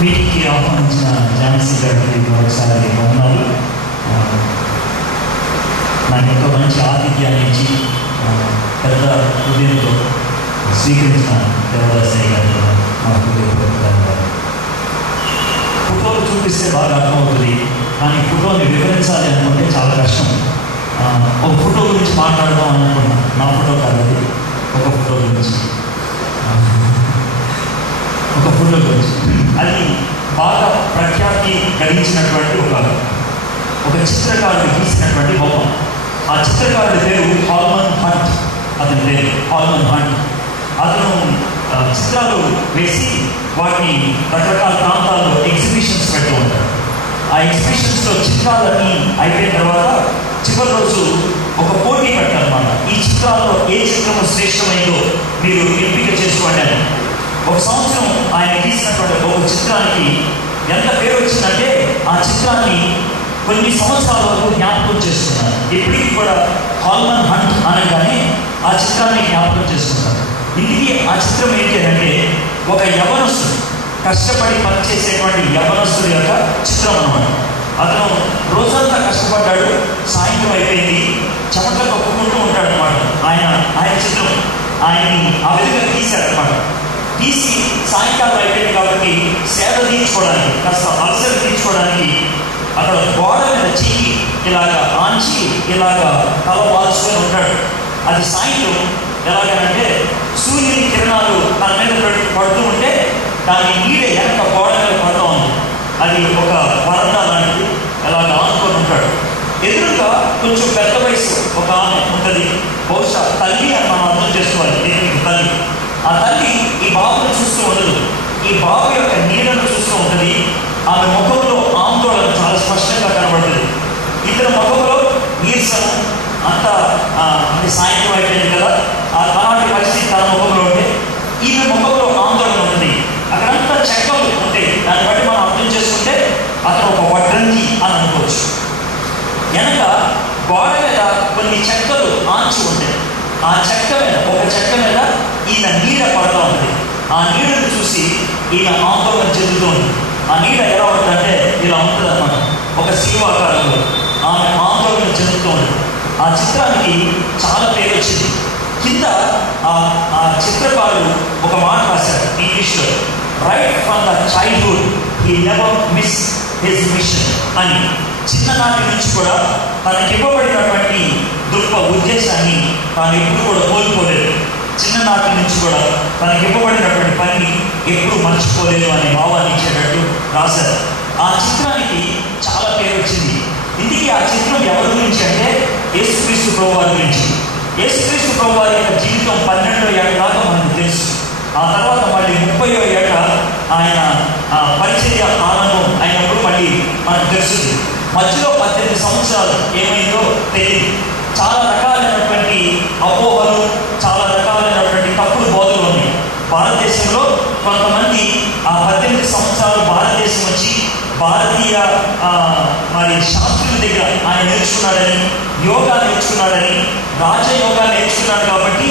మీటింగ్కి ఆహ్వానించిన ఝాన్సీ గారికి మరొకసారి వందనాలు. నాకు ఎంతో మంచి ఆతిథ్యాన్ని ఇచ్చి పెద్ద హృదయంతో స్వీకరించిన దేవదాసయ్య గారు మా హృదయపూర్వకంగా. ఫోటోలు చూపిస్తే బాగా అర్థమవుతుంది, కానీ ఫోటోని వివరించాలి అనుకుంటే చాలా కష్టం. ఒక ఫోటో గురించి మాట్లాడదాం అనుకున్నా, నా ఫోటో కాదు అది, ఒక ఫోటో గురించి అది బాగా ప్రఖ్యాతి గడించినటువంటి ఒక చిత్రకారుడు గీసినటువంటి బొమ్మ. ఆ చిత్రకారుడి పేరు హాల్మన్ హంట్. అతని పేరు హాల్మన్ హంట్. అతను చిత్రాలు వేసి వాటిని రకరకాల ప్రాంతాల్లో ఎగ్జిబిషన్స్ పెడుతూ ఉంటాడు. ఆ ఎగ్జిబిషన్స్లో చిత్రాలన్నీ అయిపోయిన తర్వాత చివరి రోజు ఒక పోటీ పెట్టాలన్నమాట. ఈ చిత్రాల్లో ఏ చిత్రము శ్రేష్టమైందో మీరు ఎంపిక చేసుకోండి అని. ఒక సంవత్సరం ఆయన గీసినటువంటి ఒక చిత్రానికి ఎంత పేరు వచ్చిందంటే ఆ చిత్రాన్ని కొన్ని సంవత్సరాల వరకు జ్ఞాపకం చేస్తున్నారు. ఇప్పటికీ కూడా హాల్మన్ హంట్ అనగానే ఆ చిత్రాన్ని జ్ఞాపకం చేసుకుంటారు. ఇంటికి ఆ చిత్రం ఏంటి అంటే ఒక యవనస్తుడు, కష్టపడి పనిచేసేటువంటి యవనస్తుడి యొక్క చిత్రం అన్నమాట. అతను రోజంతా కష్టపడ్డాడు, సాయంత్రం అయిపోయింది, చెమటలు కప్పుకుంటూ ఉంటాడు అనమాట. ఆయన చిత్రం ఆయన్ని ఆ విధంగా తీశాడనమాట. తీసి సాయంకాలం అయిపోయింది కాబట్టి సేద తీర్చుకోవడానికి, కాస్త అలసట తీర్చుకోవడానికి అక్కడ గోడ మీద చెయ్యి ఇలాగా ఆంచి ఇలాగా తల వాల్చుకొని ఉంటాడు. అది సాయంత్రం ఎలాగనంటే సూర్యుని కిరణాలు తన మీద పడుతూ ఉంటే దాని నీడ వెనక గోడ మీద పడుతూ ఉంది. అది ఒక వరండా లాంటిది, ఎలాగ ఆనుకొని ఉంటాడు. ఎదురుగా కొంచెం పెద్ద వయసు ఒక ఆమె ఉంటుంది, బహుశా తల్లి అని మనం అర్థం చేసుకోవాలి. దేవునికి తల్లి. ఆ తల్లి ఈ బాబును చూస్తూ ఉండదు, ఈ బాబు యొక్క నీడను చూస్తూ ఉంటుంది. ఆమె ముఖంలో ఆందోళన చాలా స్పష్టంగా కనబడుతుంది. ఇతర ముఖంలో నీరసం అంతా అంటే సాయంత్రం అయిపోయింది కదా, అలాంటి పరిస్థితి తన ముఖంలో ఉంటే ఈమె ముఖంలో ఆందోళన ఉంటుంది. అక్కడంతా చెక్కలు ఉంటాయి. దాన్ని బట్టి మనం అర్థం చేసుకుంటే అతను ఒక వడ్రంగి అని అనుకోవచ్చు. వెనక గోడ మీద కొన్ని చెక్కలు ఆంచి ఉంటాయి. ఆ చెక్క మీద ఒక చెక్క మీద ఈయన నీడ పడుతూ ఉంటుంది. ఆ నీడను చూసి ఈయన ఆందోళన చెందుతూ ఉంటుంది. ఆ నీడ ఎలా ఉంటుందంటే ఇలా ఉంటుంది అన్నమాట, ఒక శివాకారంలో. ఆమె ఆందోళన చెందుతూ ఉంటుంది. ఆ చిత్రానికి చాలా పేరు వచ్చింది. కింద ఆ చిత్రకారుడు ఒక మాట రాశాడు ఇంగ్లీష్లో, right from the childhood he never miss his mission అని. చిన్ననాటి నుంచి కూడా తనకి ఇవ్వబడినటువంటి గొప్ప ఉద్దేశాన్ని తాను ఎప్పుడు కూడా కోల్పోలేదు. చిన్ననాటి నుంచి కూడా తనకి ఇవ్వబడినటువంటి పనిని ఎప్పుడు మర్చిపోలేదు అనే భావాన్ని ఇచ్చేటట్టు రాశారు. ఆ చిత్రానికి చాలా పేరు వచ్చింది. ఇందుకే ఆ చిత్రం ఎవరి గురించి అంటే యేసుక్రీస్తు ప్రభువారి గురించి. యేసుక్రీస్తు ప్రభువారి యొక్క జీవితం 12వ ఏట దాకా మనకు తెలుసు. ఆ తర్వాత మళ్ళీ 30వ ఏట ఆయన పరిచర్య ఆరంభం అయినప్పుడు మళ్ళీ మనకు తెలుస్తుంది. మధ్యలో 18 సంవత్సరాలు ఏమైందో తెలియదు. చాలా రకాలైనటువంటి అపోహలు, చాలా రకాలైనటువంటి తప్పుడు బోధలు ఉన్నాయి భారతదేశంలో. కొంతమంది ఆ 18 సంవత్సరాలు భారతదేశం వచ్చి భారతీయ మరి శాస్త్రుల దగ్గర ఆయన నేర్చుకున్నాడని, యోగా నేర్చుకున్నాడని, రాజయోగా నేర్చుకున్నాడు కాబట్టి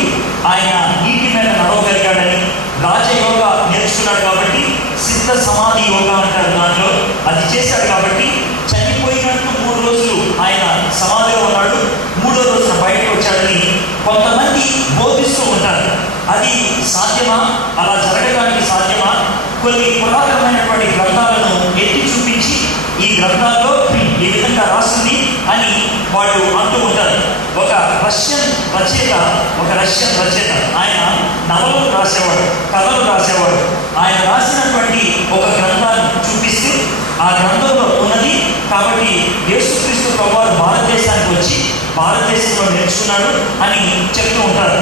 ఆయన నీటి మీద నడవగలిగాడని, రాజయోగా నేర్చుకున్నాడు కాబట్టి సిద్ధ సమాధి యోగా అంటారు దాంట్లో, అది చేశాడు కాబట్టి చనిపోయినట్టు 3 రోజులు ఆయన సమాధిలో ఉన్నాడు, 3వ రోజున బయటకు వచ్చాడని కొంతమంది బోధిస్తూ ఉంటారు. అది సాధ్యమా? అలా జరగడానికి సాధ్యమా? కొన్ని పురాతనమైనటువంటి గ్రంథాలను ఎత్తి చూపించి ఈ గ్రంథాల్లో ఈ విధంగా రాస్తుంది అని వాళ్ళు అంటూ ఉంటారు. ఒక రష్యన్ రచయిత ఆయన నవలలు రాసేవాడు, కథలు రాసేవాడు. ఆయన రాసినటువంటి ఒక గ్రంథాన్ని చూపిస్తూ ఆ గ్రంథంలో ఉన్నది కాబట్టి యేసుక్రీస్తు ప్రభువారు భారతదేశానికి వచ్చి భారతదేశంలో నేర్చుకున్నాడు అని చెప్తూ ఉంటారు.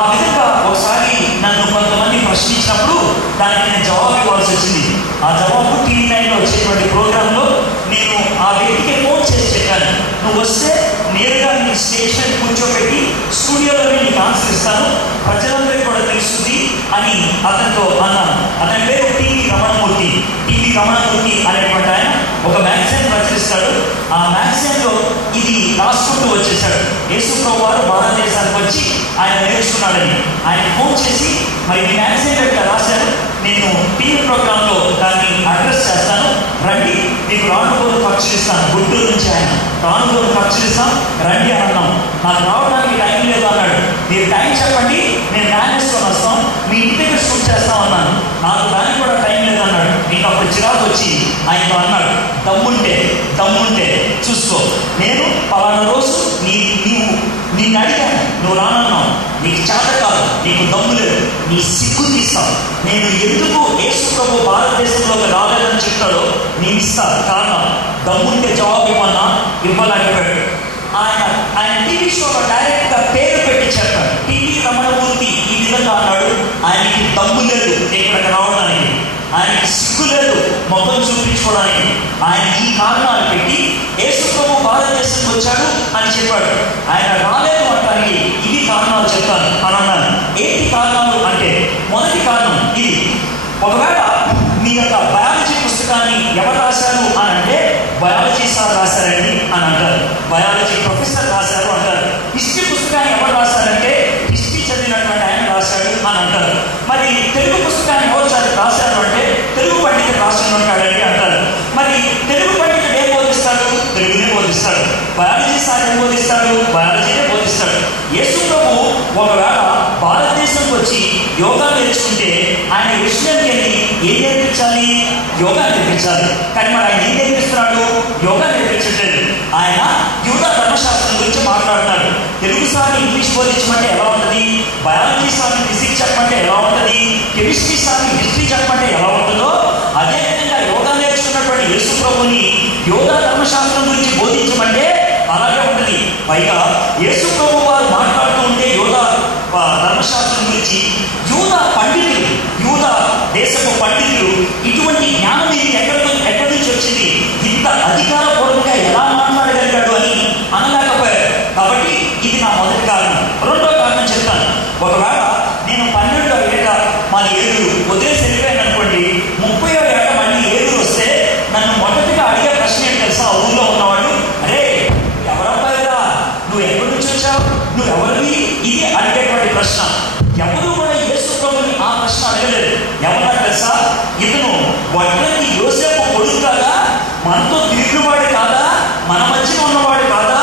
ఆ విధంగా ఒకసారి నన్ను కొంతమంది ప్రశ్నించినప్పుడు దానికి నేను జవాబు ఇవ్వాల్సి వచ్చింది. ఆ జవాబు TV9లో వచ్చేటువంటి ప్రోగ్రాంలో నేను ఆ వ్యక్తికి ఫోన్ చేసి చెప్పాను, నువ్వు వస్తే నేరుగా నీ స్టేషన్ కూర్చోబెట్టి స్టూడియోలో నీకు ఆన్సర్ ఇస్తాను, ప్రజలందరికీ కూడా తెలుస్తుంది అని అతనితో అన్నాను. అతని పేరు టీవీ రమణమూర్తి అనేటువంటి ఆయన ఒక మ్యాగజైన్ రచిస్తాడు. ఆ మ్యాగజైన్లో ఇది రాసుకుంటూ వచ్చేసాడు, యేసు ప్రభువారు భారతదేశానికి వచ్చి ఆయన నేర్చుకున్నాడని. ఆయన ఫోన్ చేసి మరి ఈ మ్యాగజైన్ యొక్క రాశారు, నేను టీవీ ప్రోగ్రాంలో దాన్ని మీకు రానుకోని ఖర్చులు ఇస్తాను. గుంటూరు నుంచి ఆయన రానుకోని ఖర్చులు ఇస్తాం రండి అన్నాం. నాకు రావడానికి టైం లేదు అన్నాడు. మీరు టైం చెప్పండి, నేను మేనేజ్కొని వస్తాం, మీ ఇంటి దగ్గర షూట్ చేస్తాం అన్నాను. నాకు దానికి కూడా టైం లేదన్నాడు. ఇంకా అప్పుడు చిరాకు వచ్చి ఆయనతో అన్నాడు, దమ్ముంటే చూసుకో, నేను పలానా రోజు నిన్ను అడిగాను, నువ్వు రానన్నావు, నీకు చేత కాదు, నీకు దమ్ము లేదు, నీ సిగ్గు తీస్తావు. నేను ఎందుకు యేసు ప్రభు భారతదేశంలోకి రాలేదని చెప్తాడో నేను ఇస్తాను కారణం. దమ్ముంటే జవాబు ఇవ్వాలనిపాడు. ఆయన టీవీ షోలో డైరెక్ట్గా పేరు పెట్టి చెప్పాడు. టీవీ రమణమూర్తి ఈ విధంగా అన్నాడు, ఆయనకి దమ్ము లేదు ఇక్కడికి రావడానికి, ఆయనకి సిగ్గు లేదు మొత్తం చూపించుకోవడానికి. ఆయన ఈ కారణాలు పెట్టి యేసు ప్రభు భారతదేశంకి వచ్చాడు అని చెప్పాడు. ఆయన రాలేదు అనడానికి ఇవి కారణాలు చెప్తాను అని అన్నాను. ఏంటి కారణాలు అంటే, మొదటి కారణం ఇది. ఒకవేళ మీ యొక్క బయాలజీ పుస్తకాన్ని ఎవరు రాశారు అని అంటే, బయాలజీ సార్ రాశారండి అని అంటారు, బయాలజీ ప్రొఫెసర్ రాశారు అంటారు. హిస్టరీ పుస్తకాన్ని ఎవరు రాశారంటే, హిస్టరీ చదివినటువంటి ఆయన రాశాడు అని అంటారు. మరి తెలుగు పుస్తకాన్ని ఎవరు రాశారు అంటే, తెలుగు పండితుడు రాసి ఉంటాడండి అంటారు. మరి తెలుగు పండితుడు ఏం బోధిస్తాడు? తెలుగునే బోధిస్తాడు. బయాలజీ సార్ ఏం బోధిస్తాడు? బయాలజీనే బోధిస్తాడు. యేసు ప్రభు ఒకవేళ భారతదేశంకి వచ్చి యోగా నేర్చుకుంటే ఆయన విషయానికి వెళ్ళి ఏం నేర్పించాలి? యోగా నేర్పించాలి. కానీ మరి ఆయన ఏం నేర్పిస్తున్నాడు? యోగా నేర్పించట్లేదు. ఆయన యూదా ధర్మశాస్త్రం గురించి మాట్లాడుతున్నాడు. తెలుగు సార్ని ఇంగ్లీష్ బోధించమంటే ఎలా ఉంటుంది? బయాలజీ సార్ని ఫిజిక్స్ చెప్పమంటే ఎలా ఉంటుంది? కెమిస్ట్రీ సార్ని హిస్టరీ చెప్పమంటే ఎలా ఉంటుందో అదేవిధంగా యోగా నేర్చుకున్నటువంటి యేసు ప్రభుని యోగా ధర్మశాస్త్రం గురించి బోధించమంటే అలాగే ఉంటుంది. పైగా యేసు ప్రభు వారు మాట్లాడుతూ ఉంటే యోగా ధర్మశాస్త్రం గురించి యూదా పండితులు, యూదా దేశపు పండితులు ఇటువంటి జ్ఞానం ఎక్కడి నుంచి వచ్చింది, ఇంత అధికారపూర్వకంగా ఎలా మాట్లాడగలిగాడు అని అనలేకపోయారు. కాబట్టి ఇది నా మొదటి కారణం. రెండో కారణం చెప్తాను. ఒకవేళ నేను 12వ ఏట మన ఏడుగురు వదిలేసి వెళ్ళిపోయాను అనుకోండి, 30వ ఏట మళ్ళీ ఏడుగురు వస్తే నన్ను మొదటిగా అడిగే ప్రశ్న ఏంటి తెలుసా? ఊళ్ళో ఉన్నవాళ్ళు, అరే ఎవరబ్బాయిరా, నువ్వు ఎక్కడి నుంచి వచ్చావు, నువ్వు ఎవరివి, ఇది అడిగేటువంటి ప్రశ్న. ఎవరు కూడా యేసు ప్రభుని ఆ ప్రశ్న అడగలేదు. ఎవరన్నా తెలుసా? ఇతను వడ్లకి యోసేపు కొడుకు కాదా, మనతో తిరుగువాడు కాదా, మన మధ్యన ఉన్నవాడు కాదా,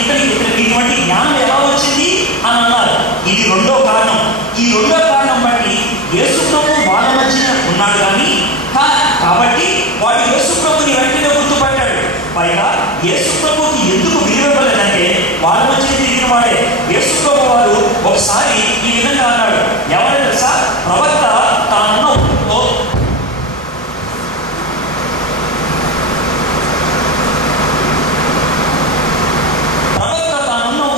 ఇతనికి ఇటువంటి జ్ఞానం ఎలా వచ్చింది అని అన్నారు. ఇది రెండో కారణం. ఈ రెండో కారణం బట్టి యేసు ప్రభు వాళ్ళ మధ్యన ఉన్నాడు కానీ కాబట్టి వాడు యేసు ప్రభుని వెంటనే గుర్తుపట్టాడు. పైగా యేసు ప్రభుకి ఎందుకు విలువలేదంటే వాళ్ళ మధ్య తిరిగిన వాడే. యేసు ప్రభు వారు ఒకసారి ఈ విధంగా అన్నాడు. ఎవరు తెలుసా? ప్రవక్త తానున్న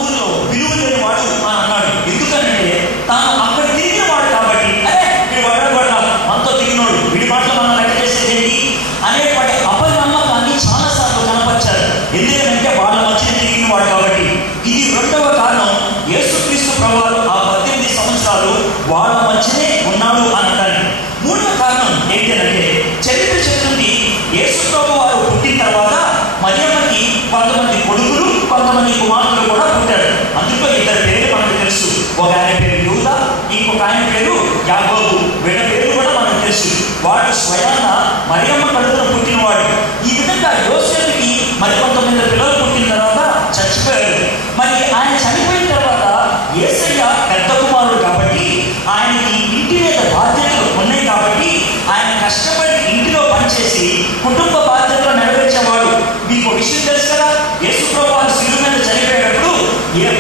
ఊళ్ళో విలువ లేని వాడు అని అన్నాడు. ఎందుకంటే తాను అక్కడ తిరిగిన వాడు కాబట్టి, అరే వీడు వాడు మనతో తిరిగినోడు, వీడి మాటలు మనం లెక్క చేసేది ఏంటి అనేటువంటి అపనమ్మకాన్ని చాలాసార్లు కనపరిచారు. ఎందుకంటే వాళ్ళ మధ్య తిరిగిన వాడు కాబట్టి. ఇది రెండవ కారణం. యేసుక్రీస్తు ప్రభువారు ఆ 18 సంవత్సరాలు వాళ్ళ మధ్యనే ఉన్నాడు అనడానికి. మూడవ కారణం ఏంటంటే, చరిత్ర చెప్తుంది యేసు ప్రభు వారు పుట్టిన తర్వాత మరియమ్మకి కొంతమంది కొడుకులు, కొంతమంది కుమార్తెలు కూడా పుట్టారు. అందులో ఇద్దరు పేర్లు మనకు తెలుసు. ఒక ఆయన పేరు యూదా, ఇంకొక ఆయన పేరు యాకోబు. వీళ్ళ పేర్లు కూడా మనకు తెలుసు. వాడు స్వయాన మరియమ్మ కడుపున పుట్టినవాడు. ఈ విధంగా యోసేపుకి మరి కొంతమంది పిల్లలు పుట్టిన తర్వాత చచ్చిపోయారు. మరి ఆయన చనిపోయిన తర్వాత యేసయ్య పెద్ద కుమారుడు కాబట్టి ఆయనకి ఇంటి మీద బాధ్యతలు ఉన్నాయి కాబట్టి ఆయన కష్టపడి ఇంటిలో పనిచేసి కుటుంబ బాధ్యతలు నెరవేర్చేవాడు. మీకు విషయం తెలుసు కదా, యేసు ప్రభువు శిలువ మీద చనిపోయేటప్పుడు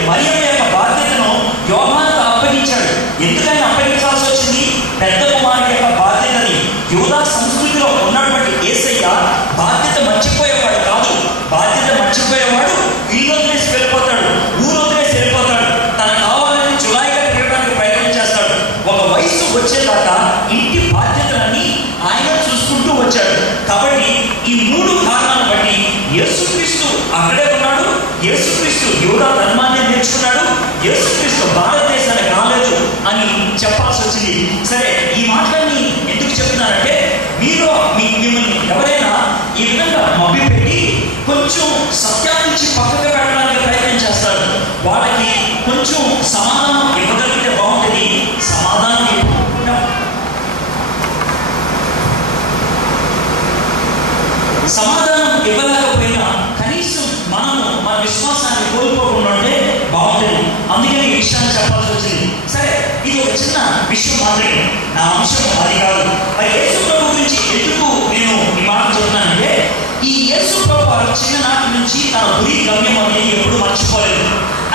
మరియమ్మ యొక్క బాధ్యతను యోహానుకు అప్పగించాడు. ఎందుకని అప్పగించాల్సి వచ్చింది? పెద్ద కుమారుడి యొక్క బాధ్యతని. యూదా సంస్కృతిలో ఉన్నటువంటి యేసయ్య బాధ్యత మర్చిపోయేవాడు కాదు. బాధ్యత మర్చిపోయేవాడు ఇల్లు వదిలేసి వెళ్ళిపోతాడు, ఊరు వదిలేసి వెళ్ళిపోతాడు, తనకు కావాలని చులాయిగా తిరగడానికి ప్రయత్నం చేస్తాడు. ఒక వయసు వచ్చేదాకా ఇంటి బాధ్యతలన్నీ ఆయన చూసుకుంటూ వచ్చాడు. కాబట్టి ఈ మూడు కారణాలను బట్టి యేసుక్రీస్తు అక్కడే ఉన్నాడు. యేసుక్రీస్తు యూదా ధర్మాన్ని నేర్చుకున్నాడు. యేసుక్రీస్తు భారతదేశానికి రాలేదు అని చెప్పాల్సి వచ్చింది. సరే, ఈ మాటలన్నీ ఎందుకు చెప్తున్నారంటే, మీరు మిమ్మల్ని ఎవరైనా ఈ విధంగా మభ్యపెట్టి కొంచెం సత్యాన్ని నుంచి పక్కకు పెట్టడానికి ప్రయత్నం చేస్తారు. వాళ్ళకి కొంచెం సమాధానం ఇవ్వగలిగితే బాగుంటుంది. సమాధానం సమాధానం చిన్న విషయం మాత్రమే, నా అంశం అది కాదు. మరి యేసు ప్రభు గురించి ఎందుకు నేను ఈ మాట చెప్తున్నానంటే, ఈ యేసు ప్రభు వారు చిన్ననాటి నుంచి తన గురి గమ్యం అనేది ఎప్పుడు మర్చిపోలేదు.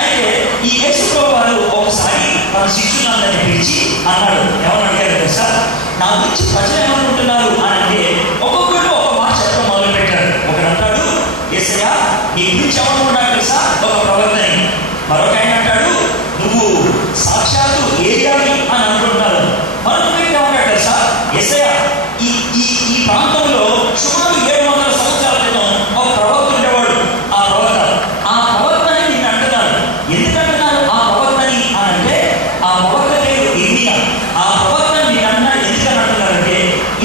అయితే ఈ యేసు ప్రభు వారు ఒకసారి తన శిష్యులందరినీ పిలిచి అన్నాడు, ఎవరు అడిగారు తెలుసా, నా గురించి ప్రజలు ఏమనుకుంటున్నారు అని అంటే ఒక్కొక్కరు ఒక మాట చెప్పడం మొదలు పెట్టారు. ఒకడు అంటాడు, యేసయ్యా నీ గురించి ఏమనుకున్నాడు తెలుసా, ఒక ప్రవక్తని. మరొక ఆయన అంటాడు, నువ్వు సాక్షాత్తు ఏలియావి అని అనుకుంటున్నారు. మరొక వ్యక్తి ఏమన్నాడు తెలుసా, యేసయ్యా ఈ ప్రాంతంలో సుమారు 700 సంవత్సరాల క్రితం ఒక ప్రవక్త ఉండేవాడు. ఆ ప్రవక్తని నిన్ను అంటున్నారు. ఎందుకంటున్నారు ఆ ప్రవక్తని అని అంటే, ఆ ప్రవక్త పేరు ఇర్మియా. ఆ ప్రవక్తని నిన్ను అన్నాడు ఎందుకని అంటున్నారంటే,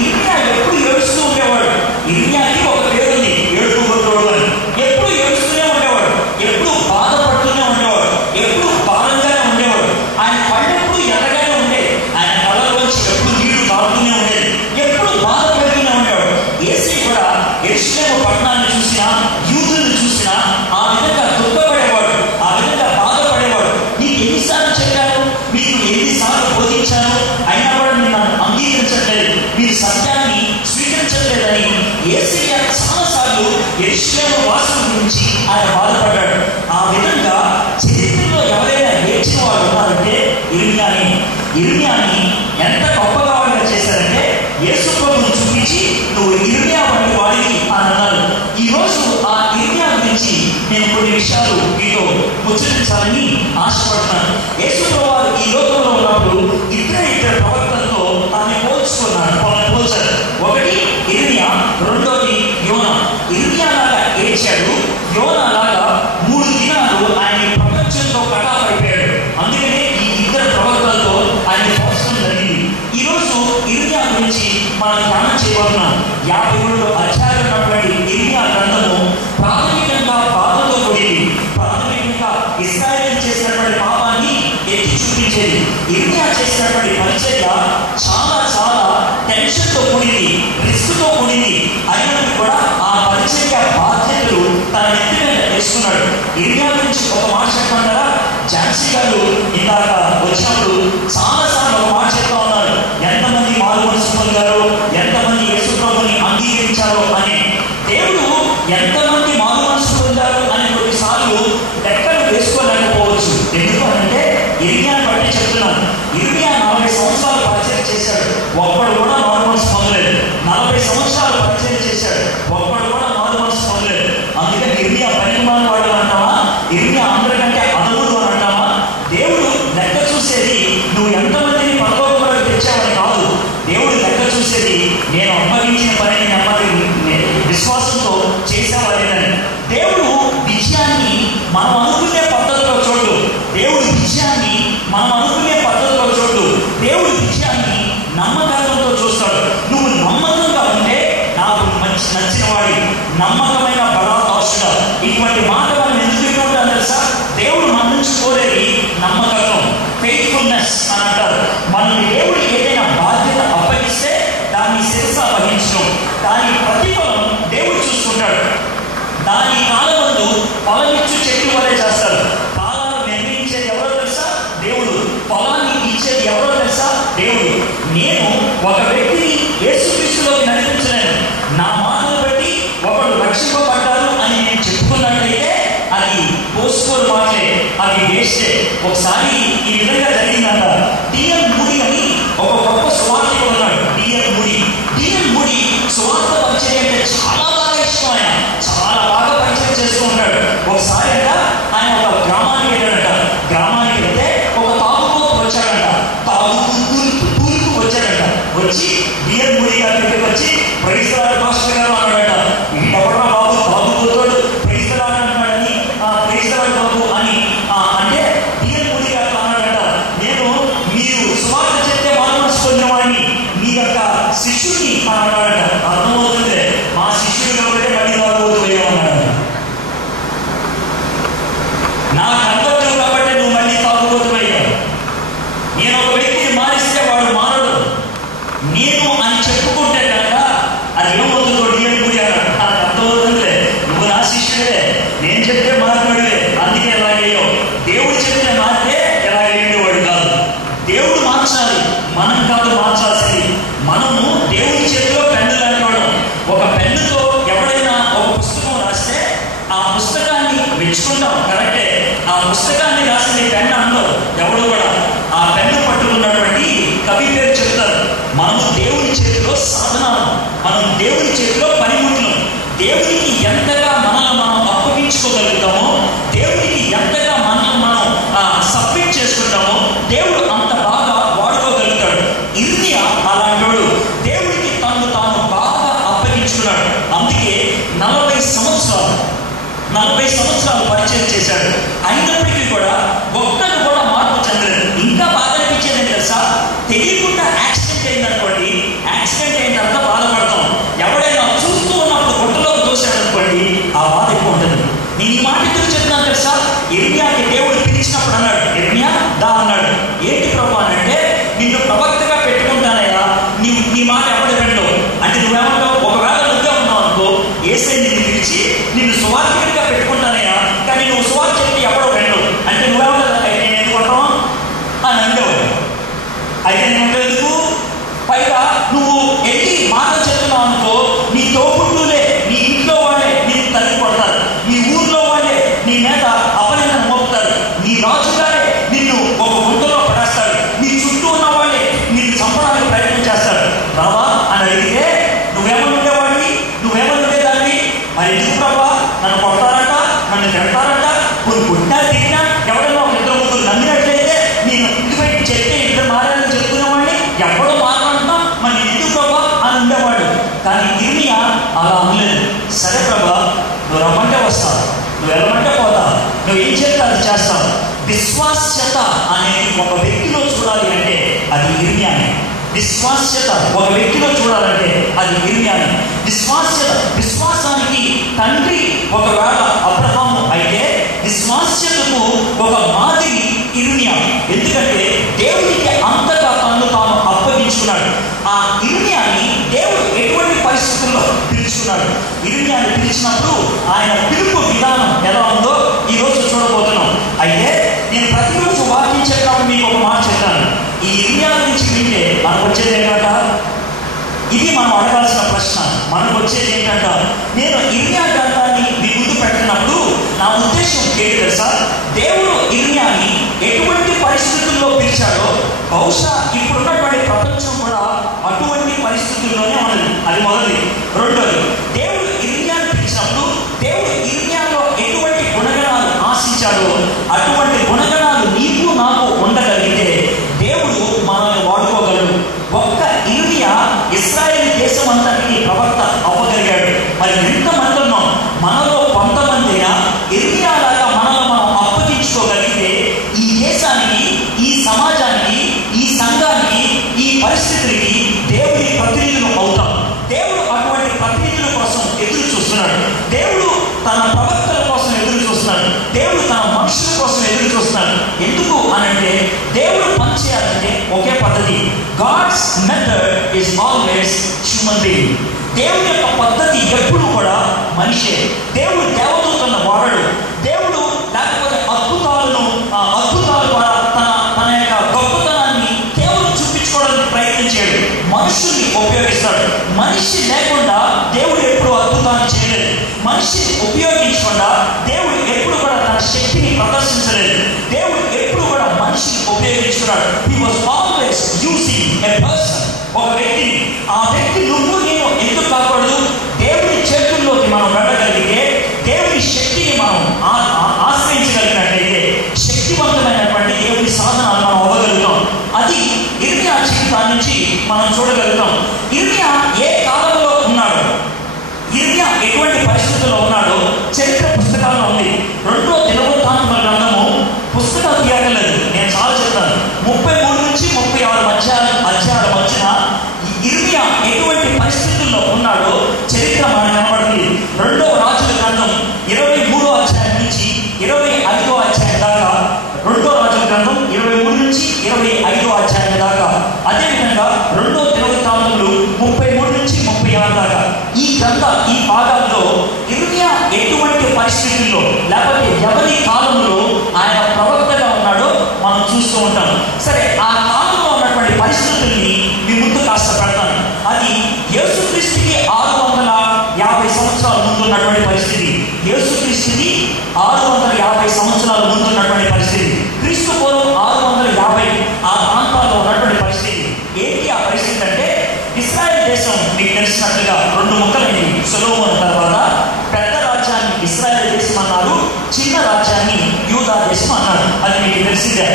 ఇర్మియా ఎప్పుడు ఏడుస్తూ ఉండేవాడు. ఇర్మియాకి ఒక పేరు ఉంది, ఏడుపు గొట్టోడు అని. ఎప్పుడు ఏడుస్తూనే ఉండేవాడు, ఎప్పుడు బాధపడుతూనే ఉండేవాడు, ఎప్పుడు భారంగానే ఉండేవాడు. ఆయన కళ్ళు ఎప్పుడు ఎర్రగానే ఉండేది, ఆయన కళ్ళలోంచి ఎప్పుడు నీళ్లు కారుతూనే ఉండేది, ఎప్పుడు బాధపడుతూనే ఉండేవాడు. యేసయ్య కూడా యెరూషలేము పట్టణాన్ని చూసినా, యూదులను చూసినా ఆ విధంగా దుఃఖపడేవాడు, ఆ విధంగా బాధపడేవాడు. నీకు ఎన్నిసార్లు చెప్పాను, మీకు ఎన్నిసార్లు బోధించాను, అయినా కూడా మీరు నన్ను అంగీకరించట్లేదు, మీరు సత్యాన్ని స్వీకరించట్లేదని యేసయ్య చాలాసార్లు యెరూషలేము వాసుల గురించి ఆయన బాధపడ్డాడు. ఆ విధంగా చరిత్రలో ఎవరైనా ఏడ్చిన వాళ్ళు ఉన్నారంటే ఇర్మియాని ఎంత గొప్పగా వాళ్ళు చేశారంటే, యేసు ప్రభువును చూపించి నువ్వు ఇర్మియా వంటి వాడివి అని అన్నారు. ఈరోజు ఆ ఇర్మియా గురించి నేను కొన్ని విషయాలు మీతో ముచ్చరించాలని ఆశపడుతున్నాను. యేసు ప్రభు వారు ఈ లోకంలో ఉన్నప్పుడు ఇద్దరు ప్రవక్తలతో తాను పోల్చారు. ఒకటి ఇర్మియా, రెండోది యోనా. ఇర్మియా లాగా ఏడ్చాడు, యోనా లాగా 3 దినాలు ఆయన ప్రపంచంతో కటాఫ్ అయిపోయాడు. అందుకనే ఈ ఇద్దరు ప్రవక్తలతో ఆయన పోల్చడం జరిగింది. ఈరోజు ఇర్మియా గురించి మనం ధ్యానం చేయబోతున్నాం. 52 అధ్యాయాలు ఉన్నటువంటి ఇర్మియా గ్రంథము ప్రాథమికంగా బాధతో కూడింది. ప్రాథమికంగా ఇశ్రాయేలు చేసినటువంటి పాపాన్ని ఎత్తి చూపించేది. ఇర్మియా చేసినటువంటి పరిచర్య చాలా చాలా టెన్షన్తో కూడింది, రిస్క్తో కూడింది. అయినప్పుడు కూడా ఆ పరిచర్య బాధ్యతలు తన నెత్తి మీద వేసుకున్నాడు. ఇర్మియా గురించి ఒక మాట చెప్పమంటారా? ఝాన్సీ గారు ఇందాక వచ్చినప్పుడు చాలాసార్లు ఒక మాట చెప్తా ఉన్నారు, ఎంతమంది మారు మనసు పొందారో, ఎంతమంది యేసు ప్రభువుని అంగీకరించారో అని. దేవుడు ఎంతమంది మారు మనసు పొందారు అని కొన్నిసార్లు లెక్కలు వేసుకోలేకపోవచ్చు. ఎందుకు అంటే ఇర్మియాని బట్టి చెప్తున్నాను. ఇర్మియా 40 సంవత్సరాలు పరిచయం చేశాడు, ఒక్కడు కూడా మారు మనసు పొందలేదు. 40 సంవత్సరాలు పరిచయం చేశాడు, ఒక్కడు కూడా మారు మనసు పొందలేదు. అందుకని ఇర్మియా పనికిమాలిన వాడు అంటావా, ఇర్మియా అందరికంటే అదముడు అని అంటావా? దేవుడు లెక్క చూసేది నువ్వు ఎంతమందిని పరలోకంలోకి తెచ్చావని కాదు. దేవుడు లెక్క చూసేది నేను అప్పగించిన పనిని నెమ్మది విశ్వాసంతో చేసేవాళ్ళని. దేవుడు విజయాన్ని మనం అనుకునే పద్ధతిలో చూడు. దేవుడు విజయాన్ని మనం అనుకునే పద్ధతిలో చూడు. దేవుడు విజయాన్ని నమ్మకంతో చూస్తాడు. నువ్వు నమ్మకంగా ఉంటే నాకు మంచి నచ్చిన వాడి, నమ్మకమైన బలాదాసుగా. ఇటువంటి మాట మనం ఎందుకు ఉంటాం తెలుసా? దేవుడు మన నుంచి కోరేది నమ్మకత్వం, ఫెయిత్ఫుల్నెస్ అని అంటారు. మనం దేవుడు ఏదైనా బాధ్యత అప్పగిస్తే దాన్ని శిరస వహించడం, దాని ప్రతిఫలం దేవుడు చూసుకుంటాడు. దాని కాలమందు ఫలమిచ్చు చెట్టు వలె చేస్తారు. కాలాలు నిర్ణయించేది ఎవరో తెలుసా? దేవుడు. ఫలాన్ని ఇచ్చేది ఎవరో తెలుసా? దేవుడు. నేను ఒక వ్యక్తిని యేసుక్రీస్తులోకి నడిపించలేను. నా మాటలు బట్టి ఒకడు రక్షింపబడ్డారు అని నేను చెప్పుకున్నట్లయితే అది పోస్కోర్ మాటలే, అది వేస్టే. ఒకసారి ఈ విధంగా జరిగిందంట. డిఎన్ మూడి అని ఒక గొప్ప సువార్తికుడు ఉన్నాడు. డిఎన్ మూడి సువార్త పరిచయం అంటే చాలా బాగా ఇష్టం. ఆయన చాలా బాగా పరిచయం చేస్తూ ఉంటాడు. ఒకసారి అంట ఆయన ఒక గ్రామానికి వెళ్ళాడట. గ్రామానికి వెళ్తే ఒక తాగుబోతు వచ్చాడంట. తూర్పు వచ్చాడంట. వచ్చి డిఎన్ మూడి గారి దగ్గరికి వచ్చి ప్రైజ్ లార్డ్ పాస్టర్ గారు అన్నాడట. ఎవరా బాబు తాగుబోతాడు ప్రైజ్ లార్డ్ అంటాడని, ప్రైజ్ లార్డ్ బాబు అని అంటే డిఎన్ మూడి గారు అన్నాడట, నేను మీరు సువార్త చెప్తే మారు మనసు పొందినవాడిని, మీ యొక్క శిష్యుడిని అన్నాడట. అర్థమవుతుంది, మా శిష్యుడు కాబట్టి మళ్ళీ తాగుబోతు వేయమన్నాడట. నా కర్తవ్యం కాబట్టి నువ్వు మళ్ళీ తాగుబోతు వేయాలి. నేను ఒక వ్యక్తిని మారిస్తే వాడు మారడు. నేను అని చెప్పుకుంటే కనుక అది ఏమవుతుందో డిఎన్ మూడి అన్నాడు. నాకు అర్థమవుతుంది, నువ్వు నా శిష్యుడే, నేను చెప్తే మారినవాడివే, అందుకే ఎలాగేయో. దేవుడు చెప్తే మారితే ఎలాగేవాడు కాదు. దేవుడు మార్చాలి, మనం కాదు మార్చాల్సింది. మనము దేవుని చేతిలో పెన్ను లాంటి. ఒక పెన్నుతో ఎవడైనా ఒక పుస్తకం రాస్తే ఆ పుస్తకాన్ని మెచ్చుకుంటాం, కరెక్టే. ఆ పుస్తకాన్ని రాసిన పెన్ను అందరూ ఎవడు కూడా ఆ పెన్ను పట్టుకున్నటువంటి కవి పేరు చెప్తారు. మనము దేవుని చేతిలో సాధనాలు, మనం దేవుని చేతిలో పనిముట్లు. దేవునికి ఎంతగా మనల్ని మనం అప్పగించుకోగలుగుతామో, దేవునికి ఎంతగా మనల్ని మనం సబ్మిట్ చేసుకుంటామో దేవుడు అంత బాగా వాడుకోగలుగుతాడు. ఇర్మియా అలాంటి దేవుడికి తను తాను బాగా అప్పగించుకున్నాడు. అందుకే 40 సంవత్సరాలు పరిచయం చేశాడు. అయినప్పటికీ కూడా ఒక్కరు కూడా మార్పు చెందలేదు. ఇంకా బాధ అనిపించేది ఏంటి తెలుసా? తెలియకుండా యాక్సిడెంట్ అయిందనుకోండి, యాక్సిడెంట్ అయిన తర్వాత బాధపడతాం. ఎవడైనా చూస్తూ ఉన్నప్పుడు గుట్టలోకి దోశాడనుకోండి, ఆ బాధ ఎక్కువ ఉంటుంది. నేను ఈ మాట ఎందుకు చెప్తున్నాను తెలుసా? ఇర్మియాకి దేవుడు పిలిచినప్పుడు అన్నాడు, ఇర్మియా దా అన్నాడు. ఏంటి ప్రభు అని అంటే, నిన్ను ప్రవక్తగా పెట్టుకుంటానయ్యా, నీ మాట ఎవడు వినడు అంటే నువ్వేమంటావు? ఒకవేళ నువ్వే ఉన్నావు అనుకో, యేసయ్య నిన్ను పిలిచి నిన్ను సువార్తికుడిగా పెట్టుకుంటానయ్యా, కానీ నువ్వు సువార్త చెప్తే ఎవడో వినడు అంటే నువ్వేమంటావు? అయితే నేను ఎందుకుంటావు అని అందేవాడు. అయితే నేను ఎందుకు? పైగా నువ్వు వెళ్ళి మాట చెప్తున్నావు అనుకో, నీ తోబుట్టులే, నీ ఇంట్లో వాళ్ళే నీకు తల్లి కొడతారు, నీ ఊర్లో వాళ్ళే నీ మీద అపనిందన మోపుతారు, నీ రాజుగారే నిన్ను ఒక గుంటలో పడేస్తాడు, నీ చుట్టూ ఉన్న వాళ్ళే నిన్ను చంపడానికి ప్రయత్నం చేస్తాడు. రావా అని అడిగితే నువ్వేమనుండేవాడివి, నువ్వేమనుండేదాన్ని? మరి ఎందుకు ప్రభా నన్ను కొడతారంట, నన్ను తిడతారంట, కొన్ని కొట్టినా తిట్టినా ఎవడన్నా ఒక 2-3 నమ్మినట్లయితే నేను ఇంటిపై చెప్తే ఇద్దరు మారాలని చెప్తున్నవాడిని ఎవడో మారాలంటున్నా మరి ఎందుకు ప్రభా అని ఉండేవాడు. కానీ ఇర్మియా అలా అనలేదు. సరే ప్రభా, నువ్వు రమ్మంటే వస్తావు, నువ్వు వెళ్ళమంటే పోతావు, నువ్వు ఏం చేస్తే అది చేస్తావు. విశ్వాస్యత అనేది ఒక వ్యక్తిలో చూడాలి అంటే అది ఇర్మియానే. విశ్వాస్యత ఒక వ్యక్తిలో చూడాలంటే అది ఇర్మియానే. విశ్వాసానికి తండ్రి ఒకవేళ అబ్రహాము అయితే విశ్వాస్యతకు ఒక మాదిరి ఇర్మియా. ఎందుకంటే దేవుడికి అంతగా తను తాను అప్పగించుకున్నాడు. ఆ ఇర్మియాని దేవుడు ఎటువంటి పరిస్థితుల్లో పిలుచుకున్నాడు? ఇర్మియాని పిలిచినప్పుడు ఆయన పిలుపు విధానం ఎలా ఉందో ఈరోజు చూడబోతున్నాం. అయితే నేను ప్రతిరోజు వాక్యం చెప్పినప్పుడు మీకు ఒక మాట చెప్తాను. ఈ ఇర్మియా గురించి వింటే మనకు వచ్చేది ఏంటంట? ఇది మనం అడగాల్సిన ప్రశ్న. మనకు వచ్చేది ఏంటంట? నేను ఇర్మియా గ్రంథాన్ని మీ ముందు పెట్టినప్పుడు నా ఉద్దేశం ఏంటి తెలుసా? దేవుడు ఇర్మియాని ఎటువంటి పరిస్థితుల్లో పిలిచాడో బహుశా ఇప్పుడున్నటువంటి ప్రపంచం కూడా అటువంటి పరిస్థితుల్లోనే ఉన్నది. అది మొదటి. రెండోది, దేవుడు ఇర్మియాని పిలిచినప్పుడు దేవుడు ఇర్మియాలో ఎటువంటి గుణగణాలు ఆశించాడో అటువంటి గుణగణాలు నీకు నాకు ఉండగలిగితే దేవుడు మనల్ని వాడుకోగలడు. ఒక్క ఇర్మియా ఇశ్రాయేలు దేశం అంతటికి ప్రవక్త అవ్వగలిగాడు. మరి ఎంతమంది ఉన్నాం? మనలో కొంతమంది ఇర్మియాలాగా మనల్ని మనం అప్పగించుకోగలిగితే ఈ దేశానికి, ఈ సమాజానికి, ఈ సంఘానికి, ఈ పరిస్థితులకి దేవుడి ప్రతినిధులు అవుతాం. దేవుడు అటువంటి ప్రతినిధుల కోసం ఎదురు చూస్తున్నాడు. దేవుడు తన ప్రవక్తల కోసం ఎదురు చూస్తున్నాడు. దేవుడు తన మనుషుల కోసం ఎదురు చూస్తున్నాడు. ఎందుకు అనంటే దేవుడు పనిచేయాలంటే ఒకే పద్ధతి. God's method is always human being. దేవుడి యొక్క పద్ధతి ఎప్పుడు కూడా మనిషే. దేవుడు దేవదూతలను వాడడు. దేవుడు లేకపోతే అద్భుతాలు కూడా తన యొక్క గొప్పతనాన్ని కేవలం చూపించుకోవడానికి ప్రయత్నించాడు. మనుషుల్ని ఉపయోగిస్తాడు. మనిషి లేకుండా దేవుడు ఎప్పుడు అద్భుతాన్ని చేయలేదు. మనిషిని ఉపయోగించకుండా దేవుడు ఎప్పుడు కూడా తన శక్తిని ప్రదర్శించలేదు. దేవుడు ఎప్పుడు కూడా మనిషిని ఉపయోగించుకున్నాడు. He was always using a person, ఒక వ్యక్తిని. ఆ వ్యక్తి నువ్వు నేను ఎందుకు కాకూడదు? దేవుడి చేతుల్లోకి మనం వెళ్ళగలిగితే, దేవుడి శక్తిని మనం ఆశ్రయించగలిగినట్లయితే శక్తివంతమైనటువంటి దేవుడి సాధనాలు మనం అవ్వగలుగుతాం. అది ఇర్మియా జీవితాన్ని నుంచి మనం చూడగలుగుతాం. ఇర్మియా ఏ కాలంలో ఉన్నాడు, ఇర్మియా ఎటువంటి పరిస్థితుల్లో ఉన్నాడో చరిత్ర పుస్తకాల్లో ఉంది. 2వ దినవృత్తాంతముల గ్రంథము పుస్తకాలు తీయగలదు. నేను చాలా చెప్తాను. 33 నుంచి 36 అధ్యాయాల మధ్యన ఇర్మియా ఎటువంటి పరిస్థితుల్లో ఉన్నాడో చరిత్ర మనకు కనబడుతుంది. 2వ రాజుల గ్రంథం 23వ అధ్యాయం నుంచి 25వ అధ్యాయం దాకా, 2వ రాజుల గ్రంథం 23 నుంచి 25వ అధ్యాయం దాకా, అదేవిధంగా 2వ దినవృత్తాంతములు 33 నుంచి 36 దాకా. ఈ భాగాల్లో ఇర్మియా ఎటువంటి పరిస్థితుల్లో లేకపోతే ఎవరి కాలంలో ఆయన ప్రవక్తగా ఉన్నాడో మనం చూస్తూ ఉంటాం. సరే, ఆ కాలంలో తెలిసిందే.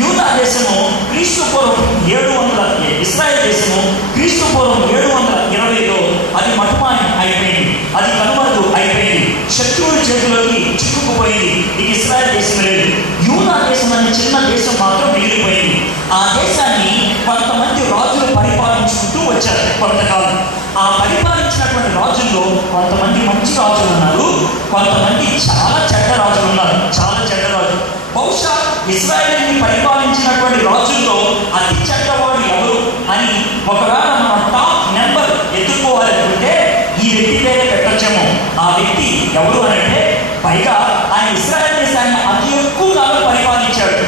యూదా దేశము క్రీస్తు పూర్వం 700, ఇశ్రాయేల్ దేశము క్రీస్తు పూర్వం 720లో అది మటుమాయం అయిపోయింది, అది కనుమరుగు అయిపోయింది, శత్రువుల చేతిలోకి చిక్కుకుపోయింది. ఇది ఇశ్రాయేల్ దేశం లేదు. యూదా దేశం అనే చిన్న దేశం మాత్రం మిగిలిపోయింది. ఆ దేశాన్ని కొంతమంది రాజులు పరిపాలించుకుంటూ వచ్చారు కొంతకాలం. ఆ పరిపాలించినటువంటి రాజుల్లో కొంతమంది మంచి రాజులు ఉన్నారు, కొంతమంది చాలా చెడ్డ రాజులు ఉన్నారు, చాలా చెడ్డ రాజులు. బహుశా ఇశ్రాయేలుని పరిపాలించినటువంటి రాజుల్లో అతి చెడ్డవాడు ఎవరు అని ఒకవేళ మన టాప్ నెంబర్ ఎత్తుకోవాలనుకుంటే ఈ వ్యక్తి పేరే పెట్టొచ్చేమో. ఆ వ్యక్తి ఎవరు అని అంటే, పైగా ఆయన ఇశ్రాయేల్ దేశాన్ని అతి ఎక్కువ కాలం పరిపాలించాడు.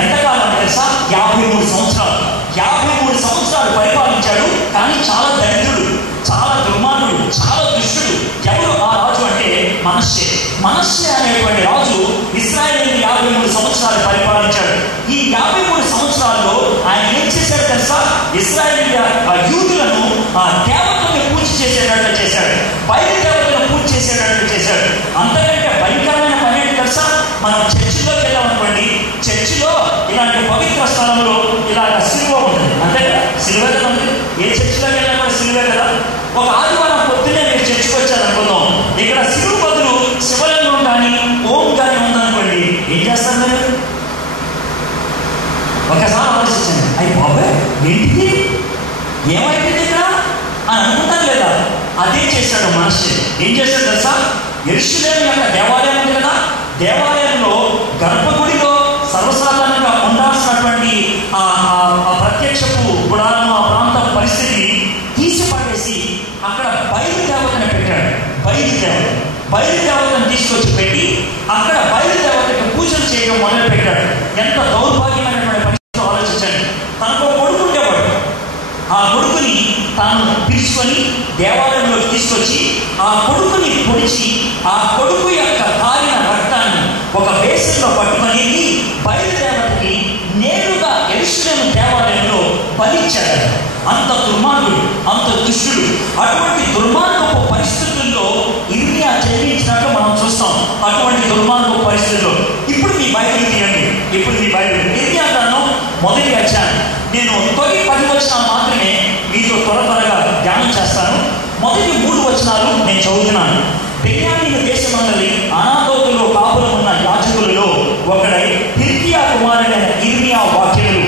ఎంతకాలం తెలుసా? 53 సంవత్సరాలు. 53 సంవత్సరాలు పరిపాలించాడు. కానీ చాలా దరిద్రుడు, చాలా దుర్మార్గుడు, చాలా దుష్టుడు. ఎవరు ఆ రాజు అంటే మనష్షే. మనష్షే అనేటువంటి రాజు ఇశ్రాయేలుని 53 సంవత్సరాలు పరిపాలించాడు. ఈ 53 సంవత్సరాల్లో ఆయన ఏం చేశాడు తెలుసా? ఇశ్రాయేలు యూదులను దేవతలను పూజ చేసేటట్లు చేశాడు, బయలు దేవతలను పూజ చేసేటట్లు చేశాడు. అంతకంటే భయంకరమైన పని ఏంటి తెలుసా? మనం చర్చిలోకి వెళ్ళామనుకోండి, చర్చిలో ఇలాంటి పవిత్ర స్థలంలో ఇలాగ సిలువ ఉంటుంది, అంతే కదా? సిలువ కదా ఉంది. ఏ చర్చిలోకి వెళ్ళినా కూడా సిలువే కదా. ఒక ఆదివారం పొద్దున్నే మీరు చర్చికి వచ్చారనుకుందాం, ఇక్కడ సిలువ బదులు శివలింగం కానీ ఓం కానీ ఉందనుకోండి, ఏం చేస్తారు మీరు? ఒకసారి ఆలోచించండి, అయ్యి బాబాయ్ ఏంటిది, ఏమైపోయింది ఇక్కడ అని అనుకుంటాను లేదా? అదే చేశాడు మనష్షే. ఏం చేశాడు తెలుసా? యెరూషలేము యొక్క దేవాలయం ఉంది కదా, దేవాలయంలో గర్భగుడిలో సర్వసాధారణంగా ఉండాల్సినటువంటి ఆ ప్రత్యక్షపు గుడాలను, ఆ ప్రాంత పరిస్థితిని తీసి పడేసి అక్కడ బయలుదేవతను పెట్టాడు. బయలుదేవతను తీసుకొచ్చి పెట్టి అక్కడ బయలుదేవతకు పూజలు చేయడం మొదలు పెట్టాడు. ఎంత దౌర్భాగ్యమైనటువంటి పరిస్థితిలో ఆలోచించండి. తనకు కొడుకు ఉండేవాడు, ఆ కొడుకుని తాను పిలుచుకొని దేవాలయంలోకి తీసుకొచ్చి ఆ కొడుకుని పొడిచి ఆ కొడుకు యొక్క కాలిన రక్తాన్ని ఒక బేసిన్లో పట్టుకొని బయలుదేవతకి నేరుగా యెరూషలేము దేవాలయంలో బలిచ్చాడు. అంత దుర్మార్గుడు, అంత దుష్టుడు. అటువంటి దుర్మార్గపు పరిస్థితుల్లో ఇర్మియా జన్మించినట్లు మనం చూస్తాం. అటువంటి దుర్మార్గపు పరిస్థితుల్లో ఇప్పుడు మీ బైబిల్ తీయండి. ఇర్మియా గ్రంథం 1వ అధ్యాయం. నేను తొలి 10 వచనాలు మాత్రమే మీతో త్వరగా ధ్యానం చేస్తాను. మొదటి 3 వచనాలు నేను చదువుతున్నాను. బెన్యామీను దేశమందలి అనాతోతులో కాపురం ఉన్న యాజకులలో ఒకడై హిల్కీయా కుమారుడైన ఇర్మియా వాక్యములు.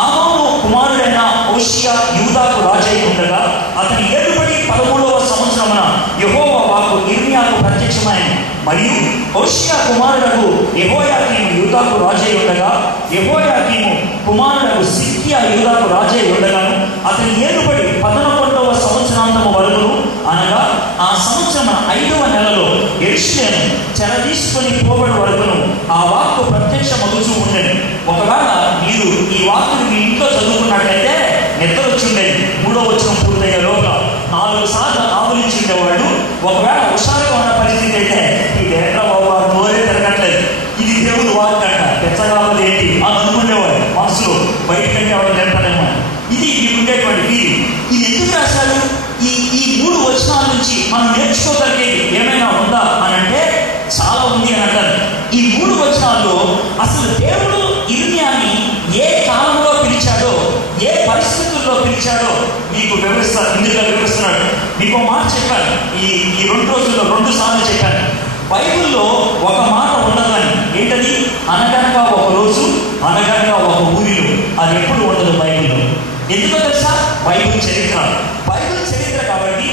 ఆమోను కుమారుడైన హోషేయ యూదాకు రాజై ఉండగా అతని ఏలుబడి 13వ సంవత్సరమున యెహోవా వాక్కు ఇర్మియాకు ప్రత్యక్షమైంది. మరియు హోషేయ కుమారుడకు యెహోయాకీము యూదాకు రాజై ఉండగా యెహోయాకీము కుమారుడకు సిద్కియా యూదాకు రాజై ఉండగాను అతని ఏలుబడి 11వ సంవత్సరాంతము వరకు, అనగా ఆ సంవత్సరం 5వ నెలలో యెరూషలేము చెరదీసుకొని పోబడి వరకును ఆ వాక్కు ప్రత్యక్షమగుచూ ఉండేది. ఒకవేళ మీరు ఈ వాక్కుని మీ ఇంట్లో చదువుకున్నట్లయితే నిద్ర వచ్చి ఉండేది. 3వ వచనం పూర్తయ్యే లోపల 4 సార్లు ఆవులించి ఉండేవాళ్ళు. ఒకవేళ హుషారుగా ఉన్న పరిస్థితి అయితే ఈ దేంద్ర బాబు నోరే తిరగట్లేదు, ఇది దేవుడు వాక్కు అంట, పెచ్చగాబది ఏంటి అని అనుకునేవాడు మనసులో. బయటకంటే వాడు తింటానేమో. ఇది మీకుండేటువంటి ఫీల్. ఇది ఎందుకు రాశారు? ఈ 3 వచనాల నుంచి మనం నేర్చుకోగలిగేది ఏమైనా ఉందా అని అంటే చాలా ఉంది అని అంటారు. ఈ 3 వచనాల్లో అసలు దేవుడు ఇర్మియాని ఏ కాలంలో పిలిచాడో, ఏ పరిస్థితుల్లో పిలిచాడో మీకు ఇందులో వివరిస్తున్నాడు. మీకు మాట చెప్పాను, ఈ 2 రోజుల్లో 2 సార్లు చెప్పాను. బైబిల్లో ఒక మాట ఉండదని, ఏంటది? అనగనగా ఒక రోజు, అనగనగా ఒక ఊరిలో. అది ఎప్పుడు ఉండదు బైబిల్లో. ఎందుకో తెలుసా? బైబిల్ చరిత్ర కాబట్టి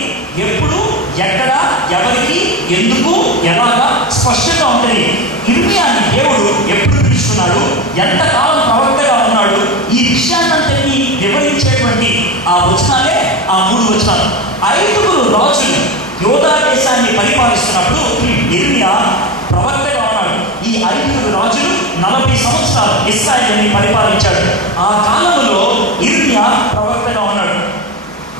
ఎప్పుడు, ఎక్కడ, ఎవరికి, ఎందుకు, ఎలాగా స్పష్టంగా ఉంటుంది. ఇర్మియాని దేవుడు ఎప్పుడు పిలుచుకున్నాడు, ఎంతకాలం ప్రవక్తగా ఉన్నాడు, ఈ విషయాన్నంతటినీ వివరించేటువంటి ఆ వచనాలే ఆ 3 వచనాలు. 5 రాజులు యూదా దేశాన్ని పరిపాలిస్తున్నప్పుడు ఇర్మియా ప్రవక్తగా ఉన్నాడు. ఈ 5 రాజులు 40 సంవత్సరాలు ఇశ్రాయేలుని పరిపాలించాడు. ఆ కాలంలో ఇర్మియా ప్రవక్తగా ఉన్నాడు.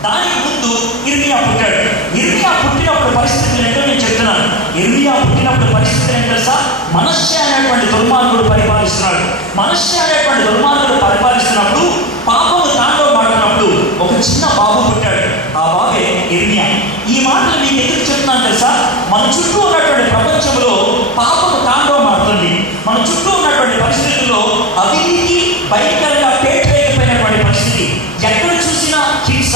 దానికి ముందు ఇర్మియా పుట్టాడు. ఇర్మియా పుట్టినప్పుడు పరిస్థితులు ఏంటో నేను చెప్తున్నాను. ఇర్మియా పుట్టినప్పుడు పరిస్థితులు ఏంటో తెలుసా? మనష్షే అనేటువంటి దుర్మార్గుడు పరిపాలిస్తున్నాడు. మనష్షే అనేటువంటి దుర్మార్గుడు పరిపాలిస్తున్నప్పుడు పాపము తాండవమాడుతున్నప్పుడు ఒక చిన్న బాబు పుట్టాడు. ఆ బాబే ఇర్మియా. ఈ మాటలు మీకు ఎందుకు చెప్తున్నాను తెలుసా? మన చుట్టూ ఉన్నటువంటి ప్రపంచంలో పాపము తాండవమాడుతుంది. మన చుట్టూ ఉన్నటువంటి పరిస్థితుల్లో పరిస్థితుల్లో అవినీతి భయంకరంగా పేటరేగిపోయినటువంటి పరిస్థితి, ఎక్కడ చూసినా హింస,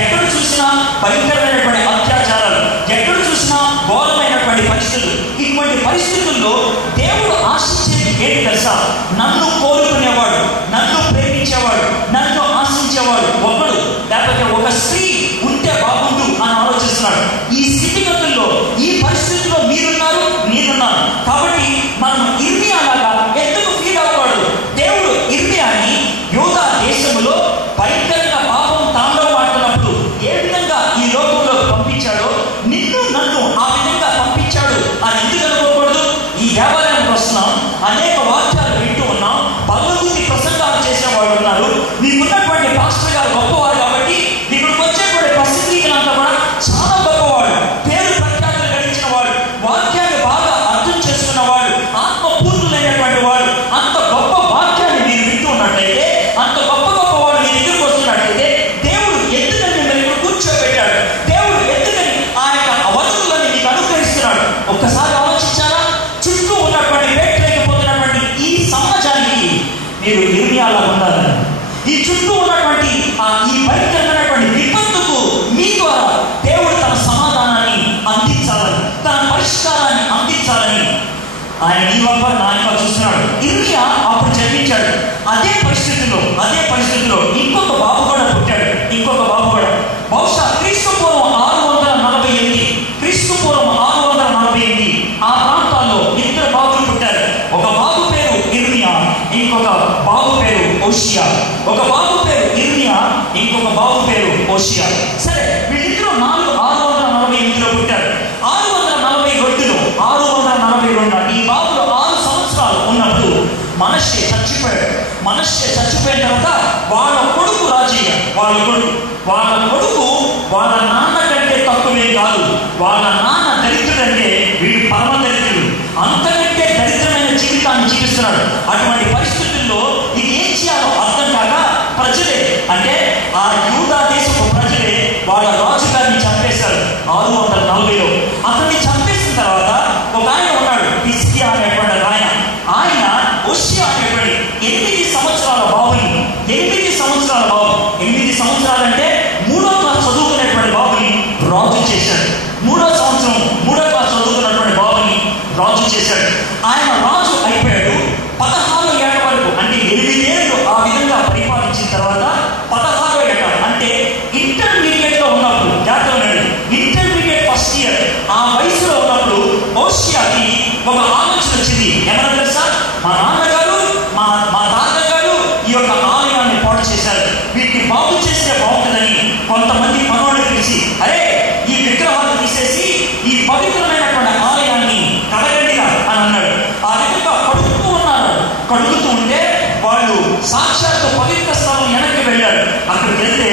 ఎక్కడ చూసినా భయంకరమైనటువంటి అత్యాచారాలు, ఎక్కడ చూసినా ఘోరమైనటువంటి పరిస్థితులు. ఇటువంటి పరిస్థితుల్లో దేవుడు ఆశించేది ఏంటి తెలుసా? నన్ను కోరుకునేవాడు, నన్ను ప్రేమించేవాడు, నన్ను ఆశించేవాడు ఒకడు, లేకపోతే ఒక స్త్రీ ఉంటే బాగుండు అని ఆలోచిస్తున్నాడు. ఈ స్థితిగతుల్లో, ఈ పరిస్థితుల్లో మీరున్నారు, నేనున్నాను. కాబట్టి మనం ఇర్మియాలాగా ఎందుకు ఫీల్ అవ్వకూడదు? దేవుడు ఇర్మియాని యూదా దేశంలో భయంకరంగా పాపం తాండవమాడుతున్నప్పుడు ఏ విధంగా ఈ లోకంలో పంపించాడో నిన్ను నన్ను ఆ విధంగా పంపించాడు అని ఎందుకు అనుకోకూడదు? ఈ దేవాలయానికి వస్తున్నాం, అనేక వాక్యాలు వింటూ ఉన్నాం, పలువురి ప్రసంగాలు చేసేవాళ్ళు ఉన్నారు. నీకున్నటువంటి పాస్టర్ గారు గొప్పవారు కాబట్టి ఇక్కడికి వచ్చేటువంటి పరిస్థితులంతా కూడా చాలా గొప్పవాడు, పేరు ప్రఖ్యాతులు గడించిన వాడు, వాక్యాన్ని బాగా అర్థం చేసుకున్న వాడు, ఆత్మపూర్ణులైనటువంటి వాడు. అంత గొప్ప వాక్యాన్ని మీరు వింటూ ఉన్నట్లయితే, అంత గొప్ప గొప్ప వాడు మీ దగ్గరకు వస్తున్నట్లయితే దేవుడు ఎందుకని మిమ్మల్ని ఇక్కడ కూర్చోబెట్టాడు? దేవుడు ఎందుకని ఆ యొక్క వనరులని మీకు అనుగ్రహిస్తున్నాడు? ఒక్కసారి ఆలోచించారా? చుట్టూ ఉన్నటువంటి పెట్టలేకపోతున్నటువంటి ఈ సమాజానికి మీరు ఇర్మియాలా ఉండాలని, ఈ చుట్టూ ఉన్నటువంటి ఈ భయంకరమైనటువంటి విపత్తుకు మీ ద్వారా దేవుడు తన సమాధానాన్ని అందించాలని, తన పరిష్కారాన్ని అందించాలని ఆయన నీ వంక నా వంక చూస్తున్నాడు. ఇర్మియా అప్పుడు జన్మించాడు. అదే పరిస్థితుల్లో ఇంకొక బాబు కూడా పుట్టాడు. ఇంకొక బాబు కూడా బహుశా క్రీస్తుపూర్వం 648 ఆ ప్రాంతాల్లో ఇద్దరు బాబులు పుట్టారు. ఒక బాబు పేరు ఇర్మియా, ఇంకొక బాబు పేరు ఓషియా. ఒక బాబు పేరు ఇర్మియా, ఇంకొక బాబు పేరు ఓషియా. సరే, వీళ్ళిద్దరూ 648లో పుట్టారు. 642 ఈ బాబులు 6 సంవత్సరాలు ఉన్నప్పుడు మనష్షే చచ్చిపోయాడు. మనష్షే చచ్చిపోయిన తర్వాత వాళ్ళ కొడుకు రాజయ్య, వాళ్ళ కొడుకు వాళ్ళ నాన్న కంటే తక్కువే కాదు. వాళ్ళ నాన్న దరిద్రుడంటే వీడు పరమ దరిద్రుడు, అంతకంటే దరిద్రమైన జీవితాన్ని జీవిస్తున్నాడు. అటువంటి పరిస్థితుల్లో ఇది ఏం చేయాలో అర్థం కాక ప్రజలే, అంటే ఆ యూదా దేశపు ప్రజలే వాళ్ళ రాజుగారిని చంపేశారు 640లో. అతన్ని చంపేసిన తర్వాత ఒక ఆయన ఉన్నాడు, హిజ్కియా అనేటువంటి ఆయన ఓషియా అనేటువంటి 8 సంవత్సరాల బాబుని, 8 సంవత్సరాలు అంటే 3వ క్లాస్ చదువుకునేటువంటి బాబుని రాజు చేశాడు. 3వ క్లాస్ చదువుకున్నటువంటి బాబుని రాజు చేశాడు. ఆయన రాజు అయిపోయాడు. 16 ఏళ్ల వరకు, అంటే 8 ఏళ్ళు ఆ విధంగా పరిపాలించిన తర్వాత 16 ఏళ్ళ అంటే ఇంటర్మీడియట్ లో ఉన్నప్పుడు, ఇంటర్మీడియట్ ఫస్ట్ ఇయర్ ఆ వయసులో ఉన్నప్పుడు ఓషియాకి ఒక ఆలోచన వచ్చింది. ఏమన్నా తెలుసా? మా నాన్నగారు మా తాతగారు ఈ యొక్క ఆలయాన్ని పాడు చేశారు, వీటిని బాగు చేస్తే బాగుంటుందని కొంతమంది పనులు పిలిచి, అరే ఈ విగ్రహాలు తీసేసి ఈ పవిత్రమైనటువంటి ఆలయాన్ని కడగండిగా అని అన్నాడు. ఆ విధంగా కడుగుతూ ఉంటే వాళ్ళు సాక్షాత్తు పవిత్ర స్థలం వెనక్కి వెళ్ళారు. అక్కడికి వెళ్తే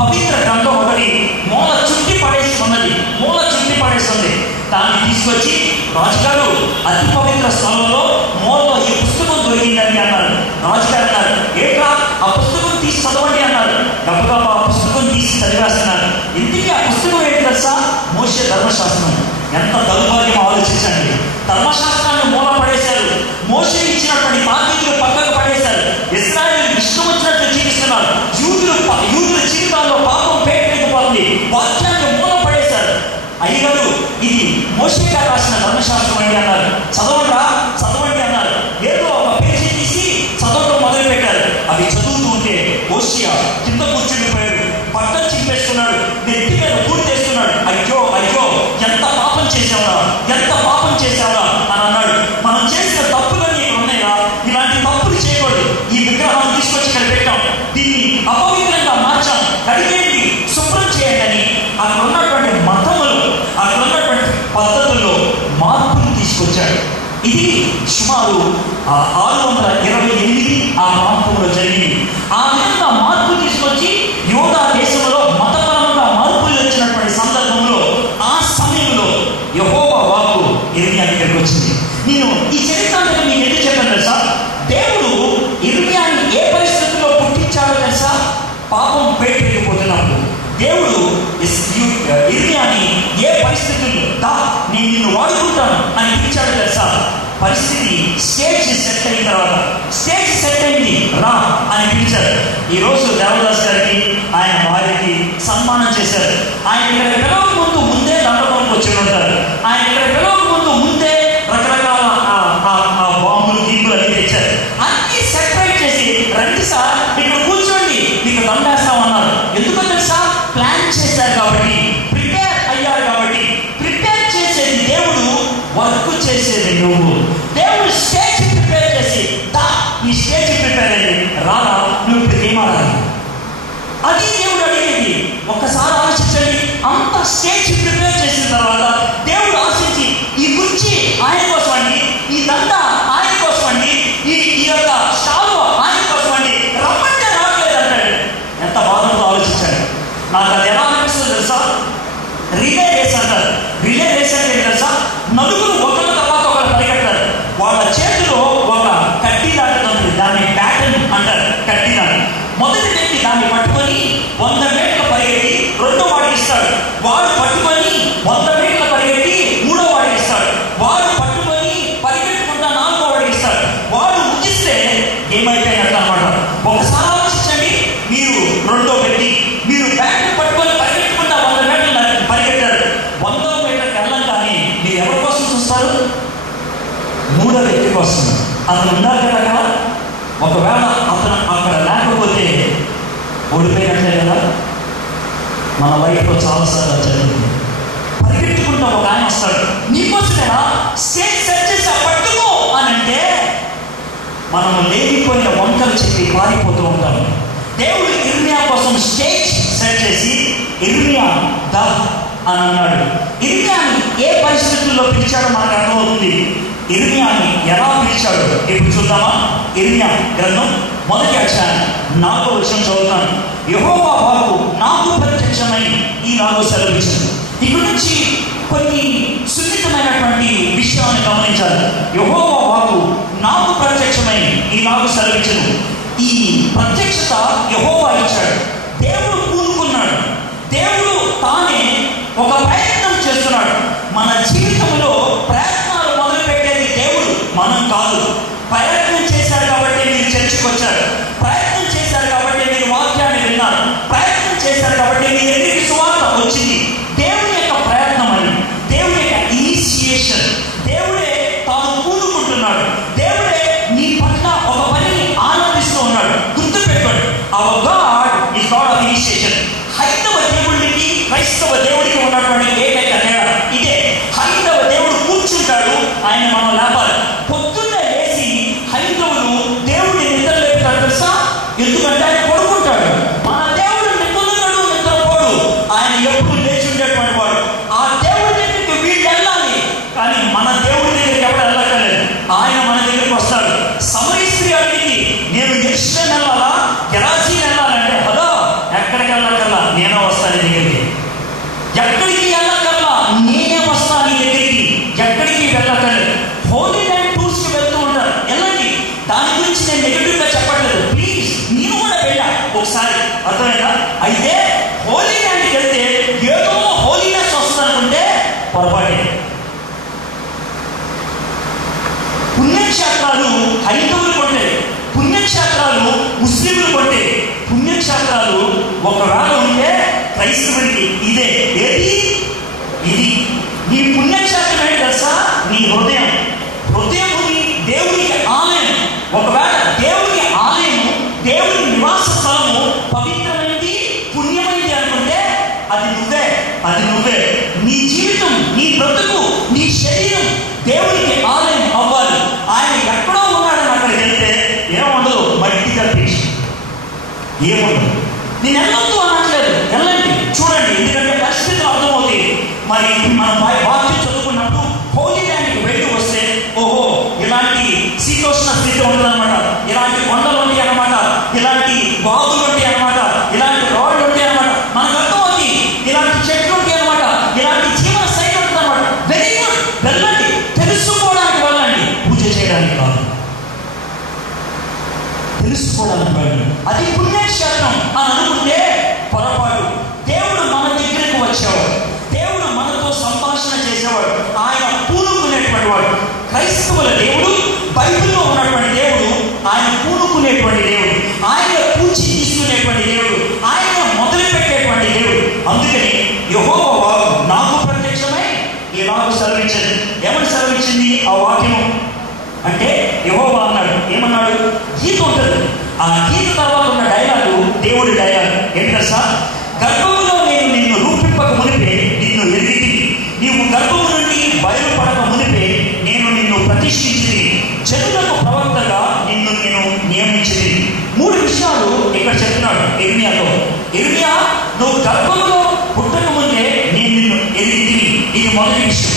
పవిత్ర గ్రంథం ఒకటి మూల చుట్టి పడేసి ఉంది. దాన్ని తీసుకొచ్చి రాజుగారు అతి పవిత్ర స్థలంలో మూలలో ఈ పుస్తకం దొరికిందని అన్నారు. రాజుగారు అన్నారు, ఏంట్రా ఆ పుస్తకం తీసి చదవండి అన్నారు. గబగబా ఆ పుస్తకం తీసి చదివేస్తున్నారు. ఇంటికి ఆ పుస్తకం ఏంటి తెలుసా? మోషే ధర్మశాస్త్రం. ఎంత దౌర్భాగ్యం ఆలోచించండి. ధర్మశాస్త్రాన్ని మూల పడేశారు. మోషే ఇచ్చినటువంటి తాకీదులు పక్కకు పడేశారు. ఇశ్రాయేలు ఇష్టం వచ్చినట్లు జీవిస్తున్నారు. యూదుల జీవితాల్లో పాపం పేటలేకపోతుంది. వాక్యాన్ని మూల పడేశారు. అయ్యగారు ఇది మోషే గారు రాసిన ధర్మశాస్త్రం అండి అన్నారు. చదవండి అన్నారు. ఏదో ఒక పేజీ తీసి చదవడం మొదలు పెట్టారు. అవి చదువుతూ ఉంటే ఓషియా కింద కూర్చుండిపోయాడు. బట్టలు చింపేస్తున్నాడు, నెత్తి మీద పూర్తేస్తున్నాడు. అయ్యో ఎంత పాపం చేశావా అని అన్నాడు. మనం చేసిన తప్పులన్నీ ఉన్నాయా? ఇలాంటి తప్పులు చేయకూడదు. ఈ విగ్రహాన్ని తీసుకొచ్చి ఇక్కడ పెట్టాం, దీన్ని అపవిత్రంగా మార్చాం, కడిగేయండి, శుభ్రం చేయండి అని అక్కడ ఉన్నటువంటి మతములు, అక్కడ ఉన్నటువంటి పద్ధతుల్లో మార్పులు తీసుకొచ్చాడు. ఇది సుమారు 628 ఆ ప్రాంతంలో జరిగింది. ఆ విధంగా మార్పు తీసుకొచ్చి యూదా దేశంలో మతపరంగా మార్పులు వచ్చినటువంటి సందర్భంలో ఆ సమయంలో యెహోవా వాక్కు ఇర్మియా దగ్గరికి వచ్చింది. నేను ఈ చరిత్రను మీకు ఎందుకు చెప్పాను తెలుసా? దేవుడు ఇర్మియాని ఏ పరిస్థితుల్లో పుట్టించాడో తెలుసా? పాపం పేటలేకపోతున్నప్పుడు దేవుడు ఇర్మియాని ఏ పరిస్థితుల్లో నేను నిన్ను వాడుకుంటాను అని పిలిచాడు తెలుసా? పరిస్థితి స్టేజ్ సెట్ అయిన తర్వాత, స్టేజ్ సెట్ అయింది రా అని పిలిచారు. ఈరోజు దేవదాస్ గారికి ఆయన భార్యకి సన్మానం చేశారు. ఆయన ఇక్కడ పిలవక ముందు ముందే దండలోకి వచ్చి ఉంటారు. ఆయన ఇక్కడ పిలవక ముందు ముందే రకరకాల బాంబులు గింపులు అన్ని తెచ్చారు. అన్ని సెపరేట్ చేసి రండి సార్ ఇక్కడ కూర్చోండి మీకు దండేస్తామన్నారు. ఎందుకో తెలుసా? ప్లాన్ చేశారు కాబట్టి, ప్రిపేర్ అయ్యారు కాబట్టి. ప్రిపేర్ చేసేది దేవుడు, వర్క్ చేసేది నువ్వు. దేవుడు స్టేజ్ ప్రిపేర్ చేసి ఈ స్టేజ్ ప్రిపేర్ అయ్యి రారా నువ్వు ఇప్పుడు ఏమాడాలి, అది దేవుడు అడిగేది. ఒక్కసారి ఆలోచించండి. అంత స్టేజ్ ప్రిపేర్ చేసిన తర్వాత దేవుడు ఆశించి ఈ కుర్చీ ఆయన కోసం అండి, ఈ దండ ఆయన కోసం అండి, ఈ యొక్క స్టాలు ఆయన కోసం అండి, రమ్మంటే రావట్లేదు అంటాడు. ఎంత బాధతో ఆలోచించాడు. నాకు అది ఎలా అనిపిస్తుంది తెలుసా? రిలే రేస్ అంటారు. రిలే రేస్ అంటే ఏంటి తెలుసా? నలుగురు ఒకరి తర్వాత ఒకరు పరిగెడతారు. వాళ్ళ చేతిలో ఒక కడ్డీ దాటుతుంది, దాన్ని ప్యాటర్న్ అంటారు. కడ్డీ దాటి మొదటి వ్యక్తి దాన్ని పట్టుకొని 100 మీటర్ల పరిగెత్తి రెండో వాడికి ఇస్తాడు. వాడు పట్టుకొని 100 మీటర్ల పరిగెత్తి మూడో వాడికి ఇస్తాడు. వాడు పట్టుకొని పరిగెట్టుకుంటా నాలుగో వాడికి ఇస్తాడు. వాడు ముగిస్తే ఏమైపోయినట్లు అనమాట. ఒకసారి ఆలోచించండి. మీరు రెండో వ్యక్తి, మీరు బ్యాట్ పట్టుకొని పరిగెట్టుకుంటా 100 మీటర్లు పరిగెట్టారు. 100వ మీటర్కి వెళ్ళంగానే మీరు ఎవరి కోసం చూస్తారు? మూడో వ్యక్తి కోసం. అతను ఉన్నారు కదా. ఒకవేళ అతను అక్కడ లేకపోతే ఓడిపోయినట్లే కదా. మన లైఫ్లో చాలాసార్లు జరుగుతుంది. పరిగెట్టుకుంటా ఒక ఆయన వస్తాడు, నీకోసమేనా స్టేజ్ సెట్ చేసి పట్టుకో అని అంటే మనం లేనిపోయిన వంటలు చెప్పి పారిపోతూ ఉంటాము. దేవుడు ఇర్మియా కోసం స్టేజ్ సెట్ చేసి ఇర్మియా దా అని అన్నాడు. ఇర్మియాని ఏ పరిస్థితుల్లో పిలిచాడో మనకు అర్థమవుతుంది. ఇర్మియాని ఎలా పిలిచాడు ఇప్పుడు చూద్దామా? ఇర్మియా గ్రంథం 1వ అధ్యాయం 4వ వచనం చదువుతాను. యెహోవా వాక్కు నాకు ప్రత్యక్షమై ఈలాగూ సెలవిచ్చింది. ఇక్కడ నుంచి కొన్ని సున్నితమైనటువంటి విషయాన్ని గమనించాలి. యెహోవా వాక్కు నాకు ప్రత్యక్షమై ఈలాగూ సెలవిచ్చింది. ఈ ప్రత్యక్షత యెహోవా ఇచ్చాడు. దేవుడు కూనుకున్నాడు. దేవుడు తానే ఒక ప్రయత్నం చేస్తున్నాడు. మన జీవితంలో ప్రయత్నాలు మొదలు పెట్టేది దేవుడు, మనం కాదు. ప్రయత్నం చేశారు కాబట్టి మీరు చర్చకు వచ్చారు. ప్రయత్నం చేశారు కాబట్టి మీరు వాక్యాన్ని విన్నారు. ప్రయత్నం చేశారు కాబట్టి మీ దగ్గరికి సువార్త వచ్చింది. దేవుని యొక్క ప్రయత్నం అని, దేవుని యొక్క ఇనిషియేషన్. దేవుడే తాను కూడుకుంటున్నాడు. దేవుడే నీ పట్ల ఒక పనిని ఆనందిస్తూ ఉన్నాడు. గుర్తుపెట్టుకోండి, hour God is God of initiation. హైందవ దేవుడికి క్రైస్తవ దేవుడికి ఉన్నటువంటి ఏకైక తేడా ఇదే. హైందవ దేవుడు కూర్చుంటాడు, ఆయన మనం లేపాలి. పొద్దున్నే లేచి హైందవులు దేవుడిని నిద్ర లేపుతాడు తెలుసా? ఎందుకంటే ఆయన పడుకుంటాడు. మన దేవుడు నిద్రపోడు, నిద్రపోడు. ఆయన ఎప్పుడు లేచి ఉండేటువంటి వాడు. ఆ దేవుడి దగ్గరికి వీళ్ళు వెళ్ళాలి, కానీ మన దేవుడి దగ్గరికి ఎవరు వెళ్ళక్కర్లేదు. ఆయన మన దగ్గరికి వస్తాడు. సమరీ స్త్రీ అడిగింది, నేను యెరూషలేము వెళ్ళాలా, గెరాసీను వెళ్ళాలంటే హలో ఎక్కడికి వెళ్ళక్కర్లా, నేనే వస్తాను నీ దగ్గరికి. ఎక్కడికి వెళ్ళక్కర్లా, నేనే వస్తాను నీ దగ్గరికి. ఎక్కడికి వెళ్ళక్కర్లేదు. హోలీ ల్యాండ్ టూర్స్కి వెళ్తూ ఉంటారు, వెళ్ళండి. దాని గురించి నేను నెగిటివ్గా చెప్పట్లేదు. ప్లీజ్, నేను కూడా వెళ్ళా ఒకసారి, అర్థమైందా? అయితే హోలీ ల్యాండ్కి వెళ్తే ఏదో హోలీనెస్ వస్తుంది అనుకుంటే పొరపాటే. పుణ్యక్షేత్రాలు హైందవులు కొంటే, పుణ్యక్షేత్రాలు ముస్లింలు కొంటే, పుణ్యక్షేత్రాలు ఒకవేళ ఉంటే క్రైస్తవుడికి ఇదే. ఏది? ఇది. నీ పుణ్యక్షేత్రం ఏంటి తెలుసా? నీ హృదయం. హృదయముని దేవునికి ఆలయం. ఒకవేళ దేవునికి ఆలయము, దేవుని నివాస స్థలము పవిత్రమైనది, పుణ్యమైనది అనుకుంటే అది నువ్వే. అది నువ్వే. నీ జీవితం, నీ బ్రతుకు, నీ శరీరం దేవునికి ఆలయం అవ్వాలి. ఆయన ఎక్కడో ఉన్నాడని అక్కడికి వెళ్తే ఏముండదు, మట్టి కల్పించి ఏముండదు. నేను వెళ్ళొద్దు అనట్లేదు, వెళ్ళండి, చూడండి. ఎందుకంటే పరిస్థితులు అర్థమవుతాయి. మరి మనం వాక్యం చదువుకున్నప్పుడు హోలీ ల్యాండ్కి వెళ్ళి వస్తే ఓహో ఇలాంటి శీతోష్ణ స్థితి ఉండదన్నమాట, ఇలాంటి కొండలు ఉంటాయి అన్నమాట, ఇలాంటి బాగులు ఉంటాయి అన్నమాట, ఇలాంటి రోడ్లు ఉంటాయి అన్నమాట. మనకు అర్థమవుతుంది. ఇలాంటి చెట్లు ఉంటాయి అన్నమాట, ఇలాంటి జీవన శైలి ఉంటుంది అన్నమాట. వెరీ గుడ్, వెళ్ళండి, తెలుసుకోవడానికి వెళ్ళండి, పూజ చేయడానికి కాదు, తెలుసుకోవడానికి వెళ్ళండి. అది పుణ్యక్షేత్రం అని అనుకుంటే పొరపాటు. దేవుడు మన దగ్గరకు వచ్చేవాడు. దేవుడు మనతో సంభాషణ చేసేవాడు. యెహోవా వాక్కు నాకు ప్రత్యక్షమై ఇలాగ సెలవిచ్చింది. ఏమని సెలవిచ్చింది ఆ వాక్యము అంటే? యెహోవా అన్నాడు, ఏమన్నాడు? గీత ఉంటుంది. ఆ గీత తర్వాత ఉన్న డైలాగు దేవుడి డైలాగ్ ఏంటో సార్? గర్భములో నేను నిన్ను రూపింపక మునిపే నిన్ను ఎరిగి, నీవు గర్భము నుండి బయలుపడక మునిపే నేను నిన్ను ప్రతిష్ఠించి, జనులకు ప్రవక్తగా నిన్ను నేను నియమించింది. 3 విషయాలు ఇక్కడ చెప్తున్నాడు ఇర్మియాలో. ఇర్మియా, నువ్వు గర్భములో పుట్టక ముందే నేను నిన్ను ఎరిగి. ఇది మొదటి విషయం.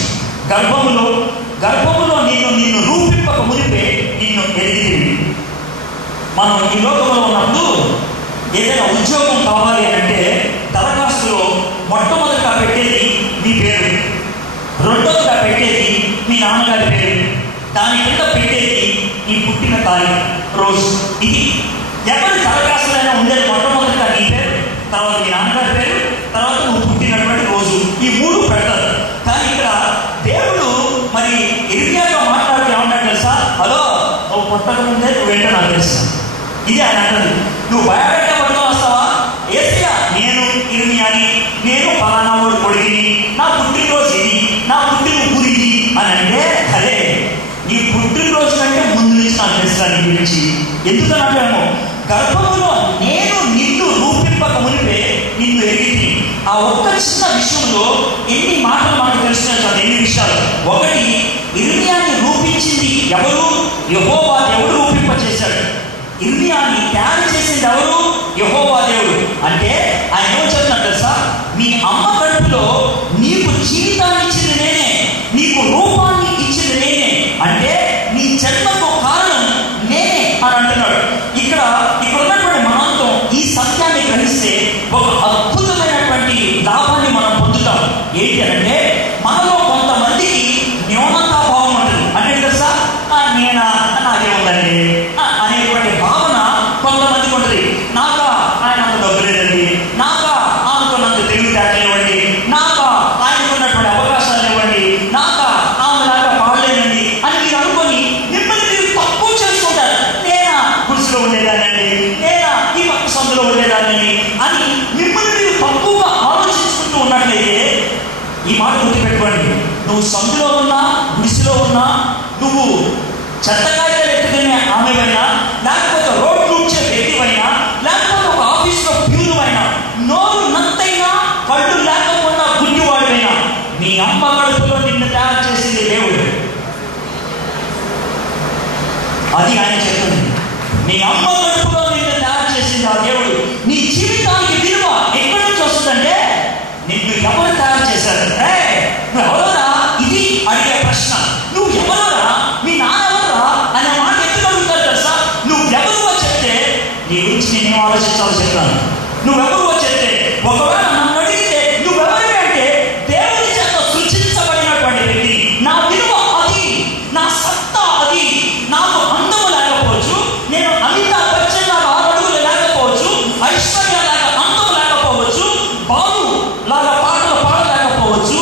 గర్భములో నిన్ను రూపింపక మునిపే నిన్ను ఎరిగి. మనం ఈ లోకంలో ఉన్నప్పుడు ఏదైనా ఉద్యోగం కావాలి అంటే దరఖాస్తులో మొట్టమొదటిగా పెట్టేది మీ పేరు, రెండోదిగా పెట్టేది మీ నాన్నగారి పేరు, దాని కింద పెట్టేది నీ పుట్టిన తారీఖు, రోజు. ఇది ఎవరి దరఖాస్తులైనా ఉండేది మొట్టమొదటిగా నీ పేరు, తర్వాత మీ నాన్నగారి పేరు, తర్వాత నువ్వు పుట్టినటువంటి రోజు. ఈ 3 పెడతారు. కానీ ఇక్కడ దేవుడు మరి ఇర్మియాతో మాట్లాడుతూ ఏమన్నాడు తెలుసా? హలో, నువ్వు పుట్టక ముందే నువ్వేంటో నాకు తెలుసు. ఇది ఆయన అంటుంది. నువ్వు బయోడేటా పట్టుకొని వస్తావా? ఏసయ్యా, నేను ఇర్మియాని, నేను ఫలానా వాడు కొడుకుని, నా పుట్టినరోజు ఇది, నా పుట్టిన ఊరిది అని అంటే, అదే నీ పుట్టినరోజు కంటే ముందు నుంచి నాకు తెలుసు నీ గురించి. ఎందుకనంటాము? గర్భములో నేను నిన్ను రూపింపక మునిపే నిన్ను ఎరిగి. ఆ ఒక్క చిన్న విషయంలో ఎన్ని మాటలు మనకు తెలుస్తున్నాయి, ఎన్ని విషయాలు. ఒకటి, ఇర్మియాని రూపించింది ఎవరు? యెహోవా దేవుడు రూపింపచేశాడు. ఇర్మియాని తయారు చేసింది ఎవరు? యెహోవా దేవుడు. అంటే ఆయన ఏమో చెప్తున్నాడు తెలుసా? మీ అమ్మ కడుపులో నీకు జీవితాన్ని ఇచ్చింది నేనే, నీకు రూపాన్ని ఇచ్చింది నేనే. అంటే నీ జన్మకు కారణం నేనే అని అంటున్నాడు. ఇక్కడ ఉన్నటువంటి మనంతో ఈ సత్యాన్ని గ్రహిస్తే ఒక అద్భుతమైనటువంటి లాభాన్ని మనం పొందుతాం. ఏంటి అంటే, మనలో కొంతమందికి న్యూనతాభావం ఉంటుంది. అంటే తెలుసా, నేనా, నాకేముందండి అనేటువంటి భావన కొంతమందికి ఉంటుంది. నాకా ఆయన అంత డబ్బు లేదండి, నాకా ఆమెకున్నంత తెలివితేటలు ఇవ్వండి, నాకా ఆయనకున్నటువంటి అవకాశాలు ఇవ్వండి, నాకా ఆమెలాగా పాడలేదండి అని మీరు అనుకొని మిమ్మల్ని మీరు తక్కువ చేసుకుంటారు. నేనా గుడిసెలో ఉండేదానండి, నేనా ఈ పక్క సందులో ఉండేదాన్ని అని మిమ్మల్ని మీరు తక్కువగా ఆలోచించుకుంటూ ఉన్నట్లయితే ఈ మాట గుర్తుపెట్టుకోండి. నువ్వు సందులో ఉన్నా, గుడిసెలో ఉన్నా, నువ్వు చెత్తకాయలు ఎత్తుకునే ఆమెవైనా, లేకపోతే రోడ్ కూర్చే వ్యక్తివైనా, లేకపోతే ఒక ఆఫీస్లో ప్యూరువైనా, నోరు నంతైనా, కళ్ళు లేకపోయినా, గుడ్డివాడివైనా, మీ అమ్మ కడుపులో నిన్ను తయారు చేసింది దేవుడు. అది ఆయన చెప్తుంది. నీ అమ్మ కడుపులో నిన్ను తయారు చేసింది ఆ దేవుడు. నీ జీవితానికి విలువ ఎక్కడి నుంచి వస్తుందంటే, నిన్ను ఎవరు తయారు చేశారు? నువ్వు ఎవరోరా ఇది అడిగే ప్రశ్న. నువ్వు ఎవరోరా, మీ నాన్న ఎవరా అనే మాట ఎందుకు అడుగుతారు తెలుసా? నువ్వెవరువో చెప్తే నీ గురించి నేనేం ఆలోచించాలో చెప్తాను. నువ్వెవరువో చెప్తే, ఒకవేళ నన్ను అడిగితే నువ్వెవరివి అంటే, దేవుని చేత సృష్టించబడినటువంటి వ్యక్తి. నా విలువ అది, నా సత్తా అది. నాకు అందము లేకపోవచ్చు, నేను అమితాబ్ బచ్చన్ లాగా 6 అడుగులు లేకపోవచ్చు, ఐశ్వర్య లాగా అందం లేకపోవచ్చు, బాలు లాగా పాటలు పాడలేకపోవచ్చు,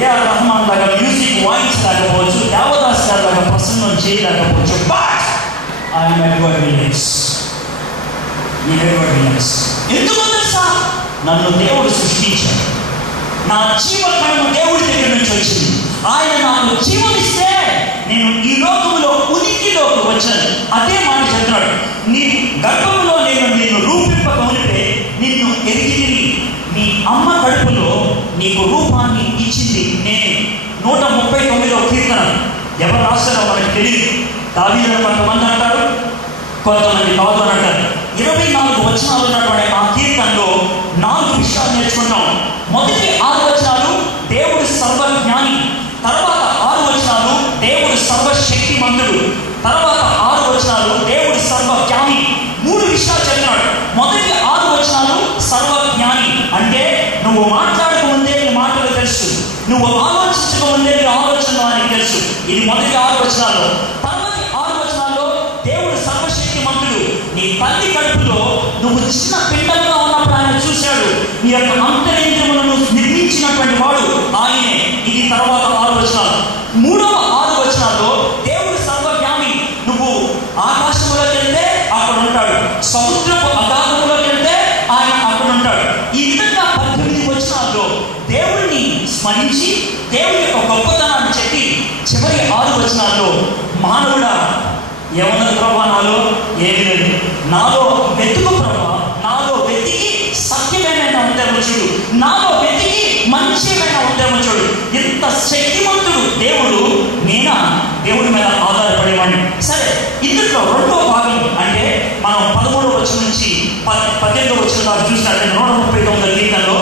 ఏఆర్ రెహమాన్ లాగా మ్యూజిక్ వాయించలేకపోవచ్చు, దేవదాస్ గారి లాగా ప్రసంగం చేయలేకపోవచ్చు. But I'm Edward Williams. ఎందుకు తెలుసా? నన్ను దేవుడు సృష్టించాడు. నా జీవకణము దేవుడి దగ్గర నుంచి వచ్చింది. ఆయన నాకు జీవమిస్తే నేను ఈ లోకంలో ఉనికిలోకి వచ్చాను. అదే మాట చెప్తున్నాడు. నీ గర్భంలో నేను నిన్ను రూపింపక మునిపే నిన్ను ఎరిగి, నీ అమ్మ కడుపులో నీకు రూపాన్ని ఇచ్చింది నేనే. 139వ కీర్తన ఎవరు రాస్తారో మనకి తెలియదు. దావీదు కొంతమంది అంటారు, కొంతమంది కాదు అని అంటారు. 24 వచనాలు ఉన్నటువంటి ఆ కీర్తనలో 4 విషయాలు నేర్చుకున్నాం. మొదటి 6 వచనాలు దేవుడు సర్వజ్ఞాని, తర్వాత 6 వచనాలు దేవుడు సర్వశక్తిమంతుడు, తర్వాత 6 వచనాలు దేవుడు సర్వజ్ఞాని. 3 విషయాలు చెప్పినాడు. మొదటి 6 వచనాలు సర్వజ్ఞాని అంటే నువ్వు మాట్లాడకముందే నీ మాటలు తెలుసు, నువ్వు ఆలోచించకముందే నీ ఆలోచనలు ఆయనకు తెలుసు. ఇది మొదటి 6 వచనాల్లో. తర్వాత 6 వచనాల్లో దేవుడు సర్వశక్తిమంతుడు. నీ తల్లి కడుపులో నువ్వు చిన్న పిండంగా ఉన్నప్పుడు ఆయన చూశాడు. నీ యొక్క అంతరింద్రియములను నిర్మించినటువంటి వాడు ఆయనే. ఇది తర్వాత 6 వచనాలు. మూడవ 6 వచనాల్లో దేవుడు సర్వజ్ఞాని. నువ్వు ఆకాశంలోకి వెళ్తే అక్కడ ఉంటాడు, సముద్రపు అగాధంలోకి వెళ్తే ఆయన అక్కడ ఉంటాడు. ఈ విధంగా 18 వచనాల్లో ధ్యానించి దేవుని యొక్క గొప్పతనాన్ని చెప్పి చివరి 6 వచనాల్లో మానవుడా ఏమన్నది ప్రభా, నాలో ఏమి లేదు, నాలో వెతుకు ప్రభా, నాలో వెతికి సత్యమేమైనా ఉందేమో చూడు, నాలో వెతికి మంచి ఏమైనా ఉందేమో చూడు. ఇంత శక్తివంతుడు దేవుడు, నేనా దేవుడి మీద ఆధారపడేవాడిని. సరే, ఇందులో రెండో భాగం అంటే మనం 13వ వచనం నుంచి 18వ వచనం దాకా చూసినట్టు 139వ కీర్తనలో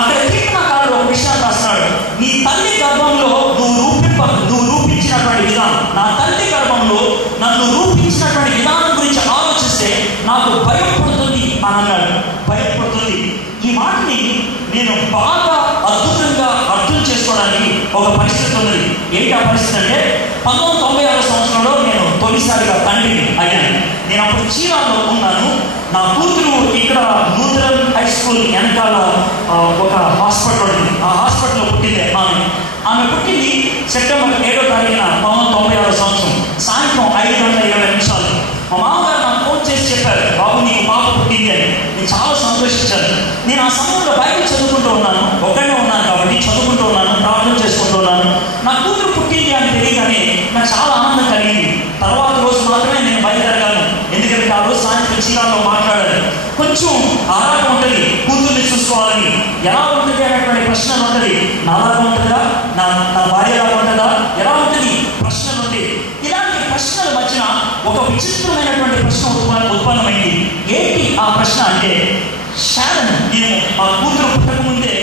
అక్కడ కీర్తనకారుడు ఒక విషయాన్ని రాస్తున్నాడు. నీ తల్లి గర్భంలో నువ్వు రూపించినటువంటి విధానం, నా తల్లి గర్భంలో నన్ను రూపించినటువంటి విధానం గురించి ఆలోచిస్తే నాకు భయపడుతుంది అని అన్నాడు. భయపడుతుంది. ఈ మాటని నేను బాగా అద్భుతంగా అర్థం చేసుకోవడానికి ఒక పరిస్థితి ఉన్నది. ఏంటి ఆ పరిస్థితి అంటే 1996 సంవత్సరంలో నేను తొలిసారిగా తండ్రిని అయ్యాను. నేను అప్పుడు చీరాల్లో ఉన్నాను. నా కూతురు ఇక్కడ లూథరన్ హై స్కూల్ వెనకాల ఒక హాస్పిటల్ ఉంది. ఆ హాస్పిటల్లో పుట్టింది ఆమె పుట్టింది సెప్టెంబర్ 7వ తారీఖున 1996 సంవత్సరం సాయంత్రం 5:20 మా మామగారు నాకు ఫోన్ చేసి చెప్పారు, బాబు నీకు పాప పుట్టింది అని. నేను చాలా సంతోషించాను. నేను ఆ సమయంలో బైబిల్ చదువుకుంటూ ఉన్నాను, ఒక్కడే ఉన్నాను కాబట్టి చదువుకుంటూ ఉన్నాను, ప్రార్థన చేసుకుంటూ ఉన్నాను. నా కూతురు పుట్టింది అని తెలియగానే నాకు చాలా ఆనందం కలిగింది. తర్వాత రోజు మాత్రమే నేను బయలుదేరగలను, ఎందుకంటే ఆ రోజు సాయంత్రం చీరాల్లో మాట్లాడాలి. కొంచెం ఆరాటం ఉంటుంది, కూతుర్ని చూసుకోవాలని. ఎలా ఉంటుంది అనేటువంటి ప్రశ్నలు ఉంటుంది. నాలాగా ఉంటుందా, నా భార్యలాగా ఉంటుందా, ఎలా ఉంటుంది, ప్రశ్నలు ఉంటాయి. ఇలాంటి ప్రశ్నల మధ్యన ఒక విచిత్రమైనటువంటి ప్రశ్న ఉత్పన్నమైంది. ఏంటి ఆ ప్రశ్న అంటే, షారన్, నేను మా కూతురు పుట్టకముందే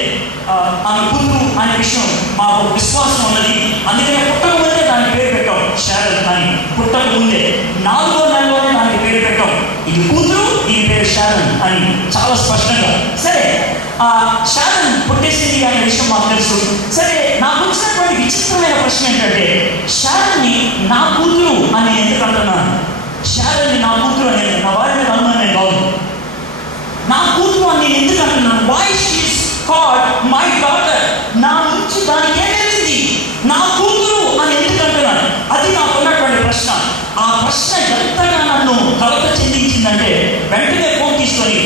ఆమె కూతురు అనే విషయం మాకు విశ్వాసం ఉన్నది, అందుకనే పుట్టకముందే దానికి పేరు పెట్టాం షారన్ అని. పుట్టకముందే 4వ నెలలోనే దానికి పేరు పెట్టాం, ఇది కూతురు, దీని పేరు షారన్ అని చాలా స్పష్టంగా. సరే, ఆ షారన్ పుట్టేసింది అనే విషయం మాకు తెలుసు. సరే, నాకు వచ్చినటువంటి విచిత్రమైన ప్రశ్న ఏంటంటే, షారన్ని నా కూతురు అని నేను ఎందుకు అంటున్నాను? షారన్ని నా కూతురు అని నా వారిని అనుమానం నేను కాదు. నా కూతురు అని నేను ఎందుకు అంటున్నాను? Why she is called my daughter? నా నుంచి దానికి ఏమైంది? నా కూతురు అని ఎందుకు అంటున్నాను? అది నాకు ఉన్నటువంటి ప్రశ్న. ఆ ప్రశ్న ఎంతగా నన్ను కలత చెందించిందంటే వెంటనే ఫోన్ తీసుకొని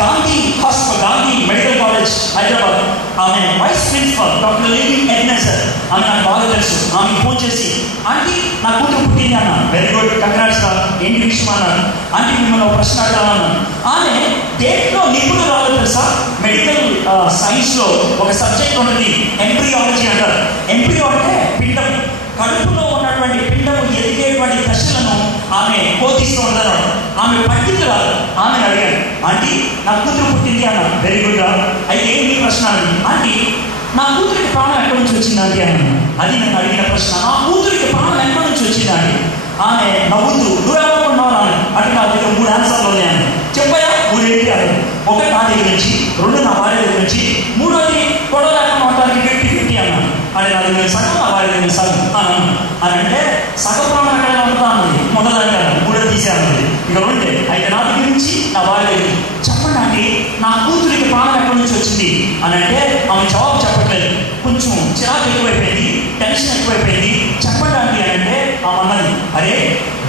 గాంధీ మెడికల్ కాలేజ్ హైదరాబాద్ ఆమె వైస్ ప్రిన్సిపల్ డాక్టర్ లేడీ ఎగ్నెసర్ ఆమె నాకు బాగా తెలుసు. ఆమెకు ఫోన్ చేసి, ఆంటీ నా కూతురు పుట్టింది అన్న. వెరీ గుడ్, కంగ్రాట్స్ సార్, ఏంటి విషయం అన్నాను. ఆంటీ మిమ్మల్ని ఒక ప్రశ్న అడగాలన్నాను. ఆమె దేంట్లో నిపుణురాలు తెలుసా? మెడికల్ సైన్స్లో ఒక సబ్జెక్ట్ ఉన్నది, ఎంబ్రియాలజీ అంటారు. ఎంబ్రియో అంటే పిండం, కడుపులో ఉన్నటువంటి పిండము ఎదిగేటువంటి దశలను ఆమె బోధిస్తూ ఉంటారు. ఆమె పండితురాలు. ఆమెను అడిగాను, ఆంటీ నా కూతురు పుట్టింది అన్నాను. వెరీ గుడ్ రా, అయితే ఏంటి ప్రశ్న అని. ఆంటీ నా కూతురికి ప్రాణం ఎక్కడి నుంచి వచ్చింది ఆంటీ అన్నాను. అది నేను అడిగిన ప్రశ్న. నా కూతురికి ప్రాణం ఎక్కడి నుంచి వచ్చింది ఆంటీ? ఆమె నవ్వుతూ నువ్వెవరుకున్నావు అని. అంటే నా దగ్గర 3 ఆన్సర్లు ఉన్నాయని చెప్పాయా. 3 ఏంటి అని. ఒకటి నా దగ్గర నుంచి, 2 నా భార్య దగ్గర నుంచి, 3వది గొడవ లేకుండా ఉండడానికి 50-50 అన్నాను. అని నా దగ్గర సగం, నా భార్య దగ్గర సగం అన్నాను. అని అంటే సగ ప్రాణం ఎక్కడ ఉంటుందా అన్నది. మొదలైన 3 తీసేయాలన్నది. ఇక 2 అయితే నా దగ్గర నుంచి, నా భార్య దగ్గర. చెప్పండి ఆంటీ నా కూతురికి ప్రాణం ఎక్కడి నుంచి వచ్చింది అని అంటే ఆమె జవాబు చెప్పట్లేదు. కొంచెం చిరాకు ఎక్కువైపోయింది, టెన్షన్ ఎక్కువైపోయింది. చెప్పండి ఆంటీ అని అంటే ఆమె అన్నది, అరే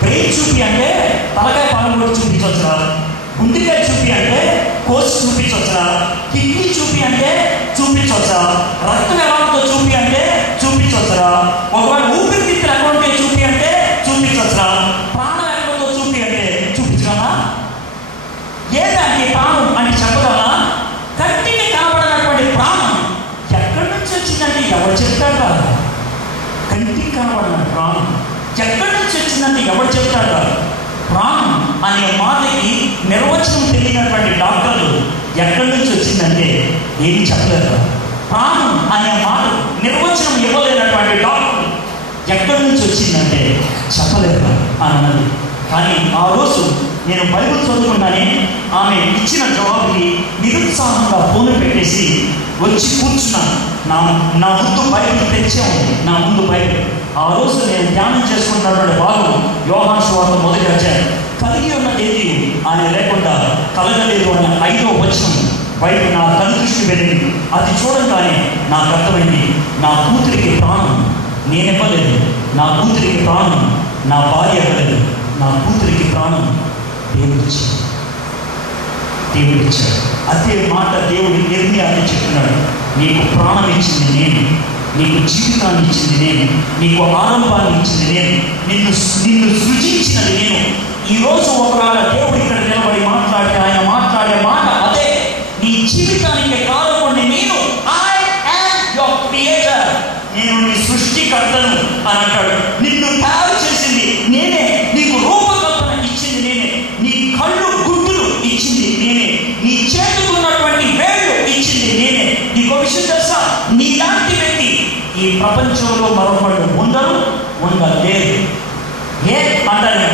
బ్రెయిన్ చూపి అంటే తలకాయ పాలగొట్టి చూపించవచ్చురా, గుండెకాయ చూపి అంటే కోసి చూపించవచ్చురా, కిడ్నీ చూపి అంటే చూపించవచ్చా, రక్తం ఎలా ఉందో చూపి అంటే చూపించవచ్చురా, ఒకవేళ ఊపిరితిత్తులు ఎక్కడ ఉంటే చూపి అంటే చూపించవచ్చురా, ప్రాణం ఎక్కడో చూపి అంటే చూపించగలనా? ఏదంటే ప్రాణం అంటే చెప్పగలనా? కంటికి కనబడినటువంటి ప్రాణం ఎక్కడి నుంచి వచ్చిందంటే ఎవరు చెప్తాడా? కంటికి కనబడిన ప్రాణం ఎక్కడి నుంచి వచ్చిందంటే ఎవరు చెప్తాడా? ప్రాణం అనే మాటకి నిర్వచనం తెలియనటువంటి డాక్టర్లు ఎక్కడి నుంచి వచ్చిందంటే ఏమి చెప్పలేరు. ప్రాణం అనే మాట నిర్వచనం ఇవ్వలేనటువంటి డాక్టర్లు ఎక్కడి నుంచి వచ్చిందంటే చెప్పలేరు అన్నది. కానీ ఆ రోజు నేను బైబిల్ చదువుకుంటానే ఆమె ఇచ్చిన జవాబుకి నిరుత్సాహంగా ఫోన్ పెట్టేసి వచ్చి కూర్చున్నాను. నా ముందు బైబిల్ తెచ్చే ఉంది, నా ముందు బైబిల్. ఆ రోజు నేను ధ్యానం చేసుకుంటున్నటువంటి భాగం యోహాను సువార్త 1వ అధ్యాయం. కలిగి ఉన్నదేది ఆయన లేకుండా కలగలేదు అన్న 5వ వచనం బైబిల్ నా కను దృష్టి వెళ్ళింది. అది చూడగానే నాకు అర్థమైంది, నా కూతురికి ప్రాణం నేనివ్వలేదు, నా కూతురికి ప్రాణం నా భార్య ఇవ్వలేదు, నా కూతురికి ప్రాణం దేవుడిచ్చాడు. అదే మాట దేవుడు ఇర్మియాతో చెప్తున్నాడు, నీకు ప్రాణం ఇచ్చింది నేను, నీకు జీవితాన్ని ఇచ్చింది నేను, నీకు ఆరంభాన్ని ఇచ్చింది నేను, నిన్ను సృజించినది నేను. ఈరోజు ఒకవేళ దేవుడు ఇక్కడ నిలబడి మాట్లాడితే ఆయన మాట్లాడే మాట అదే, నీ జీవితానికి కారణం నేను. ఐ యామ్ యువర్ క్రియేటర్, నేను నీ సృష్టికర్తను అని అంటాడు. నిన్ను తయారు చేసింది నేనే, నీకు రూపకల్పన ఇచ్చింది నేనే, నీ కళ్ళు గుడ్డులు ఇచ్చింది నేనే, నీ చేతుకున్నటువంటి వేళ్ళు ఇచ్చింది నేనే. నీకు విషయం తెలుసా, నీలాంటి వ్యక్తి ఈ ప్రపంచంలో మరొకళ్ళు ఉండలేరు. ఏ అంటారు,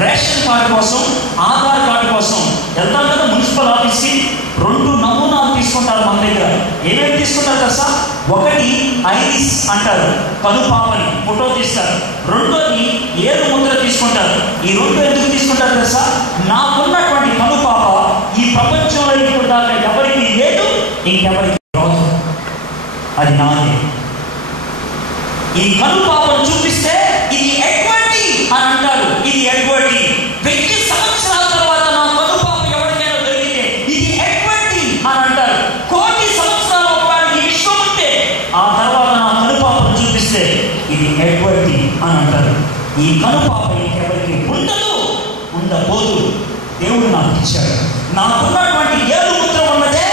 రేషన్ కార్డు కోసం, ఆధార్ కార్డు కోసం వెళ్తాం కదా మున్సిపల్ ఆఫీస్కి, 2 నమూనాలు తీసుకుంటారు మన దగ్గర. ఏమేమి తీసుకుంటారు తెలుసా, ఒకటి ఐరిస్ అంటారు, కనుపాపని ఫోటో తీస్తారు. రెండోది ఏడు ముద్ర తీసుకుంటారు. ఈ 2 ఎందుకు తీసుకుంటారు తెలుసా, నాకున్నటువంటి కనుపాప ఈ ప్రపంచంలో ఇప్పుడు దాకా ఎవరికి లేదు, ఇంకెవరికి రాదు, అది నాదే. ఈ కనుపాపను చూపిస్తే ఇది ఎడ్వర్డ్ అని అంటారు, ఇది ఎడ్వర్డ్. 1000 సంవత్సరాల తర్వాత నా కనుపాప ఎవరికైనా దొరికితే ఇది ఎడ్వర్డ్ అని అంటారు. 1,000,000 సంవత్సరాల ఒకవేళ ఈ విశ్వం ఉంటే ఆ తర్వాత నా కనుపాపను చూపిస్తే ఇది ఎడ్వర్డ్ అని అంటారు. ఈ కనుపాప ఇంకెవరికి ఉండబోదు, దేవుడు నాకు ఇచ్చాడు. నాకున్నటువంటి 7 ముద్ర ఉన్నదే,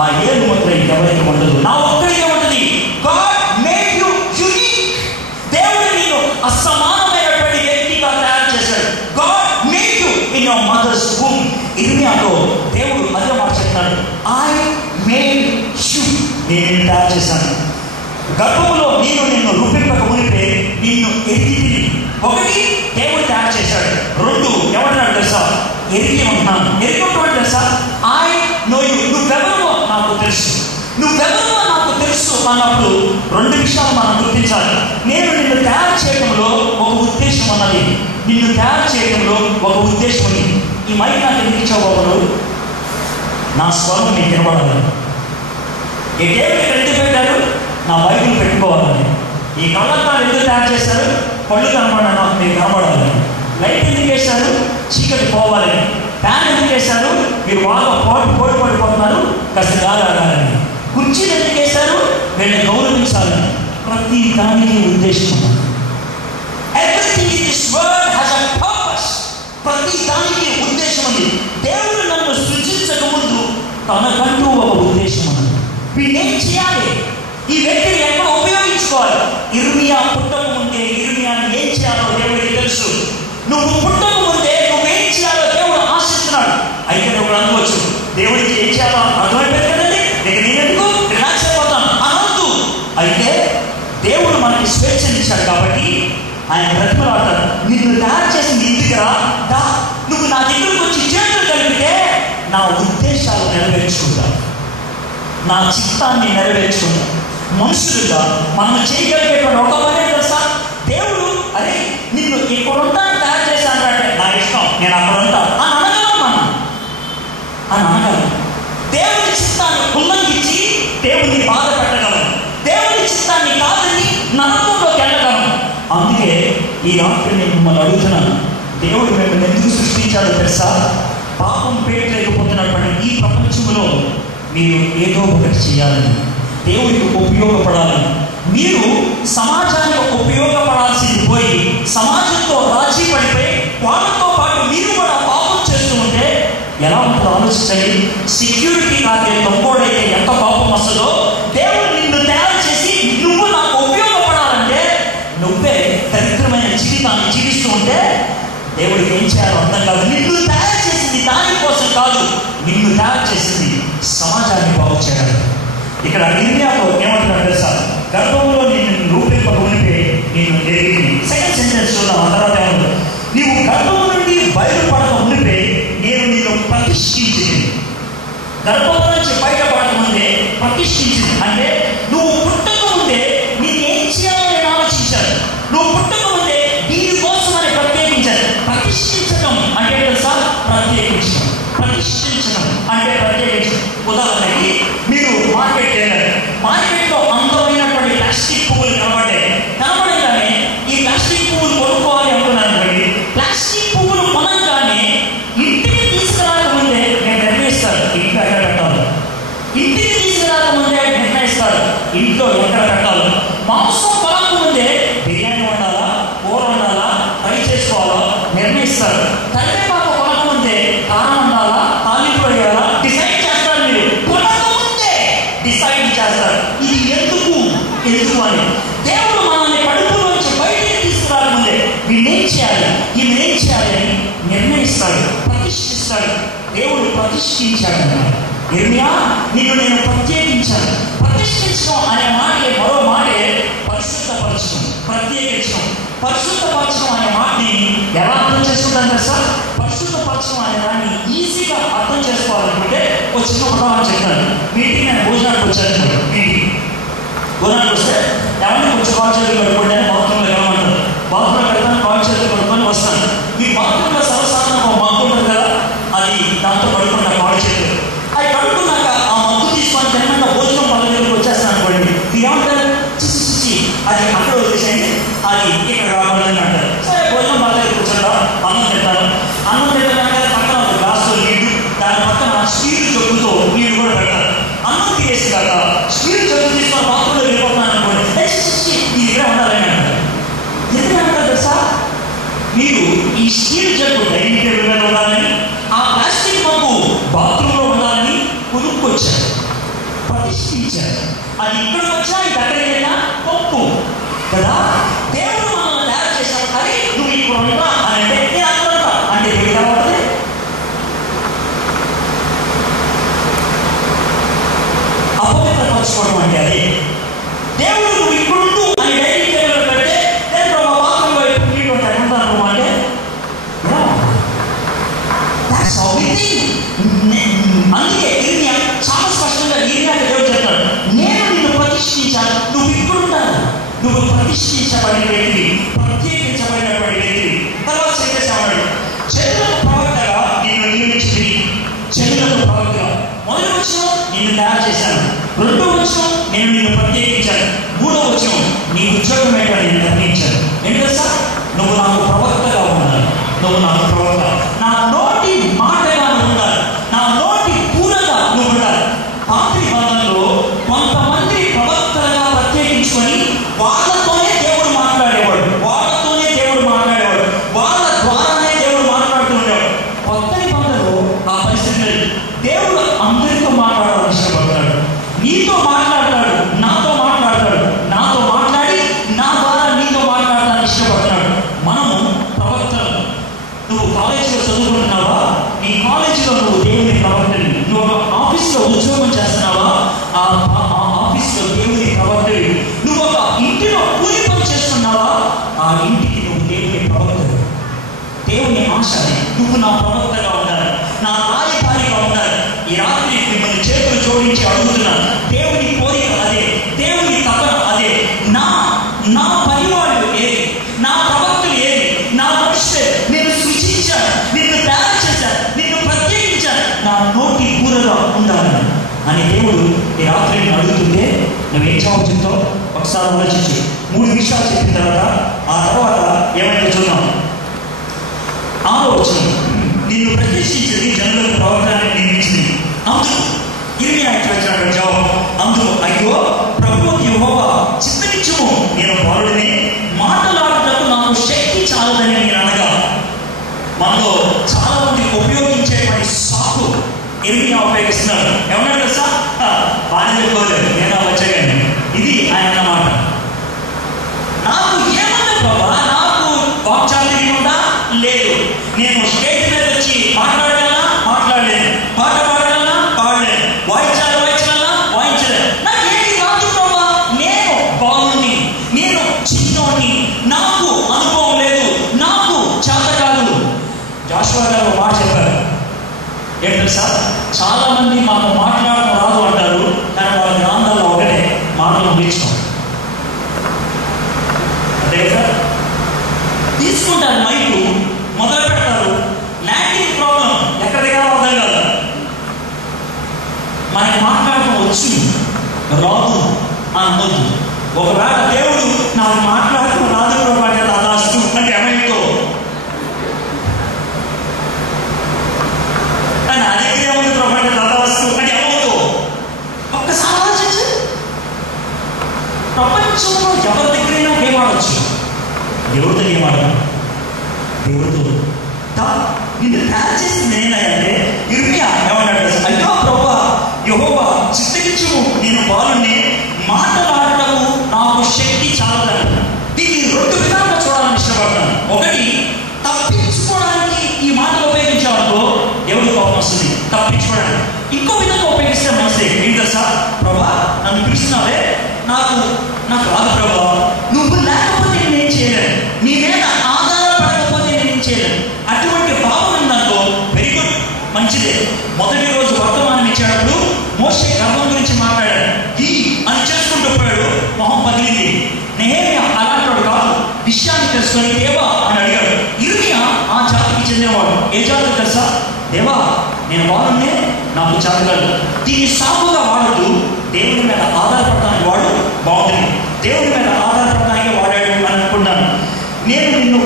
ఆ 7 ముద్ర ఇంకెవరికి ఉండదు, నా ఒక్కడికే ఉంటుంది. God made you unique. దేవుడు నేను అసమానమైనటువంటి వ్యక్తిగా తయారు చేశాడు. God made you in your mother's womb. ఇర్మియాలో దేవుడు అదే మాట చెప్తాడు, ఐ మేడ్ యు, నేను తయారు చేశాను. గర్భంలో నేను నిన్ను రూపింపక మునిపే నిన్ను ఎరిగితిని. 1 దేవుడు తయారు చేశాడు. 2 ఎవడన్నాడు తెలుసా, ఎరిగి ఉంటున్నాను. ఎరిగి ఉంటాడు తెలుసా, ఐ నో యు, నువ్వెవరో నాకు తెలుసు, నువ్వెవరో నాకు తెలుసు అన్నప్పుడు 2 విషయాలు మనం గుర్తించాలి. నేను నిన్ను తయారు చేయడంలో ఒక ఉద్దేశం ఉన్నది, నిన్ను తయారు చేయడంలో ఒక ఉద్దేశం ఉంది. ఈ మైక్ నాకు ఎందుకు ఇచ్చావు, నా స్వరం నీకు వినబడాలి. ఈ టేబుల్ ఇక్కడ ఎందుకు పెట్టారు, నా బైబిల్ పెట్టుకోవాలని. ఈ కళ్ళద్దాలు ఎందుకు తయారు చేశారు, పళ్ళు కనబడాలి, నాకు మీరు కనబడాలి. లైట్ ఎందుకు వేశారు, చీకటి పోవాలని. ఫ్యాన్ ఎందుకు వేశారు, మీరు బాగా పోటీ పడిపోతున్నారు, కాస్త గాలి ఆడాలని. కుర్చీలు ఎందుకు వేశారు, వీళ్ళని గౌరవించాలని. ప్రతి దానికి ఉద్దేశం ఉన్నది. Everything in this world has a purpose. ప్రతి దానికి ఉద్దేశం ఉంది. దేవుడు నన్ను సృజించక ముందు తనకంటూ ఒక ఉద్దేశం ఉన్నది. వీళ్ళేం చేయాలి, ఈ వ్యక్తిని ఎక్కడ ఉపయోగించుకోవాలి. ఇర్మియా పుట్టక ముందే ఇర్మియాని ఏం చేయాలో దేవుడికి తెలుసు. నువ్వు పుట్టక ముందే నువ్వేం చేయాలో దేవుడు ఆశిస్తున్నాడు. అయితే నువ్వు అనుకోవచ్చు, దేవుడికి ఏం చేయాలో అర్థమైపోయింది కదండి, ఇక నేనెందుకు రిలాక్స్ అయిపోతాను అనవద్దు. అయితే దేవుడు మనకి స్వేచ్ఛనిచ్చాడు కాబట్టి ఆయన బ్రతిమలాడతాడు, నిన్ను తయారు చేసింది ఇంటికిరా, దా, నువ్వు నా దగ్గరకు వచ్చి చేతులు కలిపితే నా ఉద్దేశాలు నెరవేర్చుకుంటాను, నా చిత్తాన్ని నెరవేర్చుకుంటాను. మనుషులుగా మనం చేయగలిగేటువంటి ఒక పని తెలుసా, దేవుడు అరే నిన్ను ఇక్కడ ఉంటాను తయారు చేశాను అంటే నా ఇష్టం, నేను అక్కడ ఉంటా అని అనగలం, అని అనగలం. దేవుడి చిత్తాన్ని ఉల్లంఘించి దేవుడిని బాధ పెట్టగలం, దేవుడి చిత్తాన్ని కాదని నరకంలోకి వెళ్ళగలం. అందుకే ఈ రాత్రి నేను మిమ్మల్ని అడుగుతున్నాను, దేవుడు మిమ్మల్ని ఎందుకు సృష్టించాడో తెలుసా? పాపం పేటలేకపోతున్నటువంటి ఈ ప్రపంచంలో మీరు ఏదో ఒకటి చేయాలని, దేవుడికి ఉపయోగపడాలని. మీరు సమాజానికి ఉపయోగపడాల్సింది పోయి సమాజంతో రాజీ పడిపోయి వాళ్ళతో పాటు మీరు కూడా పాపం చేస్తూ ఉంటే ఎలా ఉంటుందో ఆలోచించండి. సెక్యూరిటీ కాదే తొంగోడైతే ఎంత పాపం వస్తుందో, దేవుడు నిన్ను తయారు చేసి నువ్వు నాకు ఉపయోగపడాలంటే నువ్వే దరిద్రమైన జీవితాన్ని జీవిస్తూ ఉంటే దేవుడికి ఏం చేయాలో అర్థం కాదు. నిన్ను తయారు చేసింది దానికోసం కాదు, నిన్ను తయారు చేసింది సమాజాన్ని బాగు చేయడానికి. ఇక్కడ ఇర్మియాతో ఏమంటున్నాడు తెలుసా, గర్భంలో నిన్ను రూపింపకుంటే నేను ఎరిగి. సెకండ్ సెంటెన్స్ చూద్దాం, ఆ తర్వాత ఏమంటారు, నీవు గర్భం నుండి బయలుపడక మునిపే నేను నిన్ను ప్రతిష్ఠించింది. గర్భం నుంచి బయటపడక ముందే ప్రతిష్ఠించింది అంటే నువ్వు పుట్టక ముందే నేను ఏం చేయాలో నేను ఆలోచించాను. నువ్వు పుట్టక ముందే దీనికోసమని ప్రత్యేకించాను. ప్రతిష్ఠించడం అంటే తెలుసా, ప్రత్యేకించడం. ప్రతిష్ఠించడం అంటే ప్రత్యేకించడం. ఉదాహరణకి మీరు మార్కెట్ వెళ్ళారు, మార్కెట్లో అందమైనటువంటి ప్లాస్టిక్ పువ్వులు కనబడగానే ఈ ప్లాస్టిక్ పువ్వులు కొనుక్కోవాలి అనుకున్నాను అనుకోండి. ప్లాస్టిక్ పువ్వులు కొనగానే ఇంటికి తీసుకురాకముందే నేను నిర్ణయిస్తాను ఇంట్లో ఎక్కడ పెట్టాలి. ఇంటికి తీసుకురాకముందే నిర్ణయిస్తారు నిర్ణయిస్తారు ఇంట్లో ఎక్కడ పెట్టాలి. మాంసం కొనక ముందే బిర్యానీ వండాలా, కూర వండాలా, ఫ్రై చేసుకోవాలా నిర్ణయిస్తారు. కరివేపాకు కొనక ముందే కారం వండాలా, తాలింపు వేయాలా డిసైడ్ చేస్తారు. మీరు కొనక ముందే డిసైడ్ చేస్తారు. ఇది ఎందుకు అని. దేవుడు మనల్ని కడుపులోంచి బయటికి తీసుకురాలి ముందే వీళ్ళేం చేయాలి, ఈమెం చేయాలి అని నిర్ణయిస్తాడు, ప్రతిష్ఠిస్తాడు. దేవుడు ప్రతిష్ఠించాడు. యెర్మీయా, నిన్ను నేను ప్రత్యేకించాను. ప్రతిష్ఠించడం అనే మాటే మరో మాటే పరిశుద్ధపరచడం, ప్రత్యేకించడం. పరిశుద్ధపరచడం అనే మాటని ఎలా అర్థం చేసుకుంటాను కదా సార్? పరిశుద్ధపరచడం అనే దాన్ని ఈజీగా అర్థం చేసుకోవాలనుకుంటే ఒక చిన్న ఉదాహరణ చెప్తాను. వీటికి నేను భోజనానికి వచ్చాను. వీటికి భోజనానికి వస్తే ఎవరిని కొంచెం కాల్ చేతులు కడుక్కోండి అని బాత్రూంలో వెళ్ళమంటారు. బాత్రూంలో కడతాను, కాల్ చేతులు కడుక్కొని వస్తాను. మీ బాత్రూంలో సర్వసాధారణ ఒక మగ్గు ఉంటుంది కదా, అది దాంతో కడుక్కుంటా కాల్ చేతులు. అది కడుక్కున్నాక ఆ మగ్గు తీసుకొని తినకుండా భోజనం పళ్ళ దగ్గరికి వచ్చేస్తాను అనుకోండి. మీరు ఏమంటారు? చిచి అది అక్కడ వచ్చేసేయండి, అది ఇక్కడ రావాలని అంటారు. సరే భోజనం పళ్ళ దగ్గరికి వచ్చాడా, అన్నం తింటాను. అన్నం తింటాక పక్కన ఒక గ్లాసు నీళ్లు, దాని పక్కన స్టీల్ జగ్గుతో నీళ్లు కూడా పెడతారు. అన్నం తినేసి కాక స్టీల్ జగ్గు తీసుకొని బాత్రూంలో వెళ్ళిపోతున్నాను అనుకోండి. ఇది ఇక్కడ ఉండాలని అంటారు. ఎందుకంటారు తెలుసా? మీరు ఈ స్టీల్ జగ్గు డైనింగ్ టేబుల్ మీద ఉండాలని, ఆ ప్లాస్టిక్ మగ్గు బాత్రూంలో ఉండాలని కొనుక్కొచ్చారు, ప్రతిష్ఠించారు. అది ఇక్కడికి వచ్చా ఇది అక్కడికైనా తప్పు కదా. దేవుడు మనల్ని తయారు చేశాడు. అది నువ్వు ఇక్కడ ఉంటా అని అంటే నేను అక్కడ ఉంటా అంటే ఏమి కావాలి? అపవిత్రపరచుకోవడం అంటే అదే. దేవుడు నువ్వు ఇక్కడుంటూ అని డైనింగ్ టేబుల్ పెడితే నేను మా బాత్రూంలో నీళ్ళు ఉంటాను అంటే అందుకే ఇర్మియా చాలా స్పష్టంగా ఇర్మియాకి దేవుడు చెప్తాడు, నేను నిన్ను ప్రతిష్ఠించాను, నువ్వు ఇక్కడుంటాను, నువ్వు ప్రతిష్ఠించబడిన వ్యక్తి, ప్రత్యేకించబడినటువంటి వ్యక్తి. తర్వాత చెప్పేసేవాడు, చెడులకు ప్రవక్తగా నిన్ను నియమించింది. చెడులకు ప్రవక్తగా మొదటి వచ్చం నిన్ను తయారు చేశాను, రెండో వచ్చం నేను నిన్ను ప్రత్యేకించాను, మూడో వచ్చం నీ ఉద్యోగం ఏంటో నేను నిర్ణయించాను. ఏంటో సార్, నువ్వు నాకు ప్రవక్తగా ఉండాలి, నువ్వు నాకు ప్రవక్త, నా నోటి మాటగా నువ్వు ఉండాలి, నా నోటి పూరగా నువ్వు ఉండాలి. పాత నిబంధనలో కొంతమంది ప్రవక్తలుగా ప్రత్యేకించుకొని వాళ్ళతోనే దేవుడు మాట్లాడేవాడు, వాళ్ళతోనే దేవుడు మాట్లాడేవాడు, వాళ్ళ ద్వారానే దేవుడు మాట్లాడుతూ ఉండేవాడు. కొత్త నిబంధనలో ఆ పరిస్థితి లేదు. దేవుడు అందరితో మాట్లాడాలని ఇష్టపడతాడు. నీతో మాట్లాడతాడు, నాతో మాట్లాడతాడు, నాతో మాట్లాడి నా ద్వారా నీతో మాట్లాడటానికి ఇష్టపడతాడు. మనము ప్రవక్తలు. నువ్వు కాలేజీలో చదువుకుంటున్నావా? నీ కాలేజీలో నువ్వు దేవుని ప్రవక్తని. నువ్వు ఆఫీస్లో ఉద్యోగం చేస్తున్నావా? ఆ ఆఫీస్లో దేవుని ప్రవక్తని. నువ్వు ఒక ఇంటిలో కూలి పని చేస్తున్నావా? ఆ ఇంటికి నువ్వు దేవుని ప్రవక్తని. దేవుని ఆశ నువ్వు నా ప్రవక్తగా ఉండాలి, నా రాయబారిగా ఉండాలి. ఈ రాత్రి మిమ్మల్ని చేతులు జోడించి అడుగుతున్నాను, దేవుని కోరిక అదే, దేవుని తపన అదే. నా పరివాళ్ళు ఏది, నా ప్రవక్తలు ఏది, నా మనుషులే. నేను సృష్టించాను, నిన్ను తయారు చేశాను, నిన్ను ప్రత్యేకించాను, నా నోటి కూరగా ఉండాలి అని దేవుడు ఈ రాత్రి నేను అడుగుతుంటే నువ్వేం జవాబు చెప్తావు? ఒకసారి ఆలోచించు. 3 విషయాలు చెప్పిన తర్వాత ఏమైనా చూద్దాం. ఆలోచన నిన్ను ప్రతిష్ఠించింది, జనులకు ప్రవర్తనాన్ని నియమించింది. అందుకు ఇర్మియా వచ్చినటువంటి జవాబు, అందుకు అయ్యో ప్రభువు యెహోవా చిత్తగించుము, నేను బాలుడిని, మాటలాడుటకు నాకు శక్తి చాలదని నేను అనగా. మనలో చాలా మంది ఉపయోగించేటువంటి సాకు ఇర్మియా ఉపయోగిస్తున్నారు. ఏమన్నాడు కదా సార్, బాగా చెప్పుకోలేదు, నేను వచ్చాను. ఇది ఆయన అన్నమాట. నాకు ఏమన్నా బాబా, నాకు వాక్చాతుర్యం ఉందా? లేదు. నేను స్టేజ్ మీద వచ్చి మాట్లాడగలనా? మాట్లాడలేను. పాట పాడగలనా? పాడలేను. వాయించగలనా? వాయించలేను. నాకు ఏది రాదు బాబా. నేను బాగుంది, నేను చిన్నోడిని, నాకు అనుభవం లేదు, నాకు చేత కాదు. జాషువా గారు మాట చెప్పారు. ఏంటంటే సార్, చాలా మంది మాకు మాట్లాడడం రాదు అంటారు, కానీ వాళ్ళ గ్రామాల్లో ఒకటే మాటలు నేర్చుకోండి. అంతే సార్, తీసుకుంటారు మైకు, మొదలు పెడతారు. లాంగ్వేజ్ ప్రాబ్లం ఎక్కడ దగ్గర అర్థం కాదు. మనకి మాట్లాడటం వచ్చు రాదు అనొద్దు. ఒకవేళ దేవుడు నాకు మాట్లాడటం రాదు రాదు అంటే ఏమైందో అని అదే ఏమవుతుంది? దాదాస్తు అంటే ఏమవుతుందో ఒక్కసారి ఆలోచించు. యెహోవా చిత్తగించుము, నేను బాలుణ్ణి, మాటలాడటము నాకు శక్తి చాలదు. దీన్ని 2 విధాలుగా చూడాలని ఇష్టపడతాను. ఒకటి, తప్పించుకోవడానికి ఈ మాటలు ఉపయోగించాలనుకో దేవుడి కోపం వస్తుంది, తప్పించుకోవడానికి. ఇంకో విధంగా ఉపయోగిస్తే మనసే ఏంటి తెలుసా? ప్రభా నన్ను పిలుస్తున్నావే, నాకు రాదు ప్రభా, నువ్వు లేకపోతే నేనేం చేయలేను, నీ మీద ఆధారపడకపోతే నేనేం చేయలేను. అటువంటి భావం ఉందనుకో వెరీ గుడ్, మంచిదే. మొదటి రోజు వర్తమానం ఇచ్చేటప్పుడు మోషే గర్వం గురించి మాట్లాడాడు. ఈ అని చేసుకుంటూ పోయాడు, మొహం పగిలింది. నెహెమ్యా అలాంటి కాదు, విషయాన్ని తెలుసుకొని దేవా అని అడిగాడు. ఇర్మియా ఆ జాతికి చెందినవాడు. ఏ జాతి తెలుసా? దేవా నేను వాడునే, నాకు చదవగలదు. దీన్ని సాగుగా వాడద్దు, దేవుడి మీద ఆధారపడటానికి వాడు బాగుంది, దేవుడి మీద ఆధారపడటానికి వాడాడు అని అనుకున్నాను. నేను నిన్ను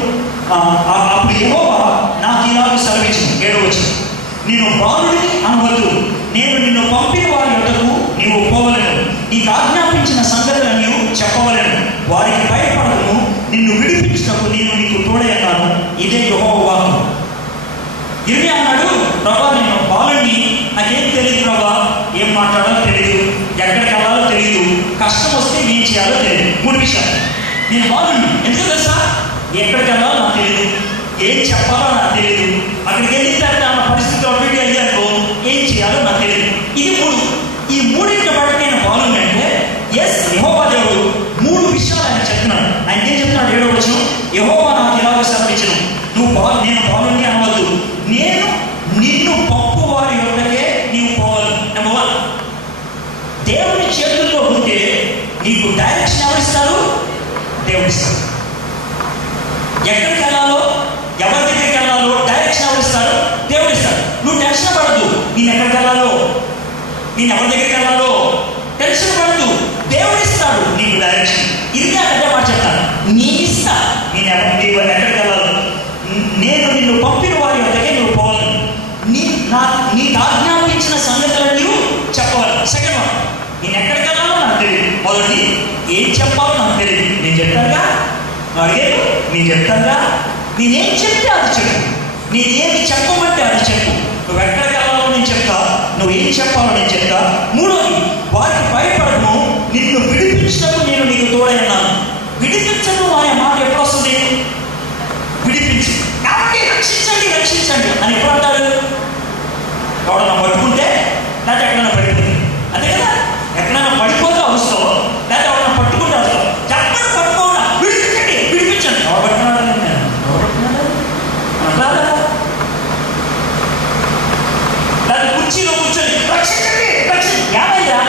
అప్పుడు యెహోవా నాకు ఇలాగ సెలవించింది. 7వ వచనం, నేను బాలుడిని అనవద్దు, నేను నిన్ను పంపిన వారి యొద్దకు నీవు పోవలేను, నీకు ఆజ్ఞాపించిన సంగతులను నీవు చెప్పవలేను, వారికి భయపడను, నిన్ను విడిపించుటకు నేను నీకు తోడయ్యాను. ఇదే యెహోవా వాక్కు. ఇర్మియా అన్నాడు, ప్రభా నేను బాలుడిని, నాకేం తెలియదు ప్రభా, ఏం మాట్లాడాలో తెలియదు, ఎక్కడికి వెళ్ళాలో తెలియదు, కష్టం వస్తే ఏం చేయాలో తెలియదు. 3 విషయాలు. నేను బాలుడిని, ఎందుకు తెలుసా? ఎక్కడికి వెళ్ళాలో నాకు తెలియదు, ఏం చెప్పాలో నాకు తెలియదు, అక్కడికి వెళ్ళిన తర్వాత నా పరిస్థితిలో అభివృద్ధి అయ్యాకో ఏం చేయాలో నాకు తెలియదు. ఇది 3. ఈ 3 బట్టి నేను బాలుడిని అంటే ఎస్, యెహోవా దేవుడు 3 విషయాలు ఆయన చెప్తున్నాడు. ఆయన ఏం చెప్తున్నాడు? 7వ వచనం, యెహోవా నాకు ఇలాగ సెలవించును, నేను బాలుడిని అనవద్దు, నేను నిన్ను పంపు వారి యొద్దకే నీవు పోవాలి. నెంబర్ 1, దేవుని చేతుల్లో ఉంటే నీకు డైరెక్షన్ ఎవరిస్తారు? దేవుడిస్తారు. ఎక్కడికి వెళ్ళాలో, ఎవరి దగ్గరికి వెళ్ళాలో డైరెక్షన్ ఎవరిస్తారు? దేవుడిస్తారు. నువ్వు టెన్షన్ పడద్దు, నేను ఎక్కడికి వెళ్ళాలో, నేను ఎవరి దగ్గరికి వెళ్ళాలో టెన్షన్ పడద్దు, దేవుడిస్తాడు నీకు డైరెక్షన్. ఇది అంటే మాట చెప్తాను, నీ ఇస్తా, నేను ఎక్కడికి వెళ్ళాలో, నేను నిన్ను పంపిన వారి వద్దకే నువ్వు పోవాలి, నీకు ఆజ్ఞాపించిన సంగతులను నీవు చెప్పవాలి. సెకండ్ వన్, నేను ఎక్కడికి వెళ్ళాలో నాకు తెలియదు. మొదటి, ఏం చెప్పాలో నాకు తెలియదు. నేను చెప్తానుగా, అడిగాను నేను చెప్తానుగా, నేనేం చెప్తే అది చెప్పు, నేను ఏది చెప్పమంటే అది చెప్పు. నువ్వు ఎక్కడికి వెళ్ళాలో నేను చెప్తా, నువ్వు ఏం చెప్పాలో నేను చెప్తా. 3వది, వారికి భయపడను, నిన్ను విడిపించడం నేను నీకు తోడైనాను. విడిపించడం అనే మాట ఎప్పుడు వస్తుంది? విడిపించి కాబట్టి రక్షించండి రక్షించండి అని ఎప్పుడు అంటారు? ఎవడన్నా పట్టుకుంటే, లేకపోతే ఎక్కడైనా పడిపోతుంది, అంతే కదా. ఎక్కడైనా పడిపోతే అవసరం, లేకపోతే ఎవరైనా పట్టుకుంటే అవసరం. చెప్పండి పట్టుకోకుండా విడిపించండి విడిపించండి. ఎవరు పట్టుకున్నాడు? లేకపోతే కుర్చీలో కూర్చొని రక్షించండి రక్షించండి, ఏమైందా?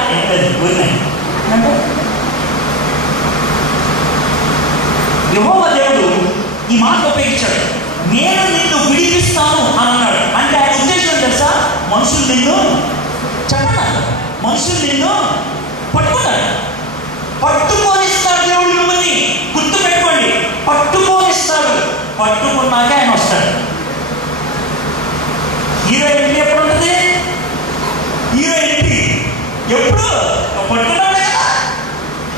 యెహోవా దేవుడు ఈ మాట ఉపయోగించాడు, నేను నిన్ను విడిపిస్తాను అని అన్నాడు. అంటే ఆయన ఉద్దేశం తెలుసా? మనుషులు నిన్ను చెప్పన్నారు, మనుషులు నిన్ను పట్టుకున్నారు, పట్టుకోనిస్తాడు దేవుడు మిమ్మల్ని. గుర్తు పెట్టుకోండి, పట్టుకోనిస్తాడు. పట్టుకున్నాక ఆయన వస్తాడు. హీరో ఎంట్రీ ఎప్పుడు ఉంటుంది? హీరో ఎంట్రీ ఎప్పుడు పట్టుకున్నాడు కదా.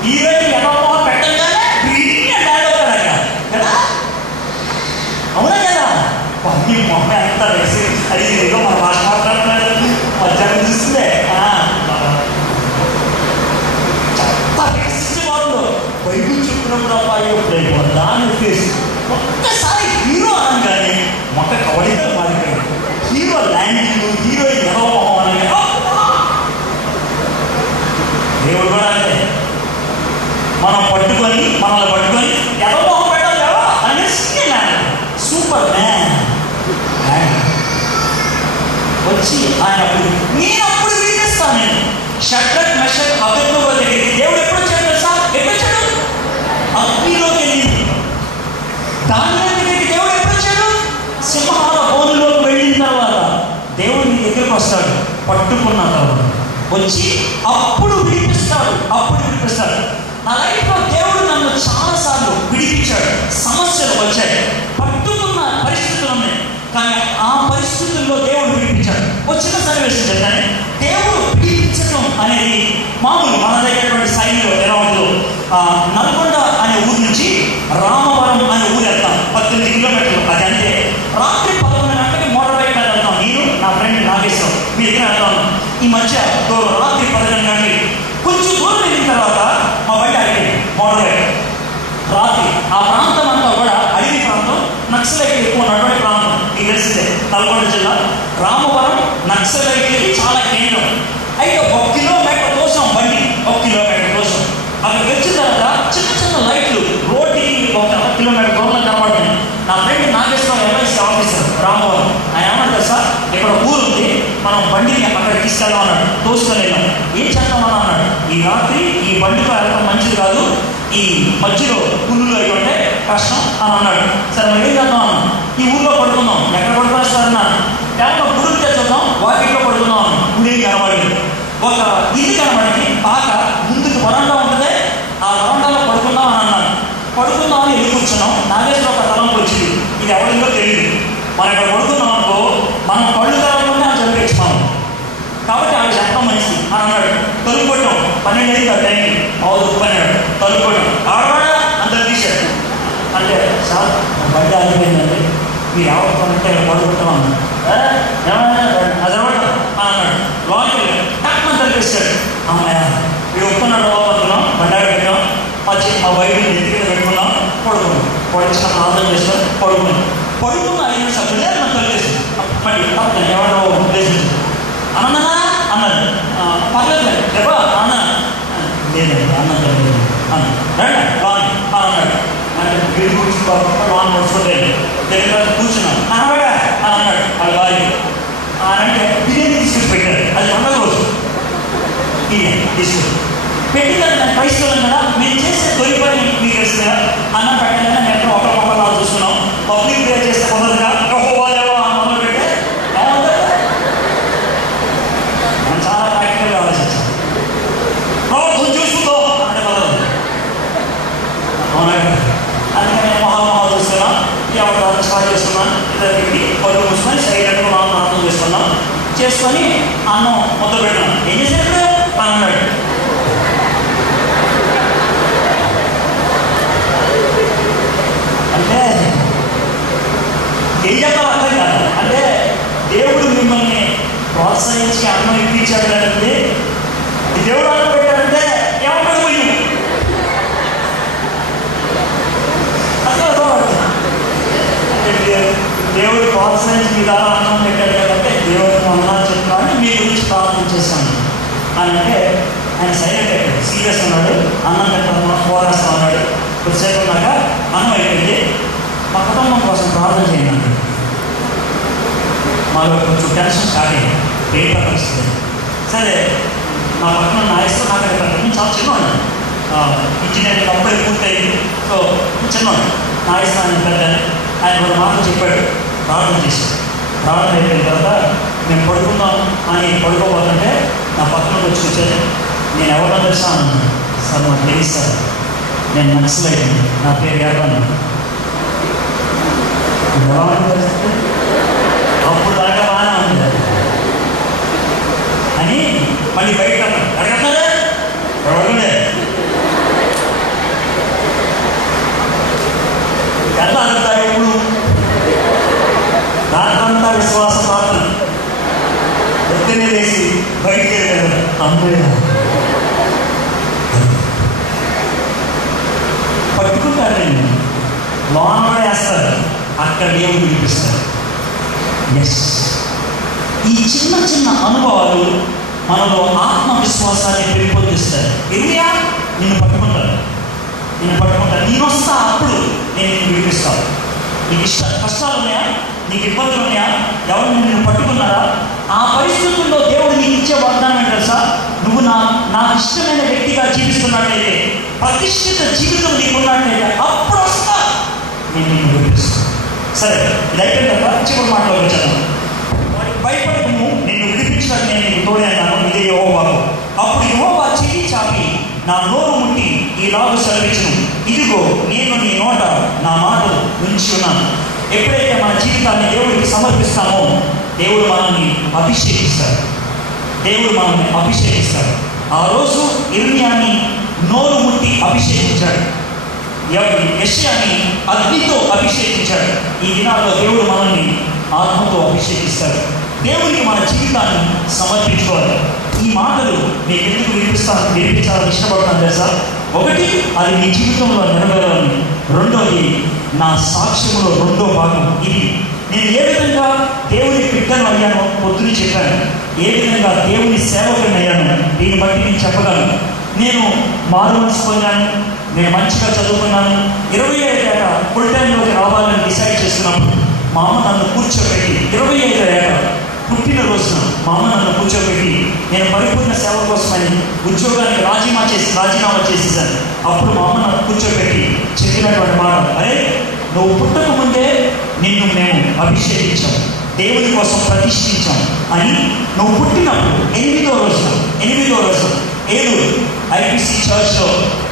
హీరోయిన్ ఎవరో పెట్టగానే గ్రీన్ డాడ్ అవుతాడు కదా, అవునా కదా. పని మొహం ఎంత వేసి అది ఏదో మన భాష మాట్లాడుతున్నాడు, మధ్యాహ్నం చూస్తుందే వాళ్ళు బైబిల్ చెప్పినప్పుడు అబ్బాయి దాని ఫేస్ ఒక్కసారి హీరో అనగానే మొక్క కవడిగా మారిపోయింది. హీరో ల్యాండింగ్, హీరోయిన్ ఎవరో మొహం అనగా దేవుడు కూడా అంటే మనం పట్టుకొని మనల్ని పట్టుకొని ఎవరో మొహం పెట్టాలి ఎవరో అనేసి సూపర్ మ్యాన్ వచ్చి ఆయన నేను అప్పుడు వినిపిస్తాను. నేను షడ్రక్ మెషక్ అబేద్నెగో దగ్గరికి దేవుడు ఎప్పుడు వచ్చాడు తెలుసా? ఎప్పుడు వచ్చాడు? అగ్నిలోకి వెళ్ళింది. దానిలో దగ్గరికి దేవుడు ఎప్పుడు వచ్చాడు? సింహాల బోనులోకి వెళ్ళిన తర్వాత దేవుడు నీ దగ్గరికి వస్తాడు. పట్టుకున్న తర్వాత వచ్చి అప్పుడు విడిపిస్తాడు, అప్పుడు విడిపిస్తాడు. నా లైఫ్లో దేవుడు నన్ను చాలాసార్లు విడిపించాడు. సమస్యలు వచ్చాయి, పట్టుకున్న పరిస్థితులు ఉన్నాయి, కానీ ఆ పరిస్థితుల్లో దేవుడు విడిపించాడు. వచ్చిన సన్నివేశం చెప్తాను. దేవుడు విడిపించడం అనేది మామూలు మన దగ్గర శైలిలో ఎలా ఉందో, నల్గొండ అనే ఊరు నుంచి రామవరం అనే ఊరు వెళ్తాం, 18 కిలోమీటర్లు. అది అంటే రాత్రి 11 గంటలకి మోటార్ బైక్ మీద వెళ్తాం. నేను నా ఫ్రెండ్ నాగేశ్వరం, మీ దగ్గర వెళ్తాను. ఈ మధ్య దూరం, రాత్రి 11 గంటలకి. కొంచెం దూరం వెళ్ళిన తర్వాత మా బండి ఆగిపోయింది. మోడల్ రాత్రి ఆ ప్రాంతం అంతా కూడా అడవి ప్రాంతం, నక్సలైట్లు ఎక్కువ ఉన్నటువంటి ప్రాంతం. మీకు తెలిసిందే, నల్గొండ జిల్లా రామవరం నక్సలైట్లకి చాలా కేంద్రం. అయితే 1 కిలోమీటర్ కోసం బండి, 1 కిలోమీటర్ కోసం అక్కడికి వచ్చిన తర్వాత చిన్న చిన్న లైట్లు రోడ్డుకి 1 కిలోమీటర్ దూరంలో కనబడుతుంది. నా friend Nageswaram LIC officer Ramavaram, ఆయన ఏమంటారు, సార్ ఇక్కడ ఊరుంది, మనం బండిని అక్కడ తీసుకెళ్ళాం అన్నాడు. తోసుకొని వెళ్ళాం. ఏం చేద్దామని అన్నాడు. ఈ రాత్రి ఈ బండితో వెళ్ళడం మంచిది కాదు, ఈ మధ్యలో పుల్లులు అయి ఉంటే కష్టం అని అన్నాడు. సరే మరి ఏం చేద్దాం అన్నాను. ఈ ఊళ్ళో పడుకుందాం. ఎక్కడ పడుకున్నారు సార్ అన్నాను. కేవలం గుడికి తెచ్చుద్దాం, వాకిట్లో పడుకుందాం అన్నాను. గుడి కనబడింది. ఒక ఇల్లు కనబడింది. పాక ముందుకు వరండా ఉంటుంది, ఆ వరండాలో పడుకుందాం అని అన్నాను. పడుకుందాం అని వెళ్ళి కూర్చున్నాం. నాగేశ్వరం ఒక తలంపు వచ్చింది, ఇది ఎవరిలో తెలియదు. మనం ఇక్కడ పడుకున్నాం అనుకో, మనం కళ్ళు తెరవకుండా అని చెప్పచ్చు మనం. కాబట్టి ఆవిడ చెప్పడం మంచిది అని అన్నాడు. తలుపు కొట్టాం. 12 అయింది ఆ టైంకి. పన్నాడు. తలుపు కొట్టాం. ఆడవాడా అందరు తీశాడు. అంటే సార్ బండి ఆగిపోయిందండి, మీరు ఎవరికంటే పడుకుంటాం అన్నాడు. ఏమన్నా అదనమాట అని అన్నాడు. లోనికి వెళ్ళాడు. టక్మని తలిపేశాడు. అమ్మాయ వీడు ఒప్పుకున్నాడు. పడుకున్నాం, బండి ఆడ పెట్టాం. మా బయట ఎత్తికి పెట్టుకున్నాం. పడుకున్నాం. పడిచిన ప్రార్థన చేస్తాం. పడుకున్నాం. పడుకున్న 5 నిమిషాలు మనం తలిపేసి మళ్ళీ ఎవరో ఉద్దేశించి అన్నా అన్నాడు. పర్లేదు ఎవా అన్న లేదండి అన్నం తెలియదు అన్న రండి లాన్ అన్నాడు. అంటే వీడు కూర్చుని లాన్ నడుచుకోలేదు. దగ్గర కూర్చున్నాను. అనవాడా అని అన్నాడు వాళ్ళ భార్య. అంటే బిర్యానీ తీసుకుని పెట్టారు. అది పండుగ రోజు బిర్యానీ తీసుకుని పెట్టిందని నేను క్రైస్తవులం కదా, మేము చేసే తొలి పని మీకు తెలిసిన అన్నం పెట్టాలని మేము ఒకరికొకరు చూస్తున్నాం. పబ్లిక్ ప్రేయర్ చేస్తే కుదరదుగా యెహోవాదేవా అని మొదలు పెట్టే మనం చాలా ప్రాక్టికల్గా ఆలోచించాం. ప్రభుత్వం చూస్తుందో అంటే కుదరదు. అవునా? అందుకని నేను మొహాలు చూస్తున్నాం. ఎవరు స్టార్ట్ చేస్తున్నాం. ఇద్దరికి పళ్ళు మూసుకొని సైలెంట్గా మనం ప్రార్థన చేస్తున్నాం. చేసుకొని అన్నం మొదలు పెట్టినాం. ఏం చేశాడు అన్నాడు. అంటే ఏం చెప్పాలి అర్థం కాదు. అంటే దేవుడు మిమ్మల్ని ప్రోత్సహించి అన్నం ఇప్పించాడు అంటే దేవుడు అన్నం పెట్టాడంటే ఏమంటాడు పోయి అంటే దేవుడు ప్రోత్సహించి మీ ద్వారా అన్నం పెట్టాడు కదంటే దేవుడు అన్నా చెప్తాను మీ గురించి ప్రార్థన చేస్తాను అని అంటే ఆయన సైలెంట్ అయిపోయాడు. సీరియస్ ఉన్నాడు. అన్నం పెట్టాను పోరాస్తా ఉన్నాడు. కొద్దిసేపు ఉన్నాక అన్నం అయిపోయింది. మా కుటుంబం కోసం ప్రార్థన చేయండి అన్నాడు. మాలో కొంచెం టెన్షన్ స్టార్ట్ అయ్యింది. పేపర్ పరిస్థితి. సరే నా పక్కన నా ఇష్టం నాకు నేను చాలా చిన్నవాడు. ఇంజనీరింగ్ అప్పుడే పూర్తయింది. సో చిన్నవాడు. నా ఇష్టం పెద్ద ఆయన 2 మాటలు చెప్పాడు. ప్రార్థన చేశాడు. ప్రార్థన అయిపోయిన తర్వాత మేము పడుకుందాం అని పడుకోబోతుంటే నా పక్కనకు వచ్చి కూర్చొని నేను ఎవరినో తెలుసా అన్నాను. సార్ నాకు తెలియదు సార్, నేను నక్సలైట్, నా పేరు యాదవ్. అప్పుడు దాకా బాగానే ఉంది అని మళ్ళీ బయట అడగన్నారా ఎవరుండే ఎలా అంటారు. ఎప్పుడు దాంట్లో విశ్వాస ప్రార్థన ఎత్తునే వేసి బయటికి వెళ్ళారు. అమ్మాయి పట్టుకుంటారండి, లోన వేస్తారు, అక్కడ దేవుడు వినిపిస్తారు. ఎస్, ఈ చిన్న చిన్న అనుభవాలు మనలో ఆత్మవిశ్వాసాన్ని పెంపొందిస్తాయి. ఎరియా నిన్ను పట్టుకుంటారు, నేను వస్తా, అప్పుడు నేను నిన్ను వినిపిస్తాను. నీకు కష్టాలు ఉన్నాయా, నీకు ఇబ్బందులు ఉన్నాయా, ఎవరు నిన్ను పట్టుకున్నారా, ఆ పరిస్థితుల్లో దేవుడు నీకు ఇచ్చే వాగ్దానం ఏంటో తెలుసా? నువ్వు నాకు ఇష్టమైన వ్యక్తిగా జీవిస్తున్నట్లయితే, ప్రతిష్ఠిత జీవితం నీకున్నట్లయితే అప్పుడు వస్తా, నేను నిన్ను వినిపిస్తాను. సరే, ఇది అయిపోయిన తర్వాత చివరి మాటలో వచ్చాను. భయపడము, నిన్ను విడిపించడానికి నేను నీకు తోడైనాను, ఇదే యెహోవాకు. అప్పుడు యెహోవా చెయ్యి చాపి నా నోరు ముట్టి ఈలాగు సెలవిచ్చును, ఇదిగో నేను నీ నోట నా మాటలు ఉంచి ఉన్నాను. ఎప్పుడైతే మన జీవితాన్ని దేవుడికి సమర్పిస్తామో దేవుడు మనల్ని అభిషేకిస్తాడు. ఆ రోజు ఇర్మియాని నోరు ముట్టి అభిషేకించాడు, యెషయాని అగ్నితో అభిషేకించాడు. ఈ దినాల్లో దేవుడు మనల్ని ఆత్మతో అభిషేకిస్తాడు. దేవుడికి మన జీవితాన్ని సమర్పించుకోవాలి. ఈ మాటలు మీకు ఎందుకు వినిపించాలని ఇష్టపడుతున్నాను తెలుసా? ఒకటి, అది మీ జీవితంలో నెరవేరాలని. రెండోది, నా సాక్ష్యంలో రెండో భాగం ఇది. నేను ఏ విధంగా దేవుని బిడ్డను అయ్యానో పొద్దున చెప్పాను, ఏ విధంగా దేవుని సేవకుని అయ్యాను దీన్ని బట్టి నేను చెప్పగలను. నేను మారు మనసు పొందాను, నేను మంచిగా చదువుకున్నాను. 25 ఏళ్ళ ఫుల్ టైంలోకి రావాలని డిసైడ్ చేస్తున్నప్పుడు మా అమ్మ నన్ను కూర్చోబెట్టి, 25 ఏళ్ళ పుట్టినరోజున మా అమ్మ నన్ను కూర్చోబెట్టి, నేను పరిపూర్ణ సేవ కోసమని ఉద్యోగానికి రాజీనామా చేసేసాను. అప్పుడు మా అమ్మ నన్ను కూర్చోబెట్టి చెప్పినటువంటి మాట, అరే నువ్వు పుట్టక ముందే నిన్ను మేము అభిషేకించాం, దేవుని కోసం ప్రతిష్ఠించాం అని. నువ్వు పుట్టినప్పుడు 8వ రోజు ఏలూరు ఐపీసీ చర్చ్లో